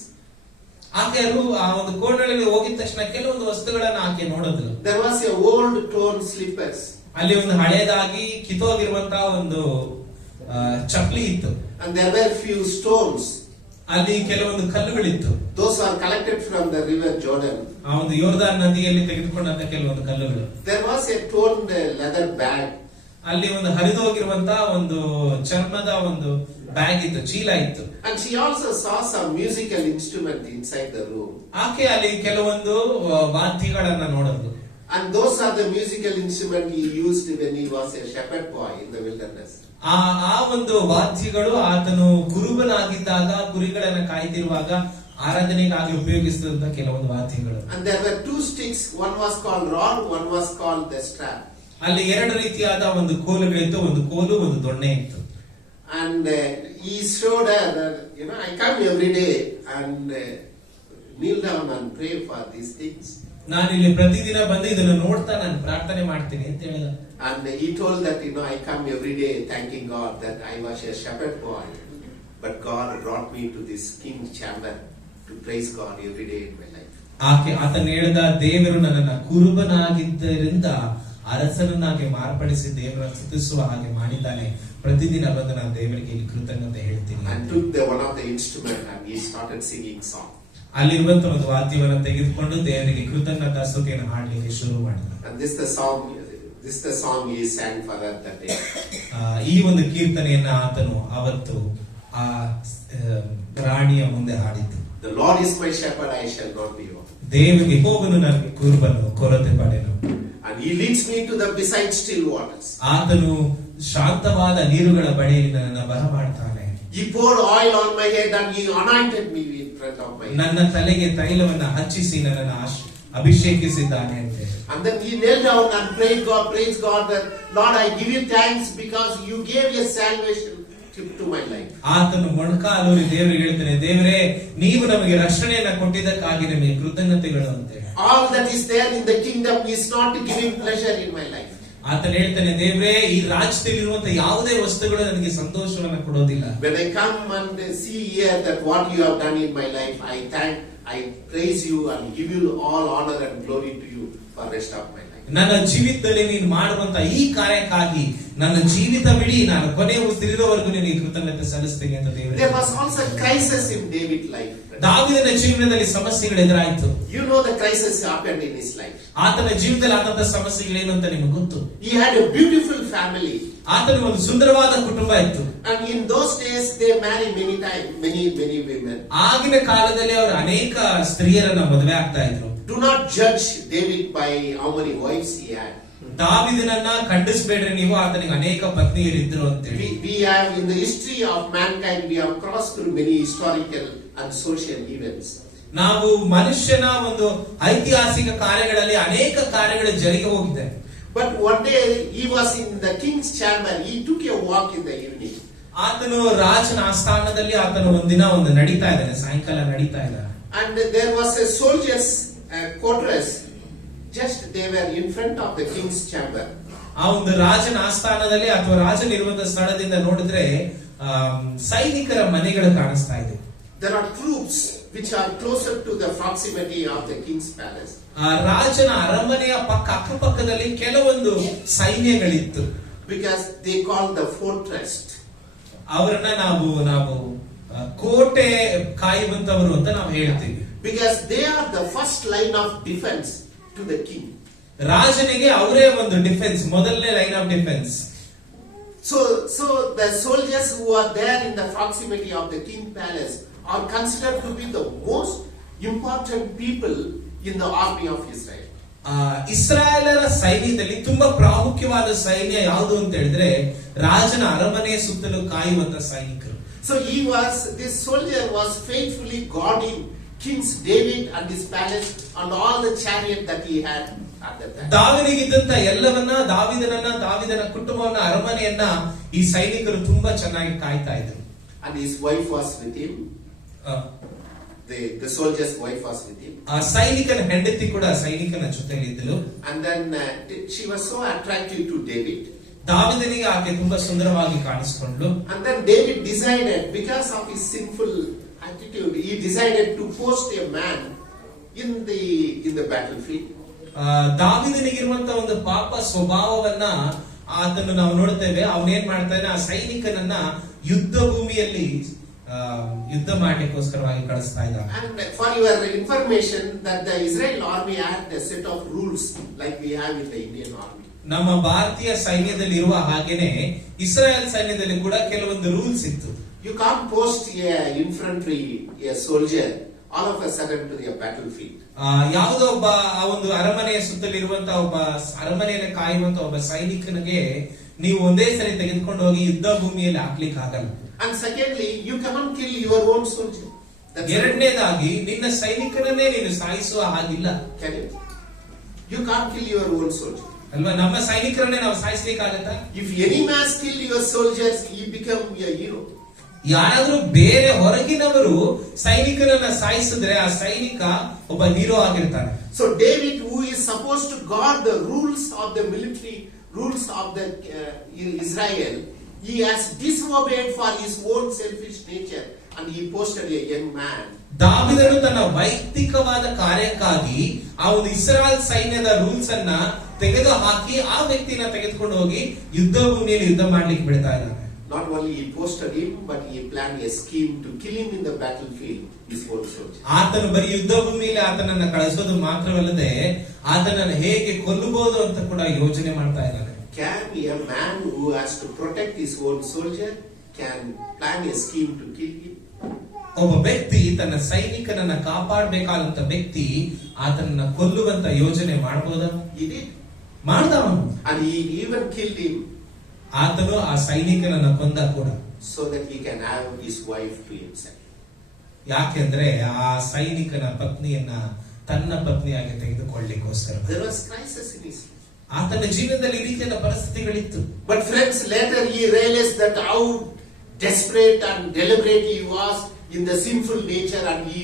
ಆಕೆ ಆ ಒಂದು ಕೋಣೆ ಒಳಗೆ ಹೋಗಿದ ತಕ್ಷಣ ಕೆಲವೊಂದು ವಸ್ತುಗಳನ್ನ ಆಕೆ ನೋಡಿದ್ಲು. There was a old torn slippers. ಅಲ್ಲಿ ಒಂದು ಹಳೇದಾಗಿ ಕಿತ್ತೋಗಿರುವಂತಹ ಒಂದು ಚಪ್ಪಲಿ ಇತ್ತು. And there were few stones. ಅಲ್ಲಿ ಕೆಲವೊಂದು ಕಲ್ಲುಗಳಿತ್ತು. Those were collected from the river Jordan. ಆ ಒಂದು ಯೋರ್ದಾನ್ ನದಿಯಲ್ಲಿ ತೆಗೆದುಕೊಂಡಂತ ಕೆಲವೊಂದು ಕಲ್ಲುಗಳು. There was a torn leather bag. ಅಲ್ಲಿ ಒಂದು ಹರಿದೋಗಿರುವಂತಹ ಒಂದು ಚರ್ಮದ ಒಂದು ಬ್ಯಾಗ್ ಇತ್ತು, ಚೀಲ ಇತ್ತು. And she also saw some musical instrument inside the room. ಆಕೆ ಅಲ್ಲಿ ಕೆಲವೊಂದು ವಾದ್ಯಗಳನ್ನ ನೋಡಿದ್ಲು. And those are the musical instrument he used when he was a shepherd boy in the wilderness. ಆ ಒಂದು ವಾದ್ಯಗಳು ಆತನು ಕುರುಬನಾಗಿದ್ದಾಗ ಕುರಿಗಳನ್ನ ಕಾಯ್ತಿರುವಾಗ ಆರಾಧನೆಗಾಗಿ ಉಪಯೋಗಿಸಿದಂತ ಕೆಲವೊಂದು ವಾದ್ಯಗಳು. And there were 2 sticks, one was called rod, one was called the strap. ಅಲ್ಲಿ 2 ರೀತಿಯಾದ ಒಂದು ಕೋಲುಗಳಿತ್ತು, ಒಂದು ಕೋಲು ಒಂದು ದೊಣ್ಣೆ ಇತ್ತು. And he showed her that, I come every day and kneel down and pray for these things. ನಾನು ಇಲ್ಲಿ ಪ್ರತಿದಿನ ಬಂದು ಇದನ್ನು ನೋಡ್ತಾ ನಾನು ಪ್ರಾರ್ಥನೆ ಮಾಡ್ತೀನಿ ಅಂತ ಹೇಳಿದ. And he told that, I come every day thanking God that I was a shepherd boy, but God brought me to this king's chamber to praise God every day in my life. ಆತನು ಹೇಳಿದ, ದೇವರು ನನ್ನನ್ನ ಕುರುಬನಾಗಿದ್ದರಿಂದ ಅರಸನನ್ನಾಗಿ ಮಾರ್ಪಡಿಸಿ ದೇವರನ್ನು ಸ್ತುತಿಸುವ ಹಾಗೆ ಮಾಡಿದ್ದಾನೆ. ಪ್ರತಿದಿನ ಬಂದು ನಾನು ದೇವರಿಗೆ ಇಲ್ಲಿ ಕೃತಜ್ಞತೆ ಹೇಳ್ತೀನಿ. And took one of the instrument and he started singing song. ಅಲ್ಲಿರುವಂತ ಒಂದು ವಾದ್ಯವನ್ನು ತೆಗೆದುಕೊಂಡು ದೇವರಿಗೆ ಕೃತಜ್ಞತಾ ಸ್ತುತಿಯನ್ನು ಹಾಡಲಿಕ್ಕೆ ಶುರು ಮಾಡಿದ. And this is the song he sang for her that day. ಈ ಒಂದು ಕೀರ್ತನೆಯನ್ನ ಆತನು ಅವತ್ತು ಆ ರಾಣಿಯ ಮುಂದೆ ಹಾಡಿದ್ದು. The Lord is my shepherd, I shall not be want. ದೇವರಿಗೆ ಹೋಗನು ನನಗೆ ಕುರುಬನು, ಕೊರತೆ ಪಡೆನು. And he leads me to the beside still waters. ಆತನು ಶಾಂತವಾದ ನೀರುಗಳ ಬಳಿಯಲ್ಲಿ ನನ್ನನ್ನು ಬರಮಾಡ್ತಾನೆ. He poured oil on my head and he anointed me in front of my head. ನನ್ನ ತಲೆಗೆ ತೈಲವನ್ನು ಹಚ್ಚಿಸಿ ನನ್ನನ್ನು ಅಭಿಷೇಕಿಸಿದ್ದಾನೆ ಅಂತ. And then he knelt down and praised God that, Lord, I give you thanks because you gave your salvation to my life. ಆತನು ಮೊಣಕಾಲೂರಿ ದೇವರಿಗೆ ಹೇಳ್ತಾನೆ, ದೇವರೇ ನೀವು ನಮಗೆ ರಕ್ಷಣೆಯನ್ನ ಕೊಟ್ಟಿದ್ದಕ್ಕಾಗಿ ನಿಮಗೆ ಕೃತಜ್ಞತೆಗಳು ಅಂತ. All that is there in the kingdom is not giving pleasure in my life. ಆತನು ಹೇಳ್ತಾನೆ, ದೇವರೇ ಈ ರಾಜ್ಯದಲ್ಲಿರುವಂತ ಯಾವುದೇ ವಸ್ತುಗಳು ನನಗೆ ಸಂತೋಷವನ್ನ ಕೊಡೋದಿಲ್ಲ. When I come and see here that what you have done in my life, I praise you and give you all honor and glory to you for the rest of my life. ನನ್ನ ಜೀವಿತದಲ್ಲಿ ನೀನು ಮಾಡುವಂತ ಈ ಕಾರ್ಯಕ್ಕಾಗಿ ನನ್ನ ಜೀವಿತವಿಡೀ ನಾನು ಕೊನೆಯ ಉಸಿರಿರೋವರೆಗೂ ನಿನಗೆ ಕೃತಜ್ಞತೆ ಸಲ್ಲಿಸ್ತೇನೆ ಅಂತ ದೇವರು. There was also crisis in David's life. ದಾವೀದನ ಜೀವನದಲ್ಲಿ ಸಮಸ್ಯೆಗಳು ಎದುರಾಯಿತು. You know the crisis happened in his life. ಆತನ ಜೀವಿತದಲ್ಲಿ ಆದಂತ ಸಮಸ್ಯೆಗಳೇನು ಅಂತ ನಿಮಗೆ ಗೊತ್ತು. He had a beautiful family. ಆತನಿಗೆ ಒಂದು ಸುಂದರವಾದ ಕುಟುಂಬ ಇತ್ತು. And in those days they married many women. ಆಗಿನ ಕಾಲದಲ್ಲಿ ಅವರು ಅನೇಕ ಸ್ತ್ರೀಯರನ್ನ ಮದುವೆ ಆಗ್ತಾ ಇದ್ರು. Do not judge David by how many wives he had. ದಾವಿದನನ್ನ ಖಂಡಿಸಬೇಡ್ರಿ ನೀವು, ಆತನಿಗೆ ಅನೇಕ ಪತ್ನಿಯರಿದ್ರು ಅಂತೇಳಿ. We have in the history of mankind, we have crossed through many historical and social events. ನಾವು ಮನುಷ್ಯನ ಒಂದು ಐತಿಹಾಸಿಕ ಕಾರ್ಯಗಳಲ್ಲಿ ಅನೇಕ ಕಾರ್ಯಗಳು ಜರುಗಿ ಹೋಗಿದೆ. But one day he was in the king's chamber. He took a walk in the evening. ಆತನು ರಾಜನ ಆಸ್ಥಾನದಲ್ಲಿ ಆತನು ಒಂದಿನ ನಡೀತಾ ಇದ್ದಾನೆ, ಸಾಯಂಕಾಲ ನಡೀತಾ ಇದ್ದಾನೆ. And there was a soldier's quarters. Just they were in front of the king's chamber. ಆ ಒಂದು ರಾಜನ ಆಸ್ಥಾನದಲ್ಲಿ ಅಥವಾ ರಾಜನಿರುವಂತಹ ಸ್ಥಳದಿಂದ ನೋಡಿದ್ರೆ ಸೈನಿಕರ ಮನೆಗಳು ಕಾಣಿಸ್ತಾ ಇದೆ. There are troops which are closer to the proximity of the king's palace. ಆ ರಾಜನ ಅರಮನೆಯ ಅಕ್ಕಪಕ್ಕದಲ್ಲಿ ಕೆಲವೊಂದು ಸೈನ್ಯಗಳಿತ್ತು. Because they call the fortress. ಅವರನ್ನ ನಾವು ಕೋಟೆ ಕಾಯುವಂತವರು ಅಂತ ನಾವು ಹೇಳ್ತೀವಿ. Because they are the first line of defense to the king. ರಾಜನಿಗೆ ಅವರೇ ಒಂದು ಡಿಫೆನ್ಸ್, ಮೊದಲನೇ line of defence. So the soldiers who are there in the proximity of the king palace are considered to be the most important people in the army of Israel. ಇಸ್ರಾಯೇಲರ ಸೈನ್ಯದಲ್ಲಿ ತುಂಬಾ ಪ್ರಾಮುಖ್ಯವಾದ ಸೈನ್ಯ ಯಾವುದು ಅಂತ ಹೇಳಿದ್ರೆ ರಾಜನ ಅರಮನೆಯ ಸುತ್ತಲೂ ಕಾಯುವಂತ ಸೈನಿಕರು. So this soldier was faithfully guarding King David and his palace and all the chariot that he had at that time. ದಾವೀದನಿಗಿದ್ದಂತ ಎಲ್ಲವನ್ನ, ದಾವಿದನ ಕುಟುಂಬವನ್ನ, ಅರಮನೆಯನ್ನ ಈ ಸೈನಿಕರು ತುಂಬಾ ಚೆನ್ನಾಗಿ ಕಾಯ್ತಾ ಇದ್ರು. And his wife was with him. The soldier's wife was with him. ಆ ಸೈನಿಕನ ಹೆಂಡತಿ ಕೂಡ ಸೈನಿಕನ ಜೊತೆಲಿ ಇದ್ದಳು. And then she was so attractive to David. ದಾವೀದನಿಗೆ ಆಕೆ ತುಂಬಾ ಸುಂದರವಾಗಿ ಕಾಣಿಸಿಕೊಂಡ್ಳು. And then David decided, because of his sinful attitude, he decided to post a man in the battlefield. ದಾವೀದನಿಗಿರುವಂತ ಒಂದು ಪಾಪ ಸ್ವಭಾವವನ್ನ ಆತನು ನಾವು ನೋಡ್ತೇವೆ. ಅವನೇನ್ ಮಾಡ್ತಾನೆ, ಆ ಸೈನಿಕನನ್ನ ಯುದ್ಧ ಭೂಮಿಯಲ್ಲಿ ಯುದ್ಧ ಮಾಡಲಿಕ್ಕೋಸ್ಕರವಾಗಿ ಕಳಿಸ್ತಾ ಇದ್ದ. And for your information, that the Israel army had a set of rules like we have in the Indian army. ನಮ್ಮ ಭಾರತೀಯ ಸೈನ್ಯದಲ್ಲಿ ಇರುವ ಹಾಗೇನೆ ಇಸ್ರಾಯೇಲ್ ಸೈನ್ಯದಲ್ಲಿ ಕೂಡ ಕೆಲವೊಂದು ರೂಲ್ಸ್ ಇತ್ತು. You can't post a soldier all of a sudden to the battlefield. ಯಾವುದೋ ಒಬ್ಬ ಆ ಒಂದು ಅರಮನೆಯ ಸುತ್ತಲಿರುವಂತಹ ಒಬ್ಬ ಅರಮನೆಯನ್ನು ಕಾಯುವಂತ ಒಬ್ಬ ಸೈನಿಕನಿಗೆ ನೀವು ಒಂದೇ ಸರಿ ತೆಗೆದುಕೊಂಡು ಹೋಗಿ ಯುದ್ಧ ಭೂಮಿಯಲ್ಲಿ ಹಾಕ್ಲಿಕ್ಕೆ ಆಗಲ್ಲ. And secondly, you cannot kill your own soldier. ಎರಡನೇದಾಗಿ ನಿನ್ನ ಸೈನಿಕನನ್ನೇ ನೀನು ಸಾಯಿಸುವ ಹಾಗಿಲ್ಲ. Can you? You can't kill your own soldier. ಅಲ್ವಾ, ನಮ್ಮ ಸೈನಿಕರನ್ನೇ ನಾವು ಸಾಯಿಸ್ಲಿಕ್ಕೆ ಆಗತ್ತಾ? If any man kill your soldiers, he become a hero. ಯಾರಾದ್ರೂ ಬೇರೆ ಹೊರಗಿನವರು ಸೈನಿಕರನ್ನ ಸಾಯಿಸಿದ್ರೆ ಆ ಸೈನಿಕ ಒಬ್ಬ ಹೀರೋ ಆಗಿರ್ತಾನೆ. So David, who is supposed to guard the rules of the military rules of the Israel, he has disobeyed for his own selfish nature and he posted a young man. ದಾವೀದನು ತನ್ನ ವೈಯಕ್ತಿಕವಾದ ಕಾರ್ಯಕ್ಕಾಗಿ ಆ ಒಂದು ಇಸ್ರಾಯೇಲ್ ಸೈನ್ಯದ rules ಅನ್ನ ತೆಗೆದು ಹಾಕಿ ಆ ವ್ಯಕ್ತಿನ ತೆಗೆದುಕೊಂಡು ಹೋಗಿ ಯುದ್ಧ ಭೂಮಿಯಲ್ಲಿ ಯುದ್ಧ ಮಾಡ್ಲಿಕ್ಕೆ ಬಿಡ್ತಾ ಇದ್ದಾನೆ. Not only he posted him, but he planned a scheme to kill him in the battlefield, his own soldier. ಆತನು ಬರೀ ಯುದ್ಧ ಭೂಮಿಯಲ್ಲಿ ಆತನನ್ನ ಕಳಿಸೋದು ಮಾತ್ರವಲ್ಲದೆ ಆತನನ್ನು ಹೇಗೆ ಕೊಲ್ಲಬಹುದು ಅಂತ ಕೂಡ ಯೋಚನೆ ಮಾಡ್ತಾ ಇದ್ದಾನೆ. Can a man who has to protect his own soldier can plan a scheme to kill him? ಒಬ್ಬ ವ್ಯಕ್ತಿ ತನ್ನ ಸೈನಿಕನನ್ನ ಕಾಪಾಡಬೇಕಾದಂತ ವ್ಯಕ್ತಿ ಆತನನ್ನ ಕೊಲ್ಲುವಂತ ಯೋಜನೆ ಮಾಡಬಹುದಾ? He did. ಮಾಡ್ದವನು. And he even killed him. ಆತನು ಆ ಸೈನಿಕನನ್ನ ಕೊಂದ ಕೂಡ. So that he can have his wife to himself. ಯಾಕೆಂದ್ರೆ ಆ ಸೈನಿಕನ ಪತ್ನಿಯನ್ನ ತನ್ನ ಪತ್ನಿಯಾಗಿ ತೆಗೆದುಕೊಳ್ಳಲಿಕ್ಕೋಸ್ಕರ. There was crisis in his life. ಆತನ ಜೀವನದಲ್ಲಿ ಈ ರೀತಿಯ ಪರಿಸ್ಥಿತಿಗಳಿತ್ತು. But friends, later he realized that how desperate and deliberate he was in the sinful nature, and he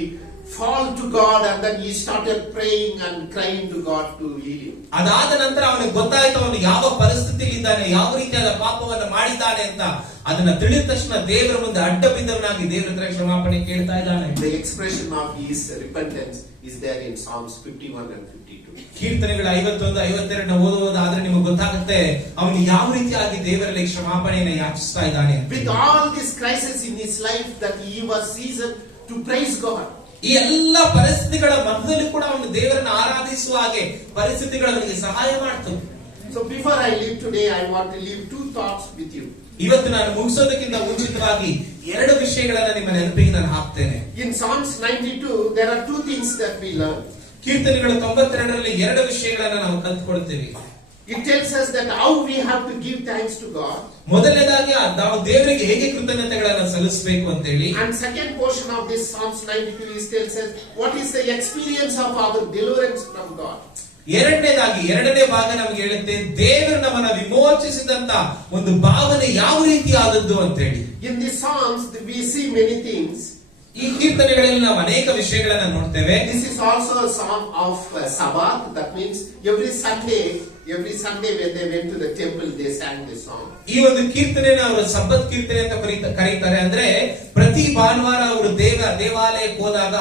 fall to God, and then he started praying and crying to God to heal him. ಅದಾದ ನಂತರ ಅವನಿಗೆ ಗೊತ್ತಾಯ್ತು ಅವನು ಯಾವ ಪರಿಸ್ಥಿತಿಯಲ್ಲಿ ಇದ್ದಾನೆ, ಯಾವ ರೀತಿಯಾದ ಪಾಪವನ್ನ ಮಾಡಿದ್ದಾನೆ ಅಂತ. ಅದನ್ನ ತಿಳಿದ ತಕ್ಷಣ ದೇವರ ಮುಂದೆ ಅಡ್ಡ ಬಿದ್ದವನಾಗಿ ದೇವರ ಹತ್ರ ಕ್ಷಮಾಪಣೆ ಕೇಳ್ತಾ ಇದ್ದಾನೆ. The expression of his repentance is there in Psalms 51 and 52. ಕೀರ್ತನೆಗಳ 51, 52 ಓದುವುದಾದ್ರೆ ನಿಮಗೆ ಗೊತ್ತಾಗುತ್ತೆ ಅವನು ಯಾವ ರೀತಿಯಾಗಿ ದೇವರಲ್ಲಿ ಕ್ಷಮಾಪಣೆಯನ್ನು ಯಾಚಿಸ್ತಾ ಇದ್ದಾನೆ. With all this crisis in his life, that he was seasoned to praise God. ಈ ಎಲ್ಲ ಪರಿಸ್ಥಿತಿಗಳ ಮಧ್ಯದಲ್ಲಿ ಕೂಡ ಅವನು ದೇವರನ್ನು ಆರಾಧಿಸುವ ಹಾಗೆ ಪರಿಸ್ಥಿತಿಗಳು ಅವನಿಗೆ ಸಹಾಯ ಮಾಡ್ತು. So before I leave today, I want to leave two thoughts with you. ಇವತ್ತು ನಾನು ಮುಗಿಸೋದಕ್ಕಿಂತ ಮುಂಚಿತವಾಗಿ ಎರಡು ವಿಷಯಗಳನ್ನ ನಿಮ್ಮ ನೆನಪಿಗೆ ನಾನು ಹಾಕ್ತೇನೆ. In Psalms 92, there are two things that we learn. ಕೀರ್ತನೆಗಳು 92ರಲ್ಲಿ 2 ವಿಷಯಗಳನ್ನ ನಾವು ಕಲ್ತ್ಕೊಳ್ತೀವಿ. It tells us that how we have to give thanks to God. ಮೊದಲನೇದಾಗಿ ನಾವು ದೇವರಿಗೆ ಹೇಗೆ ಕೃತಜ್ಞತೆಗಳನ್ನ ಸಲ್ಲಿಸಬೇಕು ಅಂತ ಹೇಳಿ. And second portion of this Psalms 92 is tells us what is the experience of our deliverance from God. ಎರಡನೇ ಭಾಗ ನಮಗೆ ಹೇಳುತ್ತೆ ದೇವರು ನಮ್ಮನ್ನ ವಿಮೋಚಿಸಿದಂತ ಒಂದು ಭಾವನೆ ಯಾವ ರೀತಿ ಆದದ್ದು ಅಂತ ಹೇಳಿ. In the Psalms we see many things. ಈ ಕೀರ್ತನೆಗಳಲ್ಲಿ ನಾವು ಅನೇಕ ವಿಷಯಗಳನ್ನ ನೋಡ್ತೇವೆ. This is also a psalm of Sabbath. That means every Sunday when they went to the temple they sang this song. ಈ ಒಂದು ಕೀರ್ತನೆಯನ್ನು ಅವರು ಸಬ್ಬತ್ ಕೀರ್ತನೆ ಅಂತ ಕರೀತಾರೆ. ಅಂದ್ರೆ ಪ್ರತಿ ಭಾನುವಾರ ಅವರು ದೇವಾಲಯಕ್ಕೆ ಹೋದಾಗ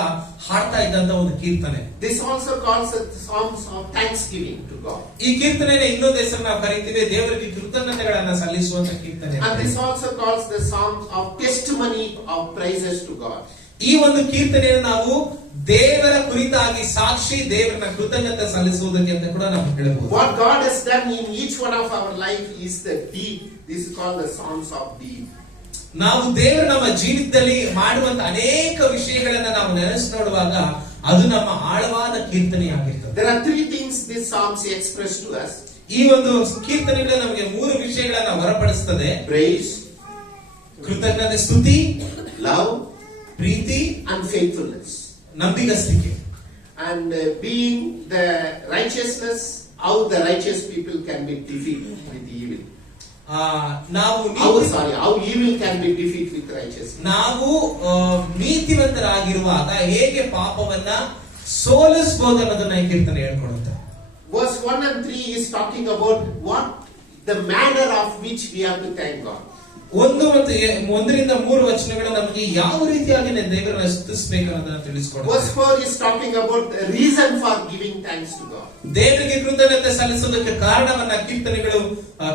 ಹಾಡ್ತಾ ಇದ್ದಂತ ಒಂದು ಕೀರ್ತನೆ. This also calls the psalms of thanksgiving to God. ಈ ಕೀರ್ತನೆಯ ಇನ್ನೊಂದು ಹೆಸರು ನಾವು ಕರೀತೀವಿ ದೇವರಿಗೆ ಕೃತಜ್ಞತೆಗಳನ್ನ ಸಲ್ಲಿಸುವಂತ ಕೀರ್ತನೆ. And this also calls the psalms of testimony of praises to God. ಈ ಒಂದು ಕೀರ್ತನೆಯನ್ನು ನಾವು ದೇವರ ಕುರಿತಾಗಿ ಸಾಕ್ಷಿ ದೇವರನ್ನ ಕೃತಜ್ಞತೆ ಸಲ್ಲಿಸುವುದಕ್ಕೆ ಅಂತ ಕೂಡ ನಾವು ಹೇಳಬಹುದು. What God has done in each one of our life is the deed. This is called the psalms of deed. ನಾವು ದೇವರು ನಮ್ಮ ಜೀವಿತದಲ್ಲಿ ಮಾಡುವಂತ ಅನೇಕ ವಿಷಯಗಳನ್ನ ನಾವು ನೆನೆಸಿ ನೋಡುವಾಗ ಅದು ನಮ್ಮ ಆಳವಾದ ಕೀರ್ತನೆಯಾಗಿರ್ತದೆ. There are 3 things this psalms express to us. ಈ ಒಂದು ಕೀರ್ತನೆಗಳು ನಮಗೆ 3 ವಿಷಯಗಳನ್ನ ಹೊರಪಡಿಸುತ್ತದೆ. Praise, ಕೃತಜ್ಞತೆ, ಸ್ತುತಿ, love, Preethi and faithfulness. ನಂಬಿಗಸ್ತಿಕೆ. And being the righteousness, how the righteous people can be defeated with evil. How evil can be defeated with righteousness. ನಾವು ನೀತಿವಂತರಾಗಿರುವಾಗ ಹೇಗೆ ಪಾಪವನ್ನ ಸೋಲಿಸಬಹುದು ಅನ್ನೋದನ್ನ ಈ ಕೀರ್ತನೆ ಹೇಳ್ಕೊಡುತ್ತೆ. Verse 1 and 3 is talking about what the manner of which we have to thank God. 1 ಮತ್ತು 1ರಿಂದ 3 ವಚನಗಳು ನಮಗೆ ಯಾವ ರೀತಿಯಾಗಿ ದೇವರನ್ನ ಸ್ತುತಿಸಬೇಕು ಅನ್ನೋದನ್ನ ತಿಳಿಸಿಕೊಡುತ್ತೆ. Verse 4 is talking about the reason for giving thanks to God. ದೇವರಿಗೆ ಕೃತಜ್ಞತೆ ಸಲ್ಲಿಸೋದಕ್ಕೆ ಕಾರಣವನ್ನ ಕೀರ್ತನೆಗಳು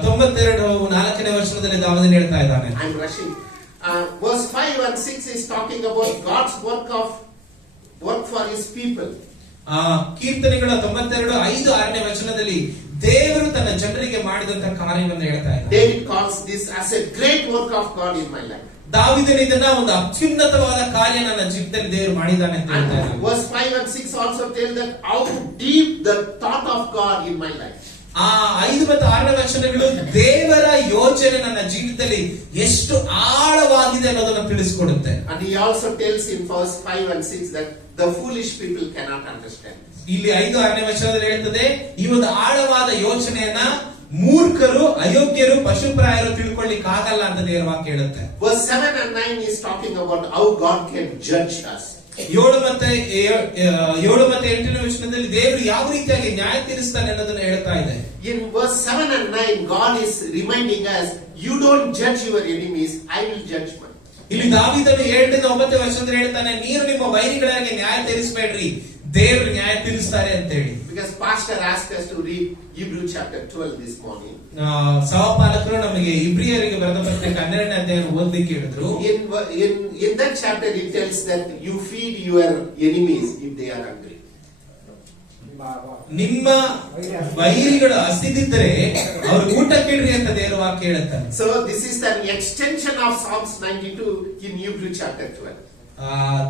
92:4ನೇ ವಚನದಲ್ಲಿ ದಾವೀದನು ಹೇಳ್ತಾ ಇದ್ದಾನೆ. I am rushing. Verse 5 and 6 is talking about God's work for his people. ಕೀರ್ತನೆಗಳ 92:5-6ನೇ ವಚನದಲ್ಲಿ ದೇವರು ತನ್ನ ಜನರಿಗೆ ಮಾಡಿದಂತ ಕಾರ್ಯವನ್ನು ಹೇಳ್ತಾ ಇದ್ದಾನೆ. David calls this as a great work of God in my life. ದಾವೀದನು ಇದನ್ನ ಒಂದು ಅತ್ಯುನ್ನತವಾದ ಕಾರ್ಯ ನನ್ನ ಜೀವಿತದಲ್ಲಿ ದೇವರು ಮಾಡಿದ್ದಾನೆ ಅಂತ ಹೇಳ್ತಾ ಇದ್ದಾನೆ. Verse 5 and 6 also tell that how deep the thought of God in my life. 5 ಮತ್ತು 6ನೇ ವಚನಗಳು ದೇವರ ಯೋಚನೆ ನನ್ನ ಜೀವಿತದಲ್ಲಿ ಎಷ್ಟು ಆಳವಾಗಿದೆ ಅನ್ನೋದನ್ನು ತಿಳಿಸಿಕೊಡುತ್ತೆ. And he also tells in verse 5 and 6 that the foolish people cannot understand. ಇಲ್ಲಿ 5-6ನೇ ವಚನದಲ್ಲಿ ಹೇಳ್ತದೆ ಈ ಒಂದು ಆಳವಾದ ಯೋಚನೆಯನ್ನ ಮೂರ್ಖರು, ಅಯೋಗ್ಯರು, ಪಶುಪ್ರಾಯರು ತಿಳ್ಕೊಳ್ಳಿಕ್ಕೆ ಆಗಲ್ಲ ಅಂತ ದೇವರ ವಾಕ್ಯ ಹೇಳುತ್ತೆ. Verse 7 and 9 is talking about how God can judge us. 7 ಮತ್ತು 8ನೇ ವಚನದಲ್ಲಿ ದೇವರು ಯಾವ ರೀತಿಯಾಗಿ ನ್ಯಾಯ ತೀರಿಸ್ತಾನೆ ಅನ್ನೋದನ್ನ ಹೇಳ್ತಾ ಇದೆ. In verse 7 and 9 God is reminding us, you don't judge your enemies, I will judge mine. ಇಲ್ಲಿ ದಾವೀದನು 7ರಿಂದ 9ನೇ ವಚನದಲ್ಲಿ ಹೇಳ್ತಾನೆ ನೀವು ನಿಮ್ಮ ವೈರಿಗಳಿಗೆ ನ್ಯಾಯ ತೀರಿಸಬೇಡ್ರಿ, ದೇವರು ನ್ಯಾಯ ತೀರಿಸ್ತಾರೆ ಅಂತ ಹೇಳಿ. Because pastor asked us to read Hebrew chapter 12 this morning. ಸಹಪಾಲಕರು ನಮಗೆ ಇಬ್ರಿಯರಿಗೆ ಬರೆದ ಪತ್ರಿಕೆ 12ನೇ ಅಧ್ಯಾಯವನ್ನು ಓದಲಿಕ್ಕೆ ಹೇಳಿದ್ರು. In that chapter it tells that you feed your enemies if they are hungry. ನಿಮ್ಮ ವೈರಿಗಳು ಹಸಿದಿದ್ದರೆ ಅವರು ಊಟಕ್ಕಿಡ್ರಿ ಅಂತ ದೇವರ ವಾಕ್ಯ ಹೇಳುತ್ತೆ. So this is an extension of Psalms 92 in Hebrew chapter 12.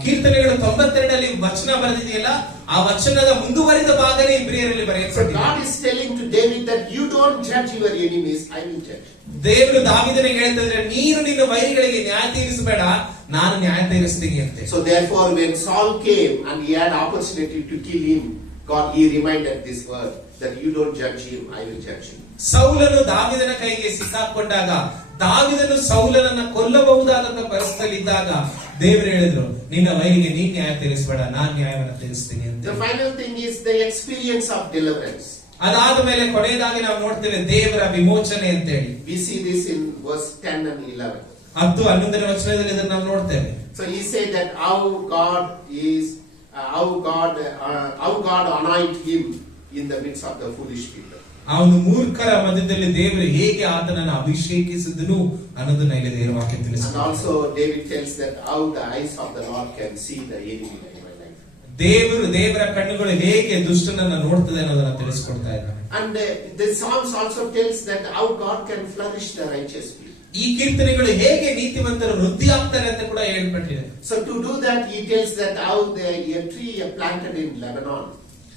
ಕೀರ್ತನೆಗಳು 92ರಲ್ಲಿ ವಚನ ಬರೆದಿದೆಯಲ್ಲ ಆ ವಚನದ ಮುಂದುವರಿದ ಭಾಗನೇ ಇಬ್ರಿಯರಲ್ಲಿ ಬರೆಯಲ್ಪಟ್ಟಿದೆ. God is telling to David that you don't judge your enemies, I will judge. ದೇವರು ದಾವೀದನಿಗೆ ಹೇಳ್ತಿದ್ರೆ ನೀನು ನಿನ್ನ ವೈರಿಗಳಿಗೆ ನ್ಯಾಯ ತೀರಿಸಬೇಡ, ನಾನು ನ್ಯಾಯ ತೀರಿಸ್ತೀನಿ ಅಂತ. So therefore when Saul came and he had opportunity to kill him, he reminded this word that you don't judge him, I will judge him. ಸೌಲನು ದಾವೀದನ ಕೈಗೆ ಸಿಕ್ಕಾಕೊಂಡಾಗ ದಾವೀದನು ಸೌಲನನ್ನ ಕೊಲ್ಲಬಹುದಾದಂತ ಪರಿಸ್ಥಿತಿಯಲ್ಲಿ ಇದ್ದಾಗ ದೇವರು ಹೇಳಿದ್ರು ನಿನ್ನ ವೈರಿಗೆ ನೀನ್ ನ್ಯಾಯ ತೀರಿಸಬೇಡ, ನಾನ್ ನ್ಯಾಯವನ್ನು ತೀರಿಸ್ತೀನಿ ಅಂತ. The final thing is the experience of deliverance. ಅದಾದ ಮೇಲೆ ಕೊನೆಯದಾಗಿ ನಾವು ನೋಡ್ತೇವೆ ದೇವರ ವಿಮೋಚನೆ ಅಂತ ಹೇಳಿ. We see this in verse 10 and 11. 10-11ನೇ ವಚನದಲ್ಲಿ ಇದನ್ನು ನಾವು ನೋಡ್ತೇವೆ. So he said that how God anoint him in the midst of the foolish people. ಅವನು ಮೂರ್ಖರ ಮಧ್ಯದಲ್ಲಿ ದೇವರು ಹೇಗೆ ಆತನನ್ನು ಅಭಿಷೇಕಿಸಿದನು ಅನ್ನೋದನ್ನ ಇಲ್ಲಿ ದೇವರ ವಾಕ್ಯ ತಿಳಿಸುತ್ತೆ. And also David tells that how the eyes of the Lord can see the enemy in my life. ದೇವರ ಕಣ್ಣುಗಳು ಹೇಗೆ ದುಷ್ಟನನ್ನ ನೋಡ್ತದೆ ಅನ್ನೋದನ್ನ ತಿಳಿಸಿಕೊಡ್ತಾ ಇದ್ದಾನೆ. And the Psalms also tells that how God can flourish the righteous people. ಈ ಕೀರ್ತನೆಗಳು ಹೇಗೆ ನೀತಿವಂತರು ವೃದ್ಧಿ ಆಗ್ತಾರೆ ಅಂತ ಕೂಡ ಹೇಳ್ಪಟ್ಟಿದೆ. So to do that he tells that how a tree planted in Lebanon.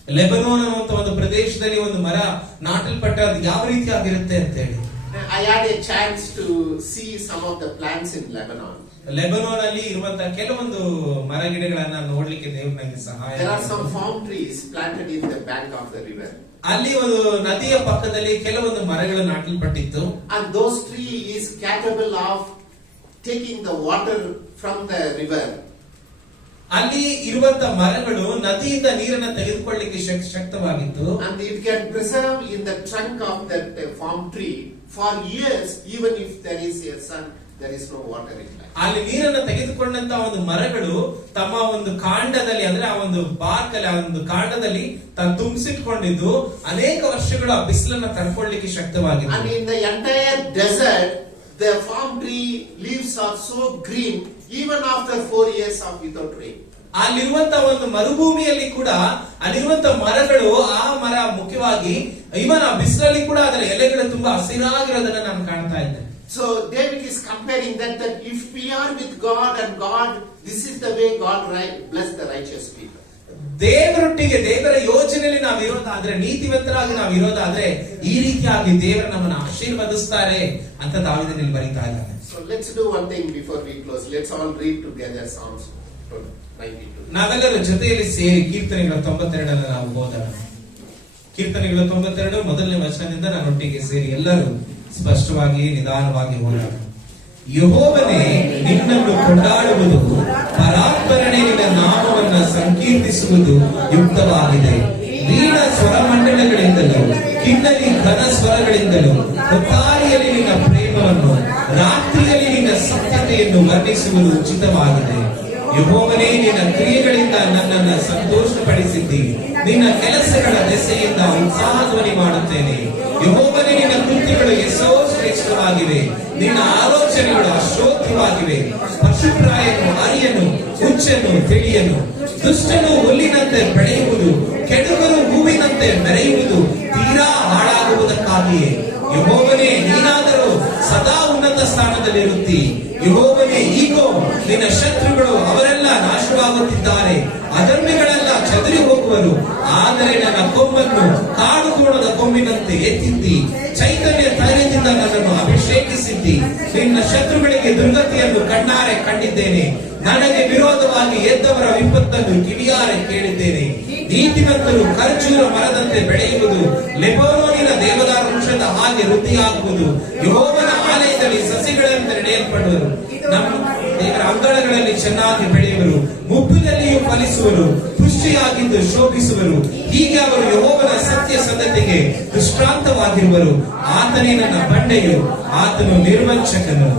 Lebanon ಅನ್ನುವಂತ ಒಂದು ಪ್ರದೇಶದಲ್ಲಿ ಒಂದು ಮರ ನಾಟಲ್ಪಟ್ಟ ಅದು ಯಾವ ರೀತಿ ಆಗಿರುತ್ತೆ ಅಂತ ಹೇಳಿ. I had a chance to see some of the plants in Lebanon. Lebanon ಅಲ್ಲಿ ಇರುವಂತಹ ಕೆಲವೊಂದು ಮರ ಗಿಡಗಳನ್ನ ನೋಡ್ಲಿಕ್ಕೆ ದೇವರು ನನಗೆ ಸಹಾಯ. There are some palm trees planted in the bank of the river. ಅಲ್ಲಿ ಒಂದು ನದಿಯ ಪಕ್ಕದಲ್ಲಿ ಕೆಲವೊಂದು ಮರಗಳು ನಾಟಲ್ಪಟ್ಟಿತ್ತು. And those tree is capable of taking the water from the river. ಅಲ್ಲಿ ಇರುವಂತ ಮರಗಳು ನದಿಯಿಂದ ನೀರನ್ನು ತೆಗೆದುಕೊಳ್ಳಿಕ್ಕೆ ಶಕ್ತವಾಗಿತ್ತು. And it can preserve in the trunk of that palm tree for years, even if there is a sun, there is no water in life. ಅಲ್ಲಿ ನೀರನ್ನು ತೆಗೆದುಕೊಂಡಂತ ಒಂದು ಮರಗಳು ತಮ್ಮ ಒಂದು ಕಾಂಡದಲ್ಲಿ ಅಂದ್ರೆ ಆ ಒಂದು ಬಾರ್ಕಲ್ಲಿ ಆ ಒಂದು ಕಾಂಡದಲ್ಲಿ ತುಂಬಿಸಿಟ್ಕೊಂಡಿದ್ದು ಅನೇಕ ವರ್ಷಗಳು ಆ ಬಿಸಿಲನ್ನ ತಡ್ಕೊಳ್ಳಿಕ್ಕೆ ಶಕ್ತವಾಗಿತ್ತು. And in the entire desert, the palm tree leaves are so green even after 4 years of without rain. ಅಲ್ಲಿರುವಂತ ಒಂದು ಮರುಭೂಮಿಯಲ್ಲಿ ಕೂಡ ಅಲ್ಲಿರುವಂತ ಮರಗಳು ಆ ಮರ ಮುಖ್ಯವಾಗಿ ಇವನ್ ಆ ಬಿಸಿಲಲ್ಲಿ ಕೂಡ ಅದರ ಎಲೆಗಳು ತುಂಬಾ ಹಸಿರಾಗಿರೋದನ್ನ ನಾನು ಕಾಣ್ತಾ ಇದ್ದೆ. So David is comparing that if we are with God and God, this is the way God bless the righteous people. ದೇವರೊಟ್ಟಿಗೆ ದೇವರ ಯೋಜನೆಯಲ್ಲಿ ನಾವು ಇರೋದಾದ್ರೆ, ನೀತಿವಂತರಾಗಿ ನಾವು ಇರೋದಾದ್ರೆ ಈ ರೀತಿಯಾಗಿ ದೇವರು ನಮ್ಮನ್ನು ಆಶೀರ್ವದಿಸ್ತಾರೆ ಅಂತ ದಾವೀದನಲ್ಲಿ ಬರೀತಾ ಇದ್ದಾನೆ. So let's do one thing before we close. Let's all read together Psalms 92. ನಾವೆಲ್ಲರೂ ಜೊತೆಯಲ್ಲಿ ಸೇರಿ ಕೀರ್ತನೆಗಳ 92 ನಾವು ಓದೋಣ. ಕೀರ್ತನೆಗಳ 92 ಮೊದಲನೇ ವಚನದಿಂದ ನನ್ನೊಟ್ಟಿಗೆ ಸೇರಿ ಎಲ್ಲರೂ ಸ್ಪಷ್ಟವಾಗಿ ನಿಧಾನವಾಗಿ ಓದೋಣ. ಯೆಹೋವನೇ, ನಿನ್ನನ್ನು ಕೊಂಡಾಡುವುದು, ಪರಾತ್ಪರನೇ ನಿನ್ನ ನಾಮವನ್ನು ಸಂಕೀರ್ತಿಸುವುದು ಯುಕ್ತವಾಗಿದೆ. ವೀಣ ಸ್ವರಮಂಡಲಗಳಿಂದಲೂ ಕಿನ್ನರಿ ಘನ ಸ್ವರಗಳಿಂದಲೂ ಹೊತ್ತಾರಿಯಲ್ಲಿ ನಿನ್ನ ಪ್ರೇಮವನ್ನು, ರಾತ್ರಿಯಲ್ಲಿ ನಿನ್ನ ಸತ್ಯತೆಯನ್ನು ವರ್ಣಿಸುವುದು ಉಚಿತವಾಗಿದೆ. ಯೆಹೋವನೇ, ನಿನ್ನ ಕ್ರಿಯೆಗಳಿಂದ ನನ್ನನ್ನು ಸಂತೋಷಪಡಿಸಿದ್ದಿ. ನಿನ್ನ ಕೆಲಸಗಳ ದೆಸೆಯಿಂದ ಉತ್ಸಾಹಧ್ವನಿ ಮಾಡುತ್ತೇನೆ. ಯೆಹೋವನೇ, ನಿನ್ನ ಕೃತ್ಯಗಳು ಎಷ್ಟೋ ಶ್ರೇಷ್ಠವಾಗಿವೆ. ನಿನ್ನ ಆಲೋಚನೆಗಳು ಅಶ್ರೋತ್ಯವಾಗಿವೆ. ಪಶುಪ್ರಾಯನು ಅರಿಯನು, ಹುಚ್ಚನು ತಿಳಿಯನು. ದುಷ್ಟನು ಹುಲ್ಲಿನಂತೆ ಬೆಳೆಯುವುದು, ಕೆಡುಕರು ಹೂವಿನಂತೆ ಮೆರೆಯುವುದು ತೀರಾ ಹಾಳಾಗುವುದಕ್ಕಾಗಿಯೇ. ಯೆಹೋವನೇ, ನೀನಾದರೂ ಸದಾ ಉನ್ನತ ಸ್ಥಾನದಲ್ಲಿರುತ್ತಿ. ಯೆಹೋವನೇ, ಈಗೋ ನಿನ್ನ ಶತ್ರುಗಳು ಅವರೆಲ್ಲ ನಾಶವಾಗುತ್ತಿದ್ದಾರೆ. ಅಧರ್ಮಿಗಳೆಲ್ಲ ಚದುರಿ ಹೋಗುವರು. ಆದರೆ ನನ್ನ ಕೊಂಬನ್ನು ಕಾಡುಕೋಣದ ಕೊಂಬಿನಂತೆ ಎತ್ತಿದ್ದಿ. ಚೈತನ್ಯ ಧೈರ್ಯದಿಂದ ನನ್ನನ್ನು ಅಭಿಷೇಕಿಸಿದ್ದಿ. ನಿನ್ನ ಶತ್ರುಗಳಿಗೆ ದುರ್ಗತಿಯನ್ನು ಕಣ್ಣಾರೆ ಕಂಡಿದ್ದೇನೆ. ನನಗೆ ವಿರೋಧವಾಗಿ ಎದ್ದವರ ವಿಪತ್ತನ್ನು ಕಿವಿಯಾರೆ ಕೇಳಿದ್ದೇನೆ. ನೀತಿವಂತರು ಖರ್ಜೂರ ಮರದಂತೆ ಬೆಳೆಯುವುದು, ಲೆಬನೋನಿನ ದೇವದಾರ ವೃಕ್ಷದ ಹಾಗೆ ವೃದ್ಧಿಯಾಗುವುದು. ಯೆಹೋವನ ಆಲಯದಲ್ಲಿ ಸಸಿಗಳಂತೆ ನಡೆಯಲ್ಪಡುವರು. ನಮ್ಮ ದೇವರ ಅಂಗಳಗಳಲ್ಲಿ ಚೆನ್ನಾಗಿ ಬೆಳೆಯುವರು. ಮುಬ್ಬಿನಲ್ಲಿಯೂ ಫಲಿಸುವರು. ಪುಷ್ಟಿಯಾಗಿದ್ದು ಶೋಭಿಸುವರು. ಹೀಗೆ ಅವರು ಯೆಹೋವನ ಸತ್ಯಸಂಧತೆಗೆ ದೃಷ್ಟಾಂತವಾಗಿರುವರು. ಆತನೇ ನನ್ನ ಬಂಡೆಯು, ಆತನು ನಿರ್ವಂಚಕನು.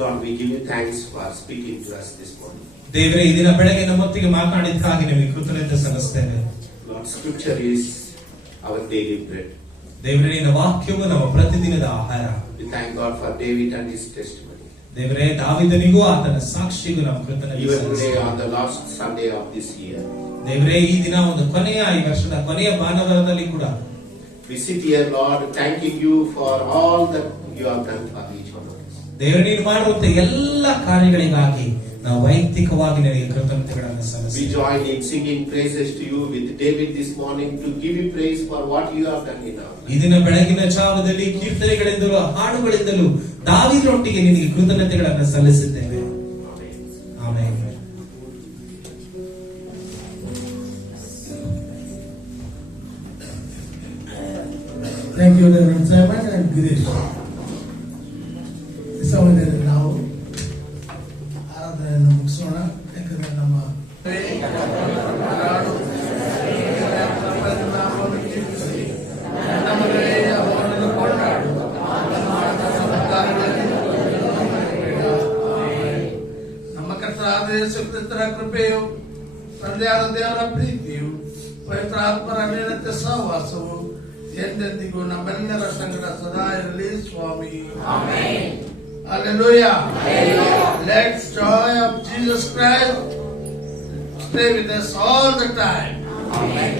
Lord, we give you thanks for speaking to us this morning. ದೇವರೇ, ಈ ದಿನ ಬೆಳಗ್ಗೆ ನಮ್ಮೊತ್ತಿಗೆ ಮಾತನಾಡಿದ್ದಕ್ಕಾಗಿ ನಿಮಗೆ ಕೃತಜ್ಞತೆ ಸಲ್ಲಿಸ್ತೇವೆ. Lord, scripture is our daily bread. ದೇವರೇ, ನಿನ್ನ ವಾಕ್ಯವು ನಮ್ಮ ಪ್ರತಿದಿನದ ಆಹಾರ. We thank God for David and his testimony. ದೇವರೇ, ದಾವೀದನಿಗೂ ಆತನ ಸಾಕ್ಷಿಗೂ ನಮ್ಮ ಕೃತಜ್ಞತೆ Even today ಸಲ್ಲಿಸ್ತೇವೆ. on the last Sunday of this year, ದೇವರೇ, ಈ ದಿನ ಒಂದು ಈ ವರ್ಷದ ಕೊನೆಯ ಭಾನುವಾರದಲ್ಲಿ ಕೂಡ we sit here, Lord, thanking you for all that you have done for each one of us. ದೇವರು ನೀನು ಮಾಡುವಂತ ಎಲ್ಲ ಕಾರ್ಯಗಳಿಗಾಗಿ ನಾವು ವೈಯಕ್ತಿಕವಾಗಿ ನಿನಗೆ ಕೃತಜ್ಞತೆಗಳನ್ನು We ಸಲ್ಲಿಸ್ತೇವೆ. join in singing praises to you with David this morning to give you praise for what you have done in our life. ಈ ದಿನ ಬೆಳಗಿನ ಜಾವದಲ್ಲಿ ಕೀರ್ತನೆಗಳಿಂದಲೂ ಹಾಡುಗಳಿಂದಲೂ ದಾವೀದನೊಟ್ಟಿಗೆ ನಿನಗೆ ಕೃತಜ್ಞತೆಗಳನ್ನು ಸಲ್ಲಿಸುತ್ತೇವೆ. Amen. Thank you, Reverend Simon and Girish. ಈ ಸಮಯದಲ್ಲಿ ನಾವು ಆರಾಧನೆಯನ್ನು ಮುಗಿಸೋಣ. ಯಾಕಂದ್ರೆ ನಮ್ಮ ನಮ್ಮ ಕರ್ತನಾದ ಯೇಸು ಕ್ರಿಸ್ತರ ಕೃಪೆಯು, ತಂದೆಯಾದ ದೇವರ ಪ್ರೀತಿಯು, ಪವಿತ್ರ ಆತ್ಮರ ಅನ್ಯೋನ್ಯತೆ ಸಹವಾಸವು ಎಂದೆಂದಿಗೂ ನಮ್ಮೆಲ್ಲರ ಸಂಗಡ ಸದಾ ಇರಲಿ ಸ್ವಾಮಿ. Hallelujah. Let joy of Jesus Christ stay with us all the time. Amen.